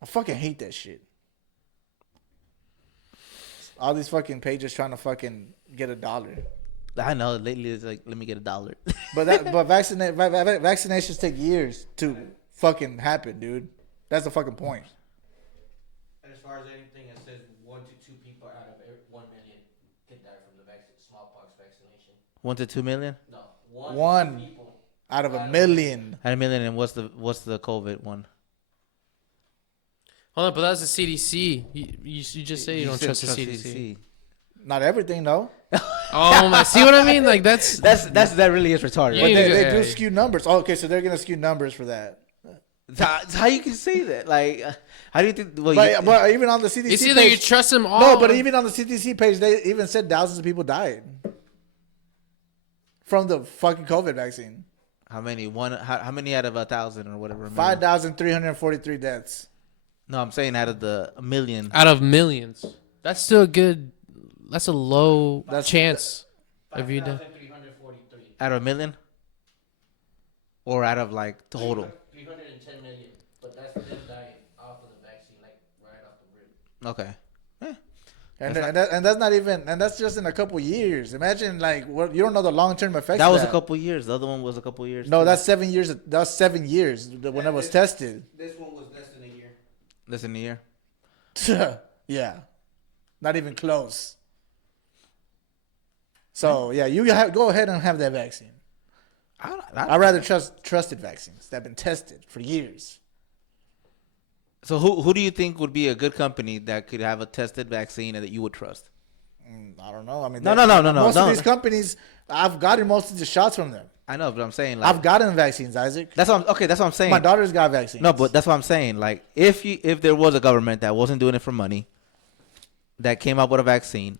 I fucking hate that shit. All these fucking pages trying to fucking get $1. I know. Lately, it's like, let me get $1. But vaccinations take years to fucking happen, dude. That's the fucking point. And as far as anything, it says 1 to 2 people out of 1 million can die from the smallpox vaccination. 1 to 2 million. No, One. to 2 people. Out of a million. At a million, and what's the COVID one? Hold on, but that's the CDC. You just say you don't trust the CDC. Not everything, though. Oh my! See what I mean? Like that's That really is retarded. Yeah. But they Yeah. do skew numbers. Oh, okay, so they're going to skew numbers for that. That's how you can say that. Like, how do you think? Well, But even on the CDC it's either you page. trust them all. No, but even on the CDC page, they even said thousands of people died from the fucking COVID vaccine. How many? How many out of 1,000 or whatever? 5,343 deaths. No, I'm saying out of the million. Out of millions. That's still a good. That's a low That's- chance of you to. 5,343. Out of a million? Or out of like total? 310 million. But that's them dying off of the vaccine, like right off the rip. Okay. And that's not even, and that's just in a couple years. Imagine like what you don't know the long term effects. That of was a couple years. The other one was a couple years. No, too. that's 7 years. That's 7 years when it was tested. This one was less than a year. Less than a year. Yeah, not even close. So yeah, you go ahead and have that vaccine. I'd rather trust trusted vaccines that have been tested for years. So who do you think would be a good company that could have a tested vaccine and that you would trust? I don't know. I mean, No. Most of these companies, I've gotten most of the shots from them. I know, but I'm saying like I've gotten vaccines, Isaac. that's what I'm saying. My daughter's got vaccines. No, but that's what I'm saying. Like if there was a government that wasn't doing it for money, that came up with a vaccine,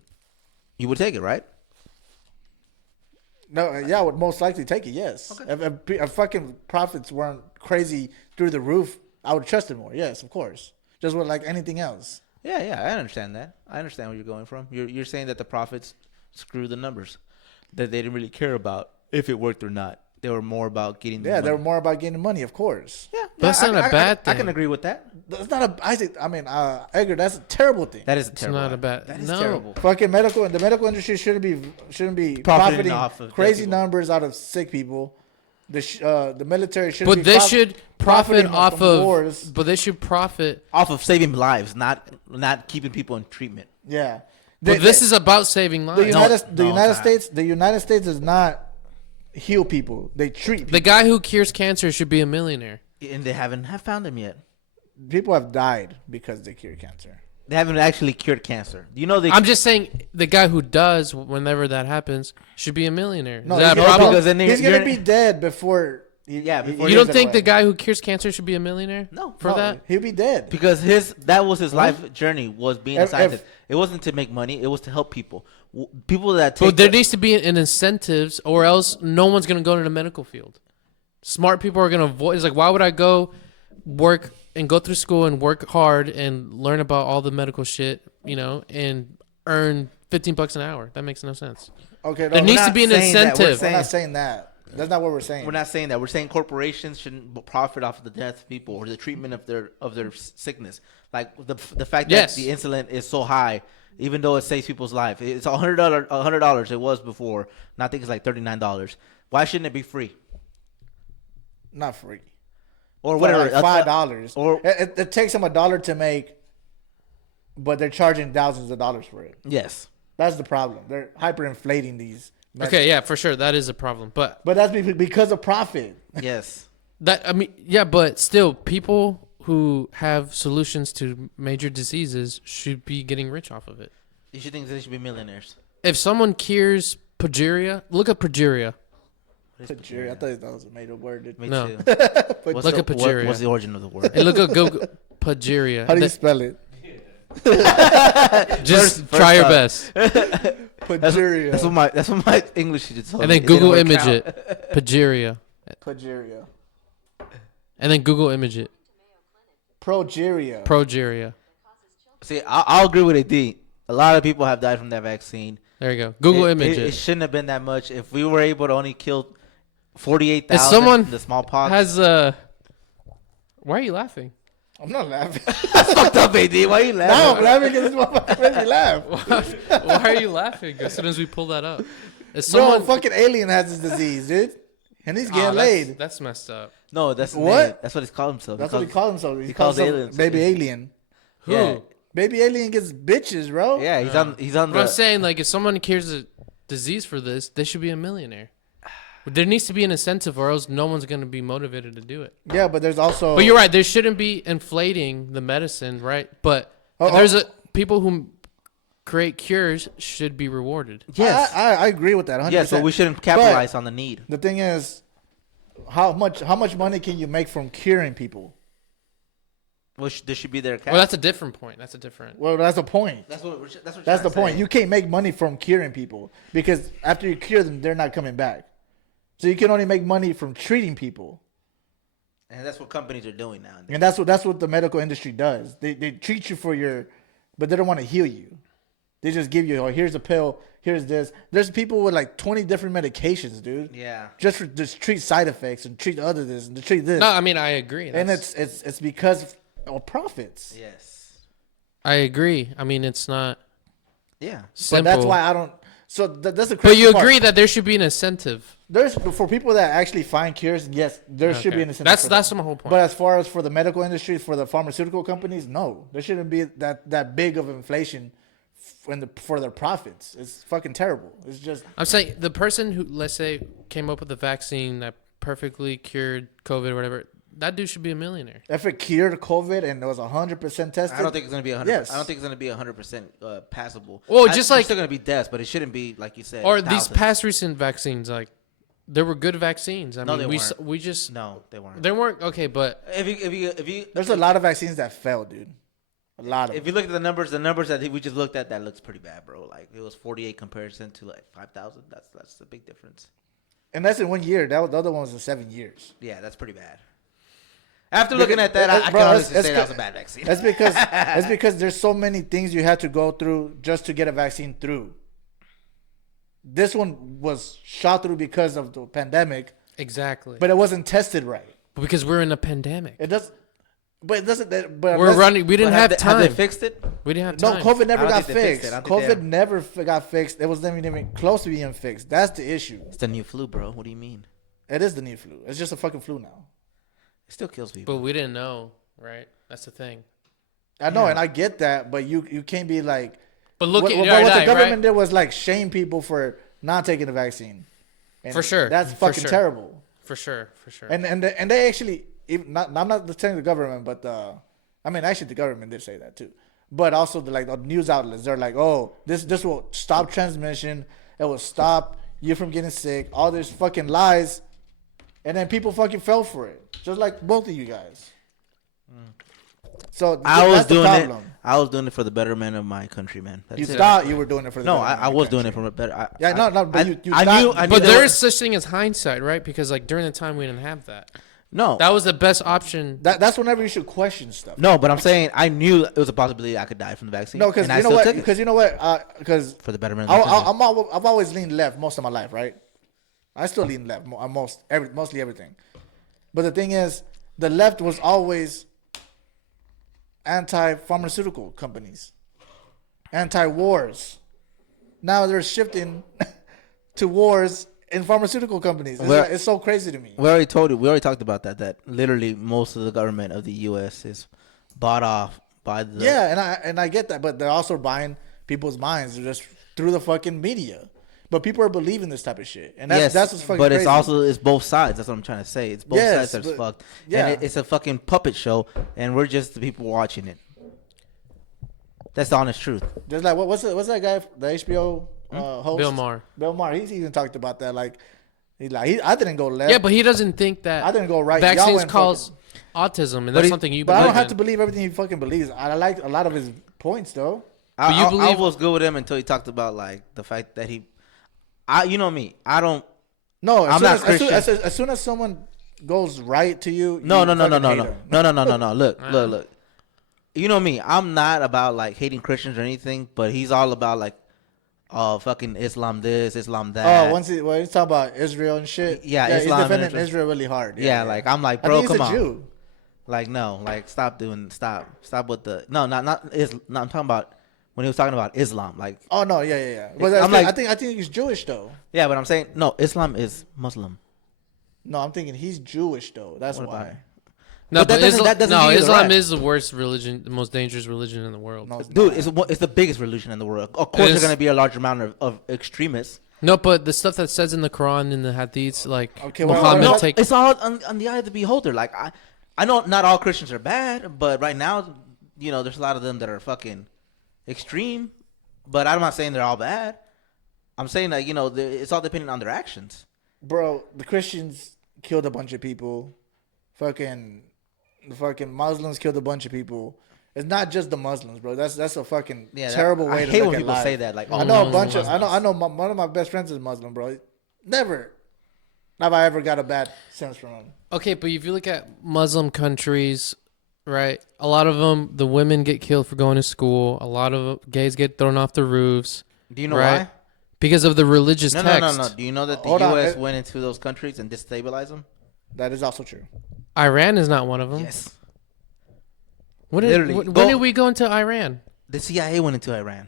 you would take it, right? No, yeah, I would most likely take it. Yes. Okay. If fucking profits weren't crazy through the roof, I would trust it more. Yes, of course. Just with like anything else. Yeah, I understand that. I understand where you're going from. You're saying that the profits screw the numbers, that they didn't really care about if it worked or not. They were more about getting. The Yeah, money. they were more about getting money, of course. Yeah, That's not a bad I can thing. agree with that. That's not a. Isaac, I mean, Edgar, that's a terrible thing. That is a It's terrible. not a bad. That is no. terrible. Fucking the medical industry shouldn't be Profiting profiting off of crazy dead people. numbers out of sick people. The military should. But they should profit profiting off from of. wars. But they should profit. Off of saving lives, not keeping people in treatment. Yeah. But this is about saving the lives. United No, it's not. States. The United States does not heal people. They treat people. The guy who cures cancer should be a millionaire. And they haven't found him yet. People have died because they cure cancer. They haven't actually cured cancer. You know they. I'm just saying the guy who does, whenever that happens, should be a millionaire. No, Is that a he's gonna- problem? because then he's gonna you're- be dead before. Yeah, before You gives don't it think the away. guy who cures cancer should be a millionaire? No. For No, that? he'll be dead. Because that was his life journey, was being a If- scientist. It wasn't to make money. It was to help people. People that take. But there needs to be an incentives, or else no one's gonna go to the medical field. Smart people are gonna avoid. It's like, why would I go work and go through school and work hard and learn about all the medical shit, and earn $15 an hour? That makes no sense. Okay, no, There we're needs not- to be an saying that. We're incentive. We're not saying that. That's not what we're saying. We're not saying that. We're saying corporations shouldn't profit off of the death of people or the treatment of their sickness. Like the fact Yes. that the insulin is so high, even though it saves people's life. It's $100. It was before. Now I think it's like $39. Why shouldn't it be free Not free. or For whatever? like $5. or- It takes them $1 to make, but they're charging thousands of dollars for it. Yes. That's the problem. They're hyperinflating these. Okay, yeah, for sure, that is a problem. But But that's because of profit. Yes. but still, people who have solutions to major diseases should be getting rich off of it. You should think they should be millionaires. If someone cures progeria, look at progeria. Progeria. I thought that was a made up word. Dude. Me No. too. Look at progeria. What's the origin of the word? Hey, look at Google progeria. How do you spell it? Just First try your off. best, Progeria. That's what my English teacher told and me. then It didn't Google work image out. it. Progeria, Progeria. and then Google image it. Progeria. Progeria. See, I'll agree with AD. A lot of people have died from that vaccine. There you go. Google image It it. shouldn't have been that much. If we were able to only kill If 48,000 someone from the smallpox. Has why are you laughing? I'm not laughing. That's fucked up, AD. Why are you No, laughing? I'm laughing because this motherfucker makes me laugh. Why are you laughing? As soon as we pull that up, is Bro, someone fucking alien has this disease, dude. And he's Oh, getting laid. That's messed up. No, that's What? Nate. That's what he's called himself. That's what he calls himself. he calls aliens. Baby alien. Who? Yeah. Baby alien gets bitches, bro. Yeah, he's on But I'm the. saying, like, if someone cures a disease for this, they should be a millionaire. There needs to be an incentive, or else no one's going to be motivated to do it. Yeah, but there's also. But you're right. There shouldn't be inflating the medicine, right? But Oh, there's people who create cures should be rewarded. Yes. I agree with that. 100%. Yeah, so we shouldn't capitalize on the need. The thing is, how much money can you make from curing people? Well, there should be their cap. Well, that's a different point. That's a different. Well, that's the point. That's what That's the point. You can't make money from curing people because after you cure them, they're not coming back. So you can only make money from treating people. And that's what companies are doing now. And that's what the medical industry does. They treat you for but they don't want to heal you. They just give you, oh, here's a pill, here's this. There's people with like 20 different medications, dude. Yeah. Just treat side effects and treat other this and to treat this. No, I mean I agree. And it's because of profits. Yes. I agree. I mean it's not. Yeah. Simple. But that's why I don't. So that's the. But you part. agree that there should be an incentive. There's for people that actually find cures. Yes, there should be an incentive. That's my whole point. But as far as for the medical industry, for the pharmaceutical companies, no, there shouldn't be that big of inflation for their profits. It's fucking terrible. It's just. I'm saying the person who, let's say, came up with the vaccine that perfectly cured COVID or whatever, that dude should be a millionaire. If it cured COVID and it was 100% tested, I don't think it's gonna be 100. Yes. I don't think it's gonna be 100% passable. Well, There's still gonna be deaths, but it shouldn't be like you said. Or these thousands. past recent vaccines, like there were good vaccines. I No, mean, they weren't. we just No, they weren't. they weren't okay, but If you there's a lot of vaccines that failed, dude. A lot of. if you look at the numbers that we just looked at, that looks pretty bad, bro. Like it was 48 comparison to like 5,000. That's the big difference. And that's in 1 year. The other one was in 7 years. Yeah, that's pretty bad. After looking at that, I can honestly say that was a bad vaccine. That's because there's so many things you had to go through just to get a vaccine through. This one was shot through because of the pandemic, exactly. but it wasn't tested right. Because we're in a pandemic, It does, but it doesn't. But we're running. We didn't have time. Have they fixed it? We didn't have No, time. COVID never I don't got think they fixed fixed. it. I don't think COVID never got fixed. It was never even close to being fixed. That's the issue. It's the new flu, bro. What do you mean? It is the new flu. It's just a fucking flu now. It still kills people. But we didn't know, right? That's the thing. I know, and I get that, but you can't be like. But look what, at what right, the government right? did was like shame people for not taking the vaccine. And For sure. that's For fucking sure. terrible. For sure. And they actually, I'm not saying the government, but I mean actually the government did say that too. But also the news outlets, they're like, oh, this will stop transmission. It will stop you from getting sick. All this fucking lies, and then people fucking fell for it, just like both of you guys. So I was that's the doing it. problem. I was doing it for the betterment of my country, man. You That's it. thought you were doing it for the No, betterment I of was the doing it country. for a better. Yeah, no, but you I thought- knew. But there there was- is such thing as hindsight, right? Because like during the time we didn't have that. no. That was the best option. That's whenever you should question stuff. No, but I'm saying I knew it was a possibility I could die from the vaccine. No, because and I you know still what? took it Because you know what? Because for the betterment of my country. I've always leaned left most of my life, right? I still lean left on mostly everything. But the thing is, the left was always anti-pharmaceutical companies, anti-wars. Now they're shifting to wars in pharmaceutical companies. It's so crazy to me. We already told you. We already talked about that. That literally most of the government of the U.S. is bought off by the. Yeah, and I get that, but they're also buying people's minds just through the fucking media. But people are believing this type of shit, and that's what's fucking but crazy. it's both sides. That's what I'm trying to say. It's both Yes, sides that's but- fucked. yeah. And it's a fucking puppet show, and we're just the people watching it. That's the honest truth. Just like what's that guy, the HBO host, Bill Maher. Bill Maher. He's even talked about that. Like, I didn't go left. Yeah, but he doesn't think that I didn't go right. Y'all vaccines went cause autism, and that's something you But I believe don't have in. to believe everything he fucking believes. I like a lot of his points though. But you I believe- was good with him until he talked about like the fact that you know me. I don't. No, I'm not Christian. as soon as someone goes right to you, No. you fucking hate him. No. Look. You know me. I'm not about like hating Christians or anything, but he's all about like, fucking Islam this, Islam that. Oh, when he's talking about Israel and shit. Yeah, he's Islam and defending Israel. Israel really hard. Yeah, like I'm like, I bro, think he's come a on. Jew. Like no, like stop with the no, not Islam. No, I'm talking about when he was talking about Islam. Like, Oh no, yeah. But I'm like- I think he's Jewish though. yeah, but I'm saying no, Islam is Muslim. No, I'm thinking he's Jewish though. That's What about why. it? No, But that doesn't give you the Islam right. is the worst religion, the most dangerous religion in the world. No, it's Dude, not. it's the biggest religion in the world. Of It course, is. there's gonna be a large amount of extremists. No, but the stuff that says in the Quran and the Hadiths, like Okay, well, Muhammad well, No, take. it's all on the eye of the beholder. Like I know not all Christians are bad, but right now, there's a lot of them that are fucking extreme. But I'm not saying they're all bad. I'm saying that it's all depending on their actions. Bro, the Christians killed a bunch of people. The fucking Muslims killed a bunch of people. It's not just the Muslims, bro. That's a fucking terrible way I to hate look when at people life. say that. Like, I know a no, bunch no, of. I know. One of my best friends is Muslim, bro. Never Have I ever got a bad sense from them? Okay, but if you look at Muslim countries, right? A lot of them, the women get killed for going to school. A lot of gays get thrown off the roofs. Do you know right? why? Because of the religious No, text. no. Do you know that the Hold on. U.S. went into those countries and destabilized them? That is also true. Iran is not one of them. Yes. When Literally. when did we go into Iran? The CIA went into Iran.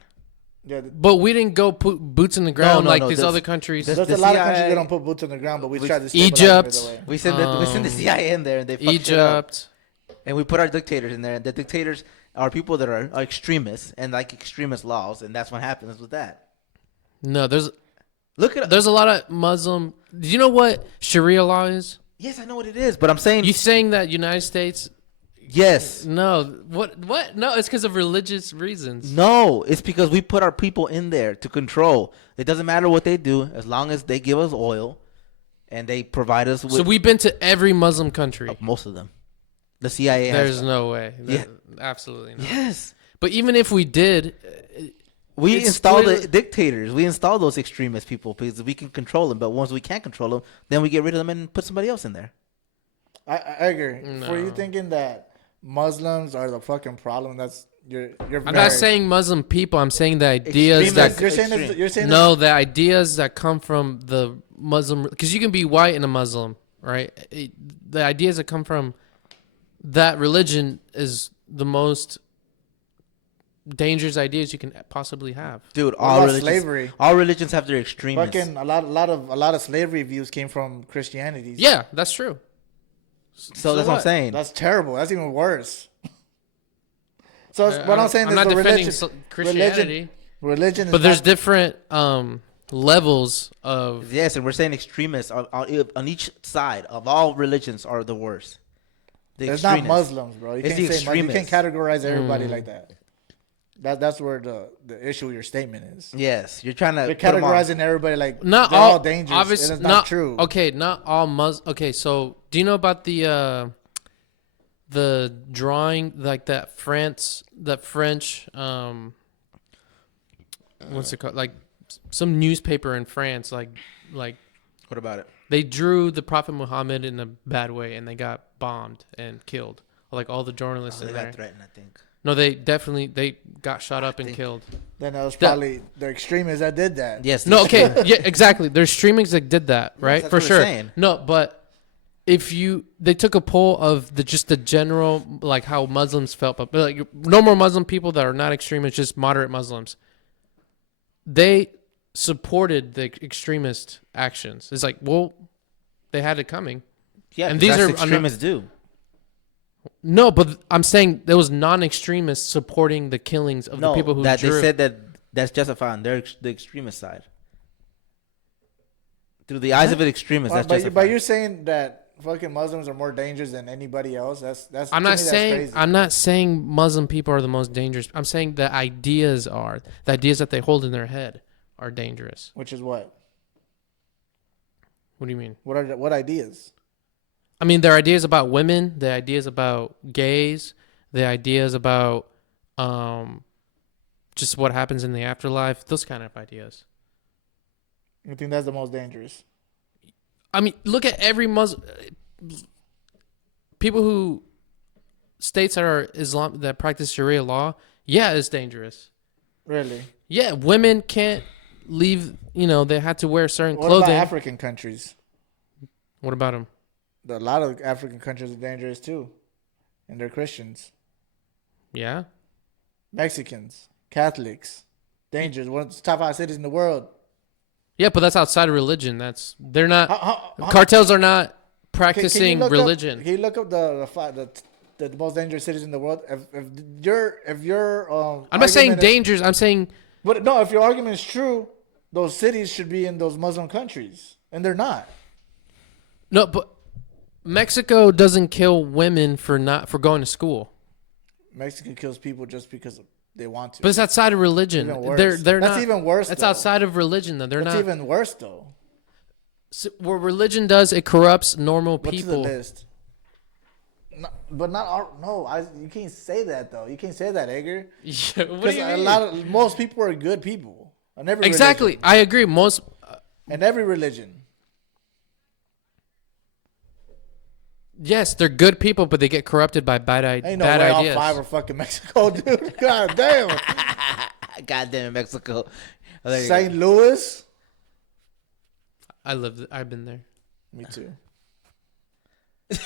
Yeah, But we didn't go put boots in the ground no, like no, these this- other countries. this- there's the a lot of CIA countries that don't put boots on the ground, but we we- tried to stabilize Egypt. them either way. We send the CIA in there and they fucked shit up. Egypt. And we put our dictators in there. And the dictators are people that are extremists and like extremist laws, and that's what happens with that. No, there's There's a lot of Muslim. Do you know what Sharia law is? yes, I know what it is, but I'm saying You saying that United States? yes. No. What? No, it's because of religious reasons. No, it's because we put our people in there to control. It doesn't matter what they do as long as they give us oil and they provide us with So we've been to every Muslim country. most of them. The CIA has There's them. no way. Yeah. Absolutely not. Yes. But even if we did, We It's install clearly- the dictators. We install those extremist people because we can control them. But once we can't control them, then we get rid of them and put somebody else in there. I agree. For you No. thinking that Muslims are the fucking problem, that's you're. I'm not saying Muslim people. I'm saying the ideas that Extremist. you're saying no, the ideas that come from the Muslim, because you can be white and a Muslim, right? The ideas that come from that religion is the most dangerous ideas you can possibly have. Dude, What about religions, slavery? all religions have their extremists. fucking a lot of slavery views came from Christianity. Yeah, that's true. So that's what I'm saying. That's terrible. That's even worse. So it's, what I'm saying I'm is not the defending religion, Christianity, religion is but there's not- different levels of. Yes, and we're saying extremists on each side of all religions are the worst. The It's not extremists. Muslims, bro. You It's can't the say you can't extremists. categorize everybody like that. That's where the issue with your statement is. Yes, you're trying to You're put 'em on. categorizing everybody like Not they're all, all dangerous. Obviously, And it's not true. Okay, not all Okay, so do you know about the drawing, like that French what's it called, like some newspaper in France, like What about it? they drew the Prophet Muhammad in a bad way and they got bombed and killed, like all the journalists They in got there. threatened, I think. No, they got shot up and think- killed. Then it was That- probably the extremists that did that. Yes. No, okay, yeah, exactly. There's streamings that did that, right? that's For what we're sure. saying. No, but if they took a poll of the general, like how Muslims felt, but like normal Muslim people that are not extremists, just moderate Muslims, they supported the extremist actions. It's like, well, they had it coming. Yeah, And and these these are- extremists do. No, but I'm saying there was non-extremists supporting the killings of the people who that drew. they said that's justified on the extremist side. Through the eyes of an extremist, that's justified. But you're saying that fucking Muslims are more dangerous than anybody else. That's I'm to not me, that's saying crazy. Muslim people are the most dangerous. I'm saying the ideas that they hold in their head are dangerous. Which is what? What do you mean? What ideas? I mean, their ideas about women, the ideas about gays, the ideas about just what happens in the afterlife, those kind of ideas. You think that's the most dangerous? I mean, look at every Muslim people who states that are Islam that practice Sharia law. Yeah, it's dangerous. Really? Yeah, women can't leave. They had to wear certain What clothing. about African countries? What about them? A lot of African countries are dangerous too, and they're Christians, Yeah. Mexicans, Catholics, dangerous. One of the top 5 cities in the world. Yeah, but that's outside of religion. They're not. How- Cartels are not can you practicing look up- religion. Can you look up the most dangerous cities in the world? If your I'm not saying argument is- dangers. I'm saying But no, if your argument is true, those cities should be in those Muslim countries, and they're not. no, but Mexico doesn't kill women for going to school. Mexico kills people just because they want to. But it's outside of religion. Even worse. They're That's not. even worse, It's though. outside of religion, though. They're That's not. even worse though. What religion does, it corrupts normal What's the people. list? No, but not all. No, you can't say that though. You can't say that, Edgar. Yeah, what do Because you a mean? lot of most people are good people. In every Exactly. religion. I agree. Most. In every religion. Yes, they're good people, but they get corrupted by bad Ain't no bad way ideas. all 5 are fucking Mexico, dude. God damn. God damn it, Mexico. Oh, there you St. Louis. I've been there. Me too. go.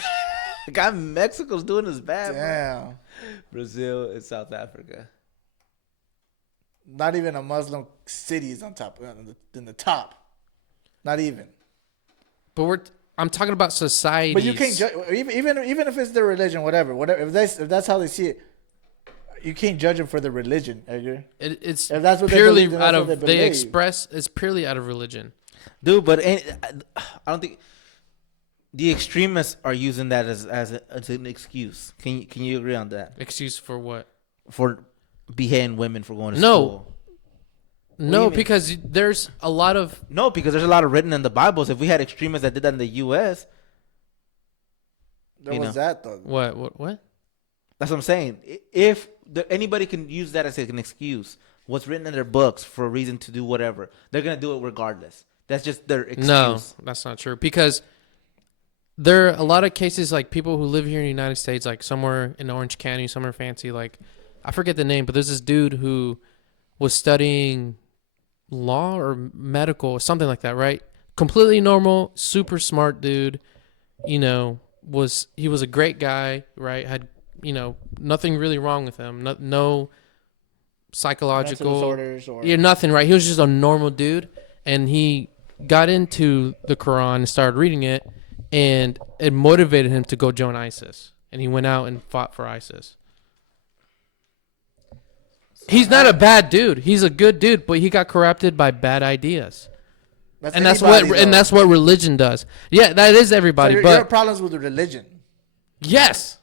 God, Mexico's doing us bad, bro. Damn. Brazil and South Africa. Not even a Muslim city is on top in the top. Not even. But I'm talking about society. But you can't judge even if it's their religion, whatever. If that's how they see it, you can't judge them for their religion, Edgar. It's If that's what they purely believe, then that's out what of they they believe. express. It's purely out of religion. Dude, but I don't think the extremists are using that as an excuse. Can you agree on that? Excuse for what? For beheading women for going to No. school? do No, you mean? because there's a lot of No, because there's a lot of written in the Bibles. If we had extremists that did that in the U.S., There you was know. that though. what? that's what I'm saying. If anybody can use that as an excuse, what's written in their books for a reason to do whatever, they're gonna do it regardless. That's just their excuse. No, that's not true. Because there are a lot of cases like people who live here in the United States, like somewhere in Orange County, somewhere fancy. Like I forget the name, but there's this dude who was studying law or medical or something like that, right? Completely normal, super smart dude. You know, he was a great guy, right? Had nothing really wrong with him. No Mental psychological disorders or nothing, right? He was just a normal dude, and he got into the Quran and started reading it, and it motivated him to go join ISIS, and he went out and fought for ISIS. He's not a bad dude. He's a good dude, but he got corrupted by bad ideas. that's And anybody, though. that's what religion does. Yeah, that is So everybody, your but problems with the religion. yes,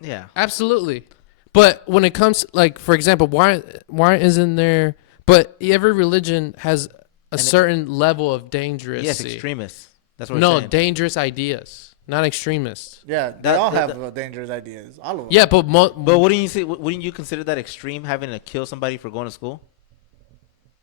Yeah. absolutely. But when it comes, like, for example, why isn't there? But every religion has a certain level of dangerousy. Yes, extremists. That's what No, we're saying. dangerous ideas, not extremists. Yeah, they all have dangerous ideas. All of them. Yeah, but But wouldn't you say? Wouldn't you consider that extreme, having to kill somebody for going to school?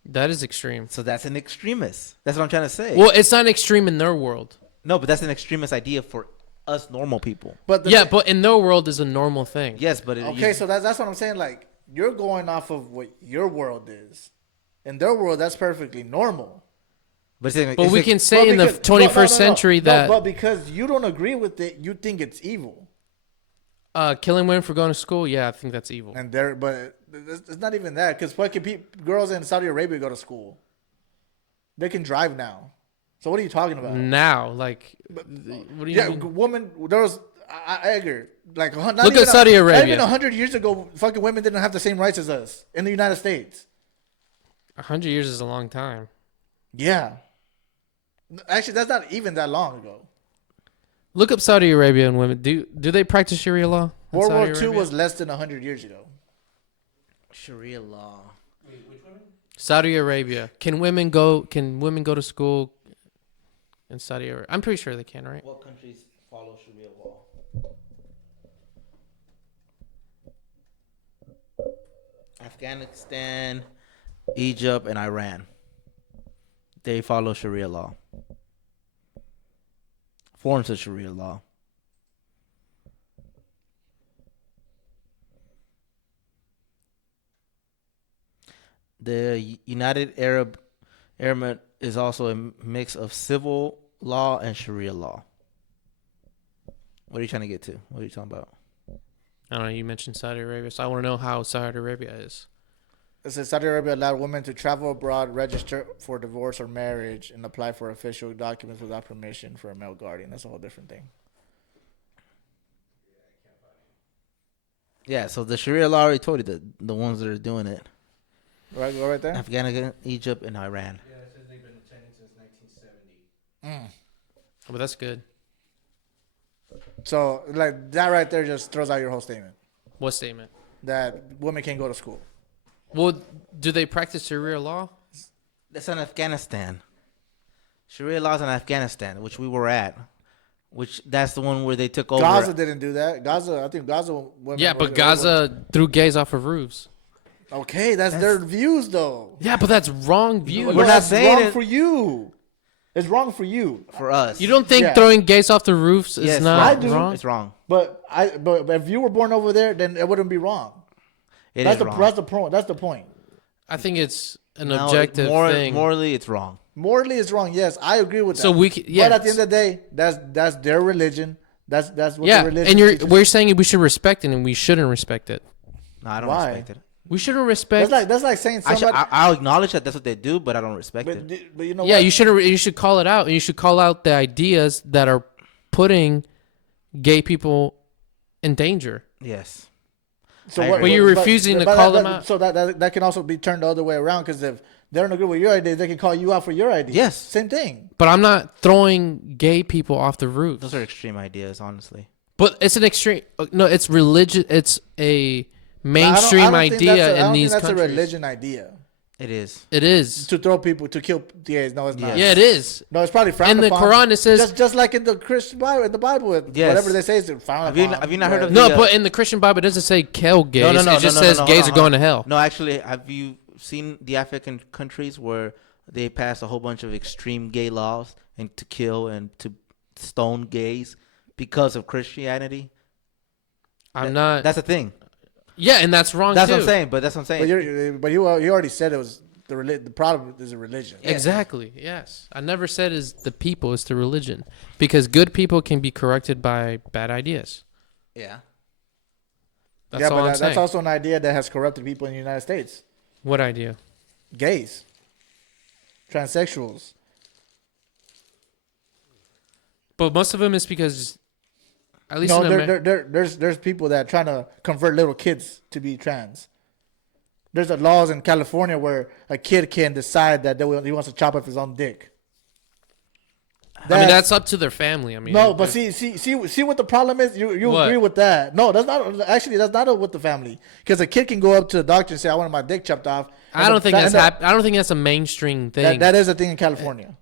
that is extreme. So that's an extremist. That's what I'm trying to say. Well, it's not extreme in their world. No, but that's an extremist idea for us normal people. But But in their world is a normal thing. Yes, but okay, so that's what I'm saying. Like you're going off of what your world is. In their world, that's perfectly normal. but We can say in the 21st century that but because you don't agree with it, you think it's evil. killing women for going to school, yeah, I think that's evil. And but it's not even that because fucking girls in Saudi Arabia go to school. They can drive now. So what are you talking about? Now, like, what do you Yeah, mean? woman. There was Edgar. Like not Look even at Saudi Arabia. Not even 100 years ago, fucking women didn't have the same rights as us in the United States. 100 years is a long time. Yeah. Actually, that's not even that long ago. Look up Saudi Arabia and women. Do they practice Sharia law? in World War Saudi II Arabia? was less than 100 years ago. Sharia law. Saudi Arabia. Can women go to school in Saudi Arabia? I'm pretty sure they can, right? What countries follow Sharia law? Afghanistan, Egypt, and Iran. They follow Sharia law. Forms of Sharia law. The United Arab Emirates is also a mix of civil law and Sharia law. What are you trying to get to? What are you talking about? I don't know. You mentioned Saudi Arabia, so I want to know how Saudi Arabia is. It says Saudi Arabia allowed women to travel abroad, register for divorce or marriage, and apply for official documents without permission for a male guardian. That's a whole different thing. Yeah, so the Sharia law, I already told you the ones that are doing it. Right, go right there. Afghanistan, Egypt, and Iran. Yeah, it says they've been attending since 1970. But that's good. So, like that right there just throws out your whole statement What statement? that women can't go to school. Well, do they practice Sharia law? That's in Afghanistan. Sharia laws in Afghanistan, which we were at. That's the one where they took over. Gaza didn't do that. I think Gaza women. Yeah, but Gaza threw gays off of roofs. Okay, that's their views though. Yeah, but that's wrong view. We're not That's saying wrong it. for you. It's wrong for you. For us. You don't think Yeah. throwing gays off the roofs is Yes, not I do. wrong? It's wrong. But if you were born over there, then it wouldn't be wrong. That's wrong. That's the point. I think it's an No, objective thing. Morally, it's wrong. Morally, it's wrong. Yes, I agree with that. So yeah. But at the end of the day, that's their religion. That's what yeah, the religion and teaches. we're saying we should respect it, and we shouldn't respect it. No, I don't Why? respect it. We shouldn't respect. That's like saying somebody. I'll acknowledge that that's what they do, but I don't respect it. But you know Yeah, what? you should. You should call it out, and you should call out the ideas that are putting gay people in danger. Yes. So I what, agree. But you're refusing to call them out. So that can also be turned the other way around because if they don't agree with your ideas, they can call you out for your ideas. Yes. Same thing. But I'm not throwing gay people off the roof. Those are extreme ideas, honestly. But it's an extreme. No, it's religion. It's a mainstream I don't think idea in these that's countries. a religion idea. It is. It is. To throw people, to kill gays. No, it's not. Yeah, it is. No, it's probably frowned In the upon. Quran, it says just like in the Christian Bible, Yes. whatever they say is frowned upon. Have you not heard of no, the, but in the Christian Bible, it doesn't say kill gays. No, it just says gays are going to hell. No, actually, have you seen the African countries where they pass a whole bunch of extreme gay laws and to kill and to stone gays because of Christianity? I'm not. That's a thing. Yeah, and that's wrong That's too. what I'm saying. But that's what I'm saying. But you already said it was the problem is a religion. Exactly. Yes, I never said is the people, it's the religion, because good people can be corrected by bad ideas. Yeah. That's all I'm saying. That's also an idea that has corrupted people in the United States. What idea? Gays, transsexuals. But most of them is because, at least No, in America. there's people that are trying to convert little kids to be trans. There's laws in California where a kid can decide that he wants to chop off his own dick. I mean, that's up to their family. I mean, No, but see what the problem is. You What? agree with that? No, that's not with the family because a kid can go up to the doctor and say, "I want my dick chopped off." I don't think that's I don't think that's a mainstream thing. That is a thing in California.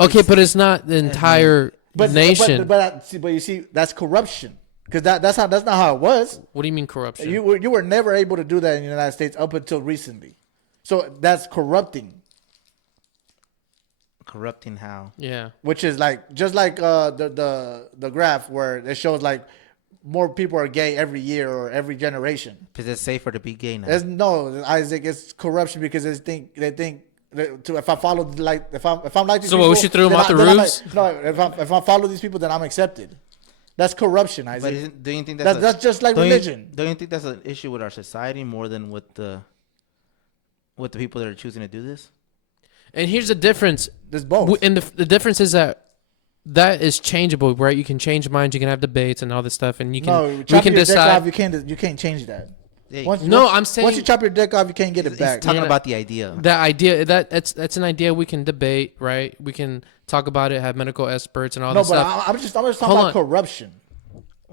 Okay, but it's not the entire nation. But you see, that's corruption because that's not how it was. What do you mean corruption? You were never able to do that in the United States up until recently. So that's corrupting. Corrupting how? Yeah. Which is like just like the graph where it shows like more people are gay every year or every generation. Because it's safer to be gay now. No, Isaac, it's corruption because they think if I follow like if I'm like these So people, what, we should throw them then out the then I'm roofs? like, no, if I follow these people, then I'm accepted. That's corruption, Isaac. But do you think That's just like don't religion. don't you think that's an issue with our society more than with the people that are choosing to do this? And here's the difference. There's both. And the difference is that is changeable, right? You can change minds, you can have debates and all this stuff, and you can we can your dick off, decide. you can't change that. Hey, I'm saying once you chop your dick off, you can't get it he's back. talking about the idea. that idea that's an idea we can debate, right? We can talk about it, have medical experts and all No, this but stuff. I'm just talking Hold about on. corruption.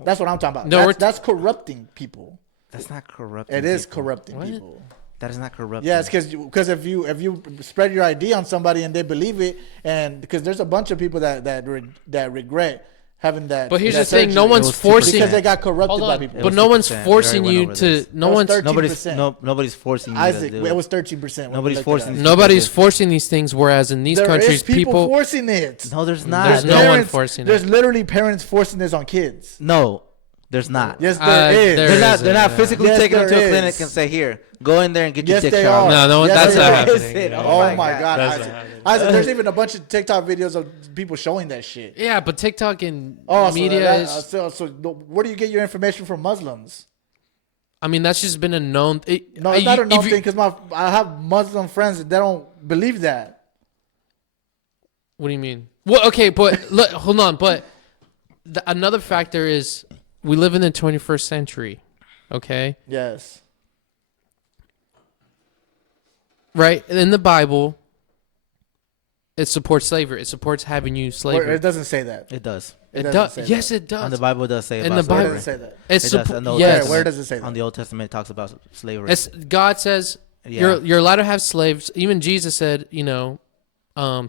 That's what I'm talking about. No, That's corrupting people. That's not corrupting. It is people. corrupting What? people. That is not corrupting. Yeah, it's because if you spread your idea on somebody and they believe it, and because there's a bunch of people that regret having that. But here's that the thing: no surgery one's was 2%. forcing. because they got corrupted Hold by on, people. but no one's 2%. forcing We already you went to. over this. No It was one's 13%. Nobody's forcing you Isaac, to do it was 13%. Nobody's forcing these nobody's people forcing these things. Whereas in these There countries, is people forcing it. No, there's not. There's no one forcing There's it. literally parents forcing this on kids. No, there's not. Yes, there is. there They're not. is They're not physically Yes, taking them to there a clinic is. and say, "Here, go in there and get Yes, your dick they shot." are. No, Yes, that's they not are. happening. Is it? Yeah. Oh my God, That's Isaac. not happening. Isaac, there's even a bunch of TikTok videos of people showing that shit. Yeah, but TikTok and Oh, media is. so where do you get your information from Muslims? I mean, that's just been a known. No, it's not a known thing because I have Muslim friends that don't believe that. What do you mean? Well, okay, but look, hold on. But another factor is we live in the 21st century. Okay, Yes. right? In the Bible, it supports slavery. It supports having you Or slavery. it doesn't say that. It does. It doesn't does. say Yes, that. it does. And the Bible does say In about the Where Bible. does slavery. it say that? It's It does. In the Old yes. Testament. Where does it say that? On the Old Testament, it talks about slavery. It's God says Yeah. you're allowed to have slaves. Even Jesus said,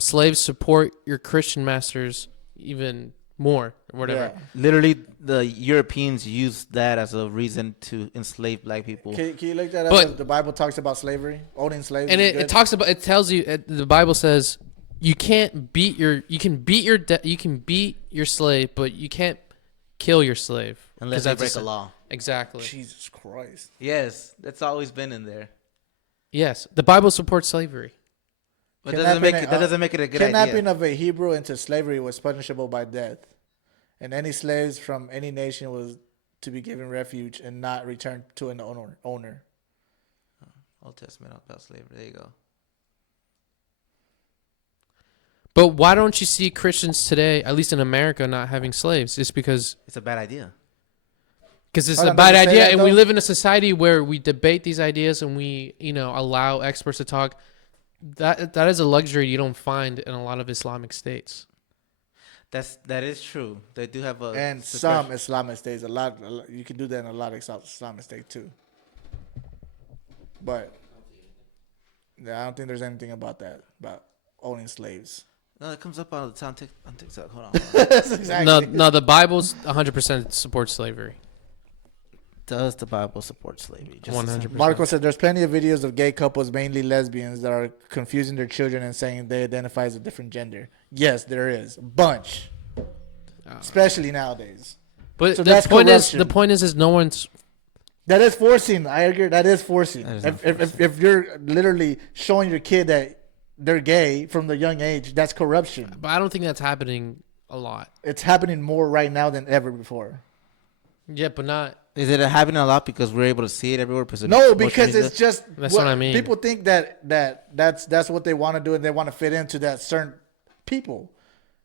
slaves support your Christian masters even more or whatever. Yeah. Literally, the Europeans used that as a reason to enslave black people. Can you look that up? But- The Bible talks about slavery, owning slaves. And is it good. talks about, it tells you, the Bible says you can't beat your you can beat your slave, but you can't kill your slave Unless they break a law. Exactly. Jesus Christ. Yes, that's always been in there. Yes, the Bible supports slavery. But that doesn't make it a good kidnapping idea. of a Hebrew into slavery was punishable by death, and any slaves from any nation was to be given refuge and not returned to an owner. Old Testament about slavery. There you go. But why don't you see Christians today, at least in America, not having slaves? Just because It's a bad idea. it's Hold a on, bad does it say idea, that, and we though? live in a society where we debate these ideas and we, allow experts to talk. That is a luxury you don't find in a lot of Islamic states. That is true. They do have a And some Islamic states, a lot you can do that in a lot of Islamic states too. But yeah, I don't think there's anything about that about owning slaves. No, it comes up all the time on TikTok. Hold on. That's exactly. No, the Bible's 100% supports slavery. Does the Bible support slavery? Just 100%. Marco said there's plenty of videos of gay couples, mainly lesbians, that are confusing their children and saying they identify as a different gender. Yes, there is a bunch, especially nowadays. But So the that's point corruption. is no one's. That is forcing. I agree. That is forcing. That is not If you're literally showing your kid that they're gay from the young age, that's corruption. But I don't think that's happening a lot. It's happening more right now than ever before. Yeah, but not. Is it happening a lot because we're able to see it everywhere? No, because it's just That's what I mean. People think that's what they want to do and they want to fit into that certain people.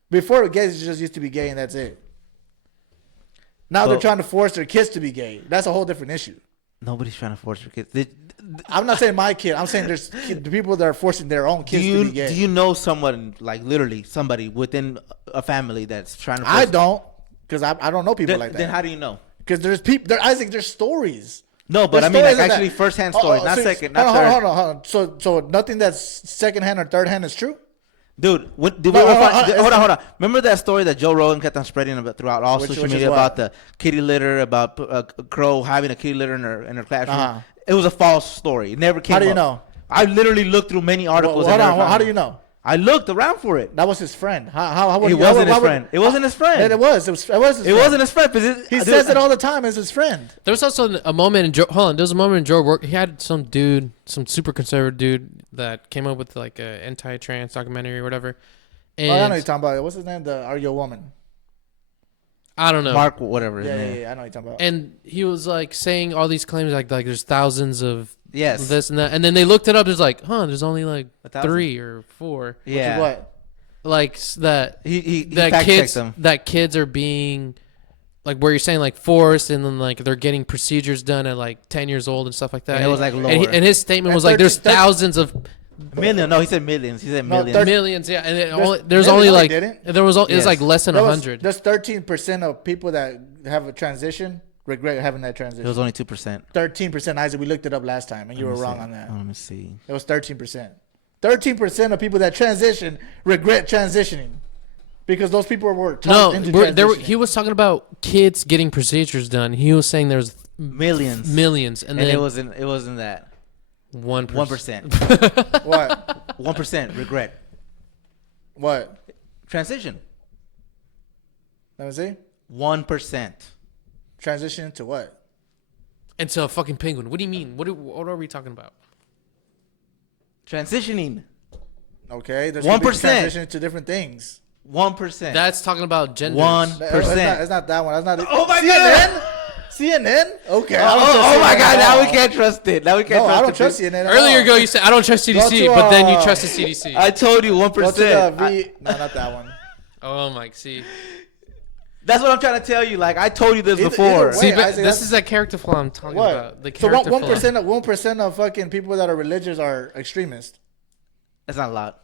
Before, gays just used to be gay and that's it. Now they're trying to force their kids to be gay. That's a whole different issue. Nobody's trying to force your kids. I'm not saying my kid. I'm saying there's people that are forcing their own kids to be gay. Do you know someone, like literally somebody within a family that's trying to force I don't, because I don't know people like that. Then how do you know? Because there's people. I think there's stories. No, but There's I mean, like stories of actually that. first-hand stories, not so- second, not third. Hold on. So nothing that's second-hand or third-hand is true? Dude, what, did No, we ever hold find, on, hold on. Remember that story that Joe Rogan kept on spreading about throughout all social Which is media what? about the kitty litter, about a crow having a kitty litter in her classroom? Uh-huh. It was a false story. It never came How do you up. know? I literally looked through many articles. Hold and on. never found How do it. you know? I looked around for it. That was his friend. How would It wasn't his friend. It wasn't his friend. It was. It was his friend. It wasn't his friend. He says it all the time as his friend. There was also a moment in Joe. Hold on, there was a moment in Joe work. He had some dude, some super conservative dude that came up with like a anti-trans documentary or whatever. And I know what you're talking about. What's his name? Are you a woman? I don't know. Mark, whatever his name. Yeah. I know what you're talking about. And he was like saying all these claims like there's thousands of Yes. this and that, and then they looked it up. There's like, there's only like 1,000. 3 or 4. Yeah. What? Like that He that fact kids checked them. that kids are being like where you're saying like forced, and then like they're getting procedures done at like 10 years old and stuff like that. And it was, like, and, lower. and his statement And was like there's 13 thousands of Million. No, he said millions. He said No, millions. millions, yeah, and There's- there's no, only they like didn't. it was Yes. like less than 100. There's 13% of people that have a transition regret having that It transition. was only 2%. 13%. Isaac, we looked it up last time, and you were wrong on that. Let me see. It was 13%. 13% of people that transition regret transitioning because those people were taught into transitioning. he was talking about kids getting procedures done. He was saying there's Millions. millions, and And then it wasn't that. 1%. 1%. What? 1% regret. What? Transition. Let me see. 1%. Transition to what? Into a fucking penguin. What do you mean? What are we talking about? Transitioning. Okay, there's 1%. transitioning to different things. 1%. That's talking about gender. 1%. It's not that one. That's not. Oh my CNN? God. CNN? Okay. Oh my God! Now we can't trust it. Now we can't No, trust I it. don't trust CNN. at Earlier all. ago, you said I don't trust CDC, Go to, but then you trust the CDC. I told you Go to the 1%. No, not that one. Oh my, see, That's what I'm trying to tell you. Like I told you this Either before. way, see, but Isaac, this that's- is that character flaw I'm talking What? about. The So character 1% of fucking people that are religious are extremists. That's not a lot.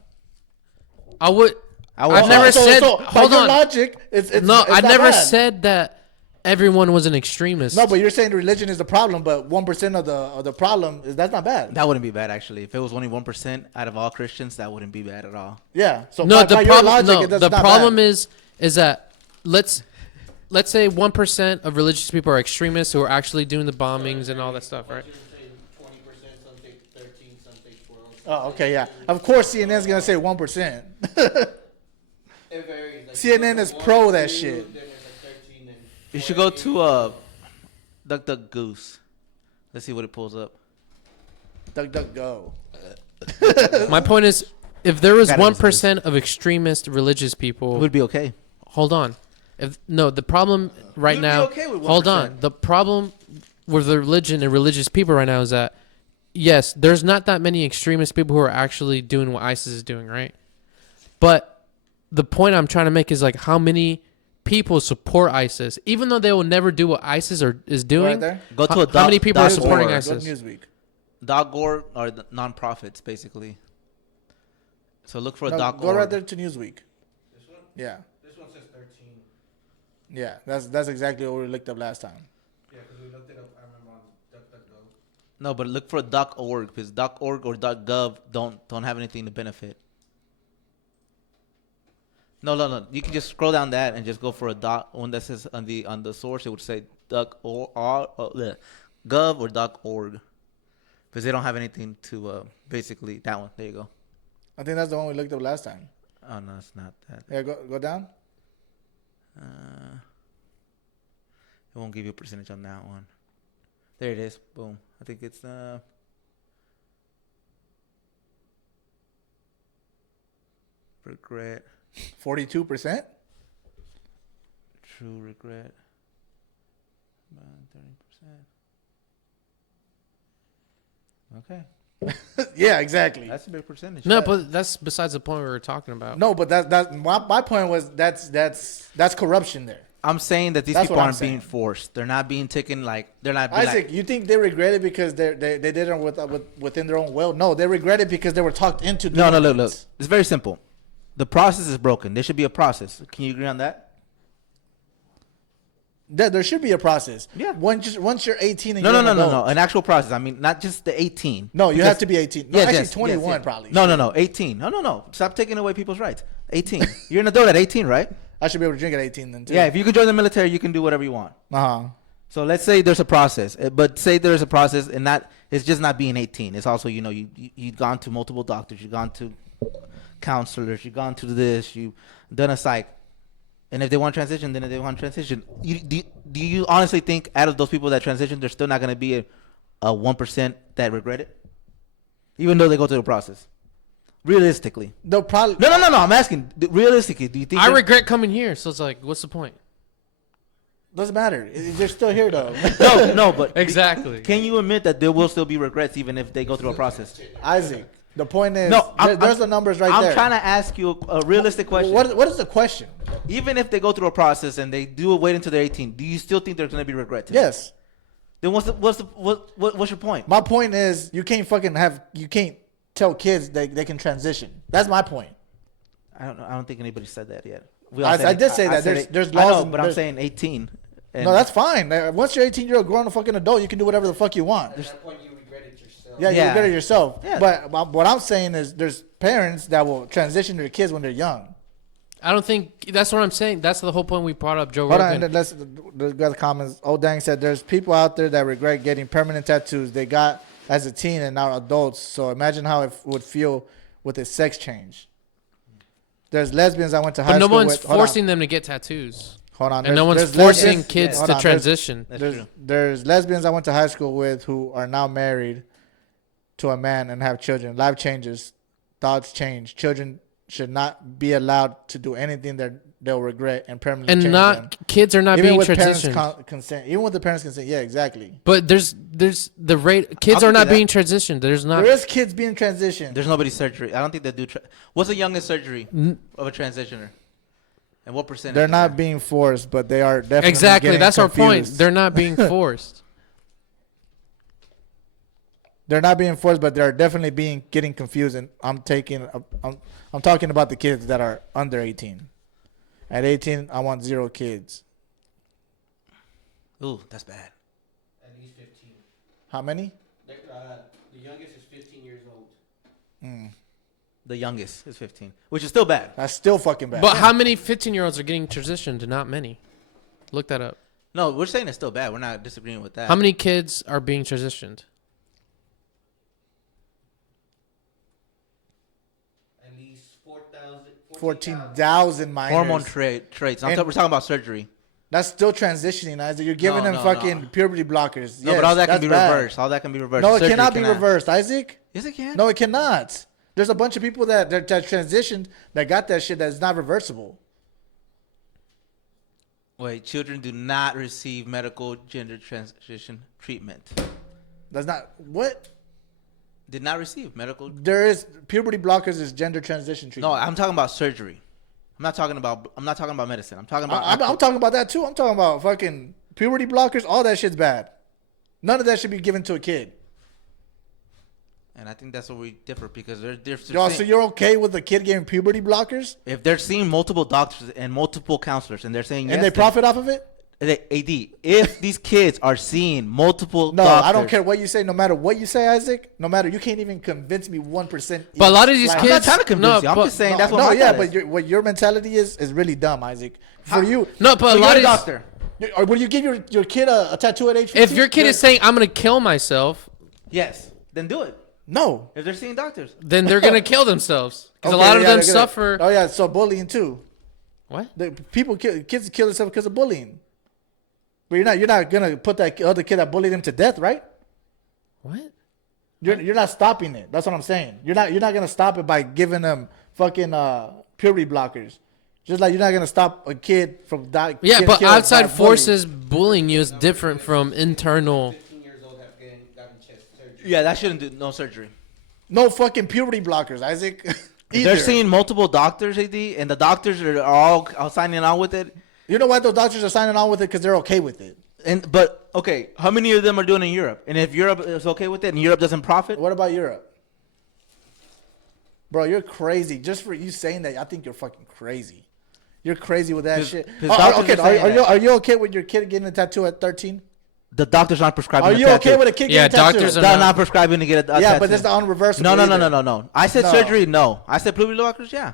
I would. would- I've never So- said. so by Hold your on. logic, it's No, it's I not never bad. said that everyone was an extremist. No, but you're saying religion is the problem, but 1% of the problem is that's not bad. That wouldn't be bad actually. If it was only 1% out of all Christians, that wouldn't be bad at all. Yeah. So no, by the your problem. logic, No, that's the not problem bad. is that let's say 1% of religious people are extremists who are actually doing the bombings and all that stuff, right? Oh, okay, yeah. Of course, CNN's gonna say 1%. It varies. Like, CNN is pro that shit. Then it's like 13 and You should go to DuckDuckGoose. Let's see what it pulls up. Duck, duck, go. My point is, if there was Gotta 1% of extremist religious It people, would be okay. hold on. The problem right You'd be now. okay with Hold 1%. on. The problem with the religion and religious people right now is that, yes, there's not that many extremist people who are actually doing what ISIS is doing, right? But the point I'm trying to make is like how many people support ISIS, even though they will never do what ISIS is doing. Right there. Go to How many people are supporting .org. ISIS? Go to Newsweek. .org are the non-profits, basically. So look for No, .org. go right there to Newsweek. This one? Yeah, This one says 13. yeah. That's exactly what we looked up last time. Yeah, because we looked it up, I remember, on DuckDuckGo. No, but look for .org because .org or .gov don't have anything to benefit. No. You can just scroll down that and just go for a one that says on the source. It would say .gov or .org because they don't have anything to basically that one. There you go. I think that's the one we looked up last time. Oh no, it's not that. Yeah, go down. It won't give you a percentage on that one. There it is. Boom. I think it's regret. 42%. True regret. 30%. Okay. Yeah, exactly. That's a big percentage. No, but that's besides the point we were talking about. No, but that's my point was that's corruption there. I'm saying that these That's people what I'm aren't being saying. forced. They're not being taken like they're not being Isaac, like, you think they regret it because they did it within their own will? No, they regret it because they were talked into doing look. it. It's very simple. The process is broken. There should be a process. Can you agree on that? There should be a process. Yeah. Once you're 18 and No. you're an adult. An actual process. I mean, not just the 18. No, you Because- have to be 18. No, Yes, actually yes, 21 yes, yes. probably. No. 18. No. Stop taking away people's rights. 18. You're an adult at 18, right? I should be able to drink at 18 then too. Yeah. If you could join the military, you can do whatever you want. Uh-huh. So let's say there's a process, but say there's a process and it's just not being 18. It's also, you've gone to multiple doctors, you've gone to counselors, you've gone to this, you've done a psych. And if they want to transition, then if they want to transition. Do you honestly think out of those people that transition, there's still not going to be a 1% that regret it? Even though they go through the process? Realistically. They'll probably No. I'm asking, realistically, do you think... I regret coming here, so it's like, what's the point? doesn't matter. They're still here though. No, but... Exactly. Can you admit that there will still be regrets even if they go through a process? Isaac, the point is, No, there's the numbers right I'm there. trying to ask you a realistic question. What is the question? Even if they go through a process and they do wait until they're 18, do you still think there's going to be regrets? Yes. Then what's your point? My point is, you can't tell kids they can transition. That's my point. I don't know. I don't think anybody said that yet. I did say that. There's laws. I know, and but I'm there's- saying 18. And No, that's fine. Once you're 18, you're a grown fucking adult. You can do whatever the fuck you want. At that point, you regret it yourself. Yeah, you Yeah. regret it yourself. Yeah. But what I'm saying is, there's parents that will transition their kids when they're young. I don't think that's what I'm saying. That's the whole point we brought up Joe Hold Rogan. on, let's got the comments. Old Dang said there's people out there that regret getting permanent tattoos they got as a teen and now adults. So imagine how it would feel with a sex change. There's lesbians I went to high But no school one's with. Hold on. forcing them to get tattoos. Hold on. And no one's There's forcing lesbians- kids Hold to on, transition. That's true. There's lesbians I went to high school with who are now married to a man and have children. Life changes. Thoughts change. Children should not be allowed to do anything that they'll regret and permanently And change not them. kids are not Even being with parents transitioned. consent. Even with the parents consent. Yeah, exactly. But there's the rate kids I'll are give not you being transitioned. There's not. There is kids being transitioned. There's nobody's surgery. I don't think they do. What's the youngest surgery of a transitioner? And what percentage? They're is not that? being forced, but they are definitely Exactly. getting That's our point. confused. They're not being forced. They're not being forced, but they're definitely getting confused. And I'm talking about the kids that are under 18. At 18, I want 0 kids. Ooh, that's bad. At least 15. How many? The youngest is 15 years old. The youngest is 15, which is still bad. That's still fucking bad. But how many 15-year-olds are getting transitioned? Not many. Look that up. No, we're saying it's still bad. We're not disagreeing with that. How many kids are being transitioned? 14,000 minors. Hormone traits. We're talking about surgery. That's still transitioning, Isaac. You're giving them fucking puberty blockers. No, but all that can be reversed. All that can be reversed. No, it Surgery cannot be reversed, Isaac. Yes, it can. No, it cannot. There's a bunch of people that transitioned that got that shit that's not reversible. Wait, children do not receive medical gender transition treatment. That's not what? Did not receive medical. There is puberty blockers is gender transition treatment. No, I'm talking about surgery. I'm not talking about medicine. I'm talking about. I'm talking about that too. I'm talking about fucking puberty blockers. All that shit's bad. None of that should be given to a kid. And I think that's where we differ because they're so you're okay with the kid getting puberty blockers? If they're seeing multiple doctors and multiple counselors and they're saying yes, and they profit off of it? AD, if these kids are seeing multiple No, doctors, I don't care what you say. No matter what you say, Isaac. No matter, you can't even convince me 1%. But a lot of these kids. I'm not trying to convince you. I'm just saying that's what my yeah, but what your mentality is really dumb, Isaac. For you. No, but a lot of doctor. Or will you give your kid a tattoo at age 15? If your kid is saying, I'm going to kill myself. Yes, then do it. No. If they're seeing doctors. Then they're going to kill themselves. Because a lot of them suffer. Oh, yeah. So bullying too. What? Kids kill themselves because of bullying. But you're not going to put that other kid that bullied him to death, right? What? You're not stopping it. That's what I'm saying. You're not going to stop it by giving them fucking puberty blockers. Just like you're not going to stop a kid from dying. Yeah, but outside forces bullying you is different from internal. 15 years old have gotten chest surgery. Yeah, that shouldn't do no surgery. No fucking puberty blockers, Isaac. They're seeing multiple doctors, AD, and the doctors are all signing on with it. You know why those doctors are signing on with it? Because they're okay with it. But okay, how many of them are doing it in Europe? And if Europe is okay with it and Europe doesn't profit, What about Europe? Bro, you're crazy. Just for you saying that, I think you're fucking crazy. You're crazy with that shit. Are you okay with your kid getting a tattoo at 13? the doctor's not prescribing. Are you okay with a kid getting a tattoo? doctors are not prescribing to get a tattoo. Yeah, but that's the unreversible. No. I said surgery. No, I said puberty blockers. Yeah,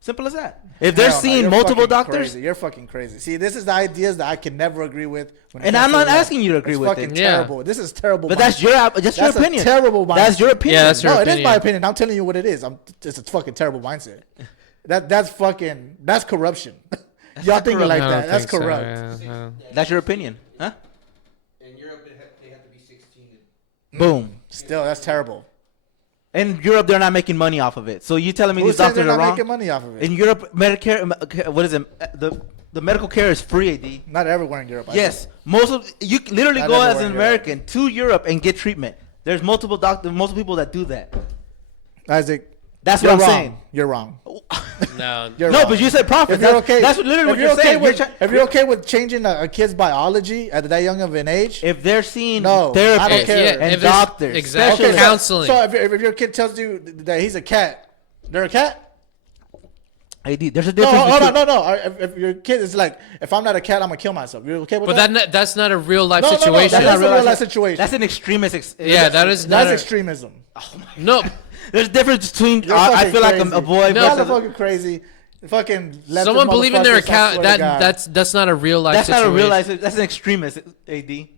simple as that. If they're seeing multiple doctors, crazy. You're fucking crazy. See, this is the ideas that I can never agree with. And I'm not asking you to agree with fucking it. terrible. This is terrible. But that's your opinion. Terrible mindset. That's your opinion. Yeah, that's your opinion. It is my opinion. I'm telling you what it is. It's a fucking terrible mindset. That's corruption. Y'all thinking like that? That's corrupt. That's your opinion, huh? In Europe, they have to be 16. Boom. Still, that's terrible. In Europe, they're not making money off of it. So you telling me Who these said doctors they're are not wrong? making money off of it? In Europe, Medicare, what is it? The medical care is free, AD. Not everywhere in Europe. Yes, most of you literally Not go as everywhere an in American to Europe and get treatment. There's multiple doctors, multiple people that do that. Isaac, That's you're what I'm wrong. saying. You're wrong. No, You're No, wrong. but you said profit. If you're okay, That's literally what you're saying. If you're okay with changing a kid's biology at that young of an age, If they're seeing No, therapists I don't care. and If it's- doctors, exactly. specialists- Counseling. So if your kid tells you that he's a cat, they're a cat. AD, there's a No, difference. hold on, between- no. If your kid is like, if I'm not a cat, I'm gonna kill myself. You're okay with but that? that's not a real life No, situation. that's not a real life situation. That's an extremist. Yeah, that is not. That's extremism. No, There's a difference between. You're I fucking feel like crazy. a boy. No, Y'all are versus fucking crazy. Fucking leftist someone believing their motherfuckers, I account swear to God. that's not a real life that's situation. not a real life. That's an extremist. AD.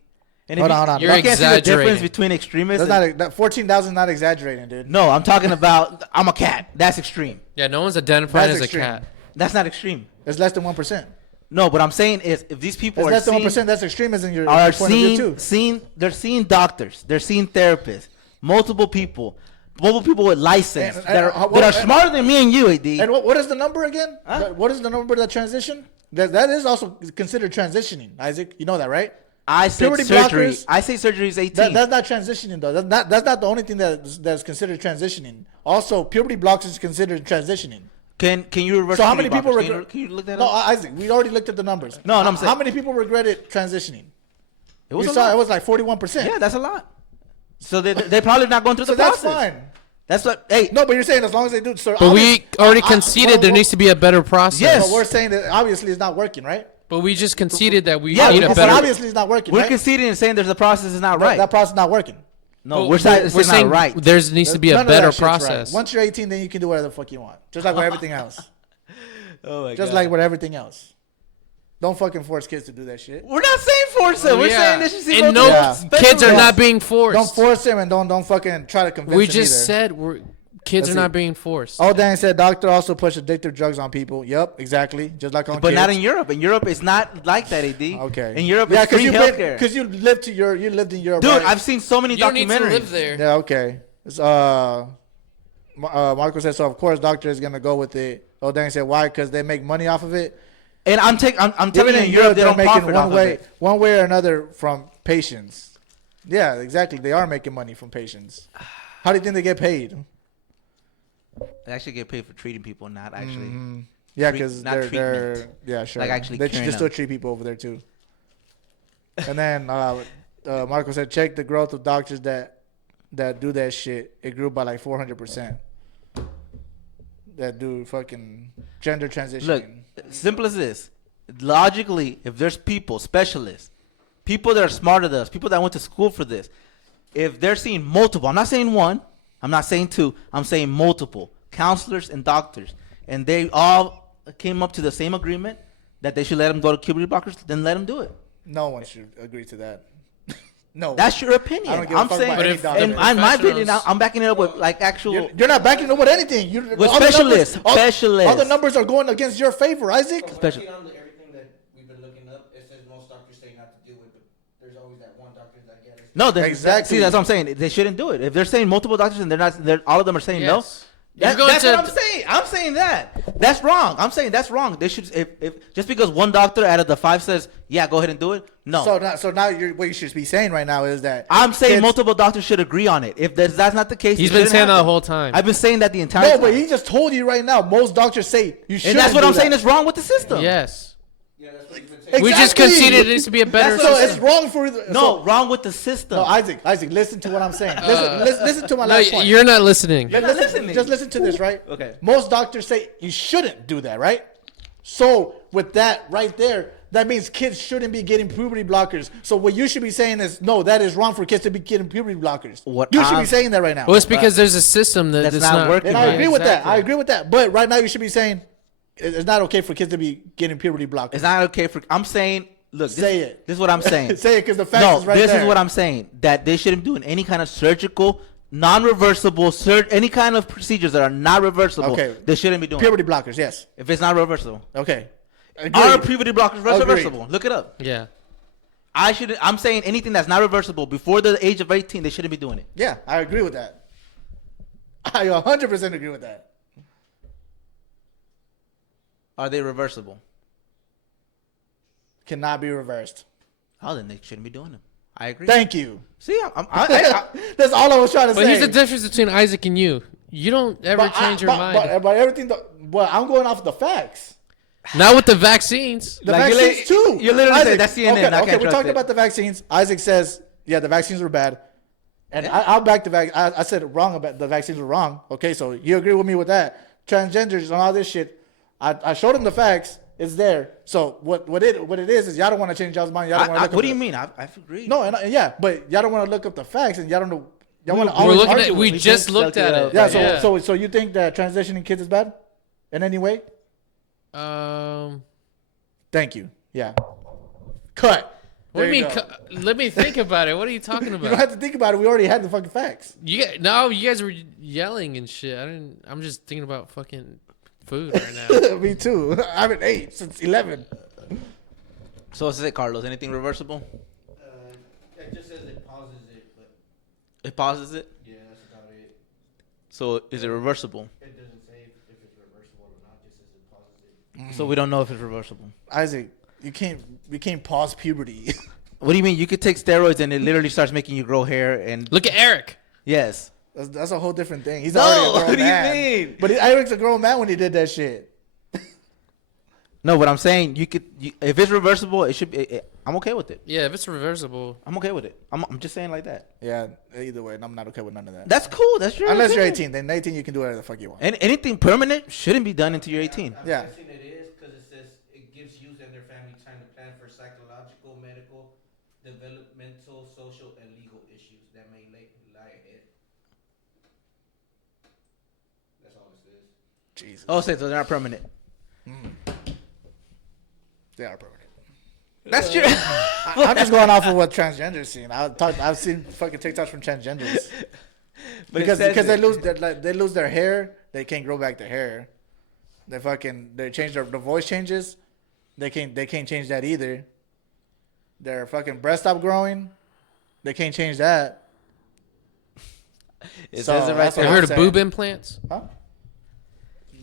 And Hold on. You're I can't see the difference exaggerating. between extremists. That's not that 14,000 not exaggerating, dude. No, I'm talking about. I'm a cat. That's extreme. Yeah, no one's identifying That's as a extreme. cat. That's not extreme. It's less than 1%. No, what I'm saying is, if these people It's are less than seeing, 1%. That's extremism in your are point of view too. they're seeing doctors, they're seeing therapists, multiple people with license And- that and- are smarter than me and you, AD. And what is the number again? Huh? What is the number of that transition? That is also considered transitioning, Isaac. You know that, right? I said puberty surgery. blockers- I say surgery is 18. That's not transitioning though. That's not the only thing that's considered transitioning. Also, puberty blocks is considered transitioning. Can you reverse? So how many puberty people blockers? regret? Can you look that No, up? Isaac, we already looked at the numbers. No, I'm saying- how many people regretted transitioning? It was You a saw lot. it was like 41%. Yeah, that's a lot. So they're probably not going through so the that's process. fine. That's what. Hey, No, but you're saying as long as they do. So But we already conceded there needs to be a better process. Yes. But we're saying that obviously it's not working, right? But we just conceded that we Yeah, need a But better. obviously it's not working. we're right? conceding and saying there's a process is not right. That process is not working. No, But we're saying not right. There needs to be None a of that better shit's right. process. Once you're 18, then you can do whatever the fuck you want, just like with everything else. Oh my Just like with everything else. Don't fucking force kids to do that shit. We're not saying force it. We're Yeah. saying this is And no Yeah. kids are Yeah. not being forced. Don't force them and don't fucking try to convince We them just either. said Kids Let's are see. not being forced. Oh, Dan said doctor also push addictive drugs on people. Yep, exactly. Just like on But kids. not in Europe. In Europe, it's not like that, AD. Okay. In Europe, yeah, it's free healthcare. Because you lived in Europe. Dude, right? I've seen so many You don't need to documentaries. live there. Yeah, okay. It's, Marco said, so of course doctor is going to go with it. Oh, Dan said, why? Because they make money off of it. And I'm telling Even you, in Europe, they they're don't making profit off of it. one way or another from patients. Yeah, exactly. They are making money from patients. How do you think they get paid? They actually get paid for treating people, not actually. Yeah, because not they're treatment. yeah, sure. Like actually they curing still them. treat people over there too. And then Marco said, check the growth of doctors that do that shit. It grew by like 400%. That do fucking gender transitioning. Look, simple as this. Logically, if there's people, specialists, people that are smarter than us, people that went to school for this, if they're seeing multiple, I'm not saying one, I'm not saying two, I'm saying multiple counselors and doctors, and they all came up to the same agreement that they should let them go to puberty blockers, then let them do it. No one should agree to that. No. That's your opinion. I don't give a I'm fuck saying, about any doctor. in my opinion, professionals- I'm backing it up with like actual. You're not backing up with anything. With specialists, all the numbers are going against your favor, Isaac. Special- On everything that we've been looking up, it says most doctors say not to do it, but there's always that one doctor that gets it. No, then Exactly. See, that's what I'm saying. They shouldn't do it. If they're saying multiple doctors and all of them are saying Yes. no, You're going that's to- what I'm saying. I'm saying that. That's wrong. I'm saying that's wrong. They should, if just because one doctor out of the 5 says, yeah, go ahead and do it. No. So now what you should be saying right now is that I'm saying kids- multiple doctors should agree on it. If that's not the case, He's it been shouldn't saying that the happen. whole time. I've been saying that the entire No, time. but he just told you right now. Most doctors say you should. and that's what I'm saying is wrong with the system. Yes. Yeah, that's what you've been saying. We just Exactly. conceded it needs to be a better That's So what I'm system. it's wrong for the, No, wrong with the system. No, Isaac, listen to what I'm saying. Listen to my No, last point. you're not listening. You're not listening. Just listen to this, right? Okay. Most doctors say you shouldn't do that, right? So with that right there, that means kids shouldn't be getting puberty blockers. So what you should be saying is, no, that is wrong for kids to be getting puberty blockers. What You should I'm- be saying that right now. Well, it's because there's a system That's that's not not working And I right. agree with that. Exactly. I agree with that. But right now you should be saying it's not okay for kids to be getting puberty blockers. It's not okay for. I'm saying, look. Say it. This is what I'm saying. Say it because the fact No, is right this there. is what I'm saying. That they shouldn't do any kind of surgical, non-reversible, any kind of procedures that are not reversible. Okay. They shouldn't be doing. Puberty blockers, yes. If it's not reversible. Okay. Are Agreed. puberty blockers Agreed. reversible? Look it up. Yeah. I'm saying anything that's not reversible before the age of 18, they shouldn't be doing it. Yeah, I agree with that. I 100% agree with that. Are they reversible? Cannot be reversed. Oh, then they shouldn't be doing them. I agree. Thank you. See, I That's all I was trying to But say. here's the difference between Isaac and you. You don't ever change your mind. But everything, I'm going off the facts. Not with the vaccines. The Like, vaccines too. you're literally saying Isaac, that's CNN, Okay, I can't we trust talked it. about the vaccines. Isaac says, yeah, the vaccines were bad. And Yeah. I'll back the vaccine. I said wrong about the vaccines were wrong. Okay, so you agree with me with that. Transgenders and all this shit. I showed him the facts. It's there. So what it is y'all don't want to change y'all's mind. Y'all don't want to look what up do you the- mean? I've agreed. No, yeah, but y'all don't want to look up the facts and y'all don't know. Y'all want to We're always looking argue at. with We me. just just looked look at it it. up. Yeah, so you think that transitioning kids is bad in any way? Thank you. Yeah. Cut. What do you There mean? go. Let me think about it. What are you talking You don't about? have to think about it. We already had the fucking facts. You guys were yelling and shit. I'm just thinking about fucking food right now. Me too. I haven't ate since 11. So what's it, Carlos? Anything reversible? It just says it pauses it, but It pauses it. yeah, that's about it. So is it reversible? It doesn't say if it's reversible or not. It just says it pauses it. So we don't know if it's reversible. Isaac, you can't pause puberty. What do you mean? You could take steroids and it literally starts making you grow hair and Look at Eric. yes. That's a whole different thing. He's No, already a grown what do you man. mean? But Eric's a grown man when he did that shit. No, but I'm saying if it's reversible, it should be. I'm okay with it. Yeah, if it's reversible. I'm okay with it. I'm just saying like that. Yeah, either way, I'm not okay with none of that. That's cool. That's your Unless you're opinion. 18. Then 18, you can do whatever the fuck you want. And anything permanent shouldn't be done until you're 18. I'm Yeah. guessing it is because it says it gives youth and their family time to plan for psychological, medical, developmental, social, and legal issues that may lie ahead. That's all it says. Jesus. Oh, so they're not permanent. They are permanent. That's true. I'm just going off of what transgenders seen. I've seen fucking TikToks from transgenders. because says they it. lose they lose their hair. They can't grow back their hair. They change the voice changes. They can't change that either. Their fucking breast stop growing. They can't change that. It So, says it right that's Have what you there. heard I'm of saying. boob implants? Huh?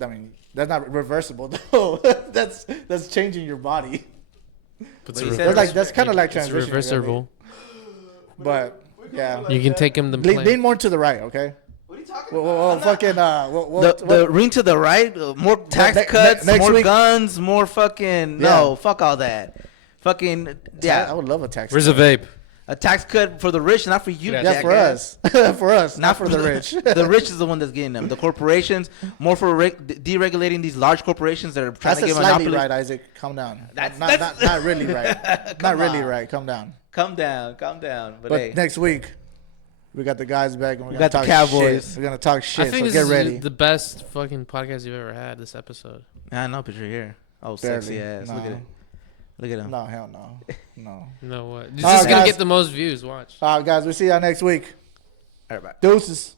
I mean, that's not reversible though. that's changing your body. It's he said That's kind of like it's transitioning. reversible. But yeah, You can take them the lean more to the right, okay? What are you talking Well, about? fucking The ring to the right, more tax cuts, next more week- guns, more fucking no, fuck all that. Fucking I would love a tax. Where's a vape? a tax cut for the rich, not for you. Yeah, for jackass. us, for us, not for the rich. The rich is the one that's getting them. The corporations, more for deregulating these large corporations that are trying That's to a get slightly monopoly. right, Isaac. Calm down. That's- Not really right. Not really on. right. Calm down. Calm down. But, But hey, next week, we got the guys back and we're We gonna got the talk Cowboys. shit. We're gonna talk shit. I think So this get is ready. the best fucking podcast you've ever had. This episode. I know, but you're here. Oh, Barely. sexy ass. Look at No. it. Look at him. No, hell no, no. You know what? This All is right, gonna guys. get the most views. Watch. All right, guys. We'll see y'all next week. All right, bye. Deuces.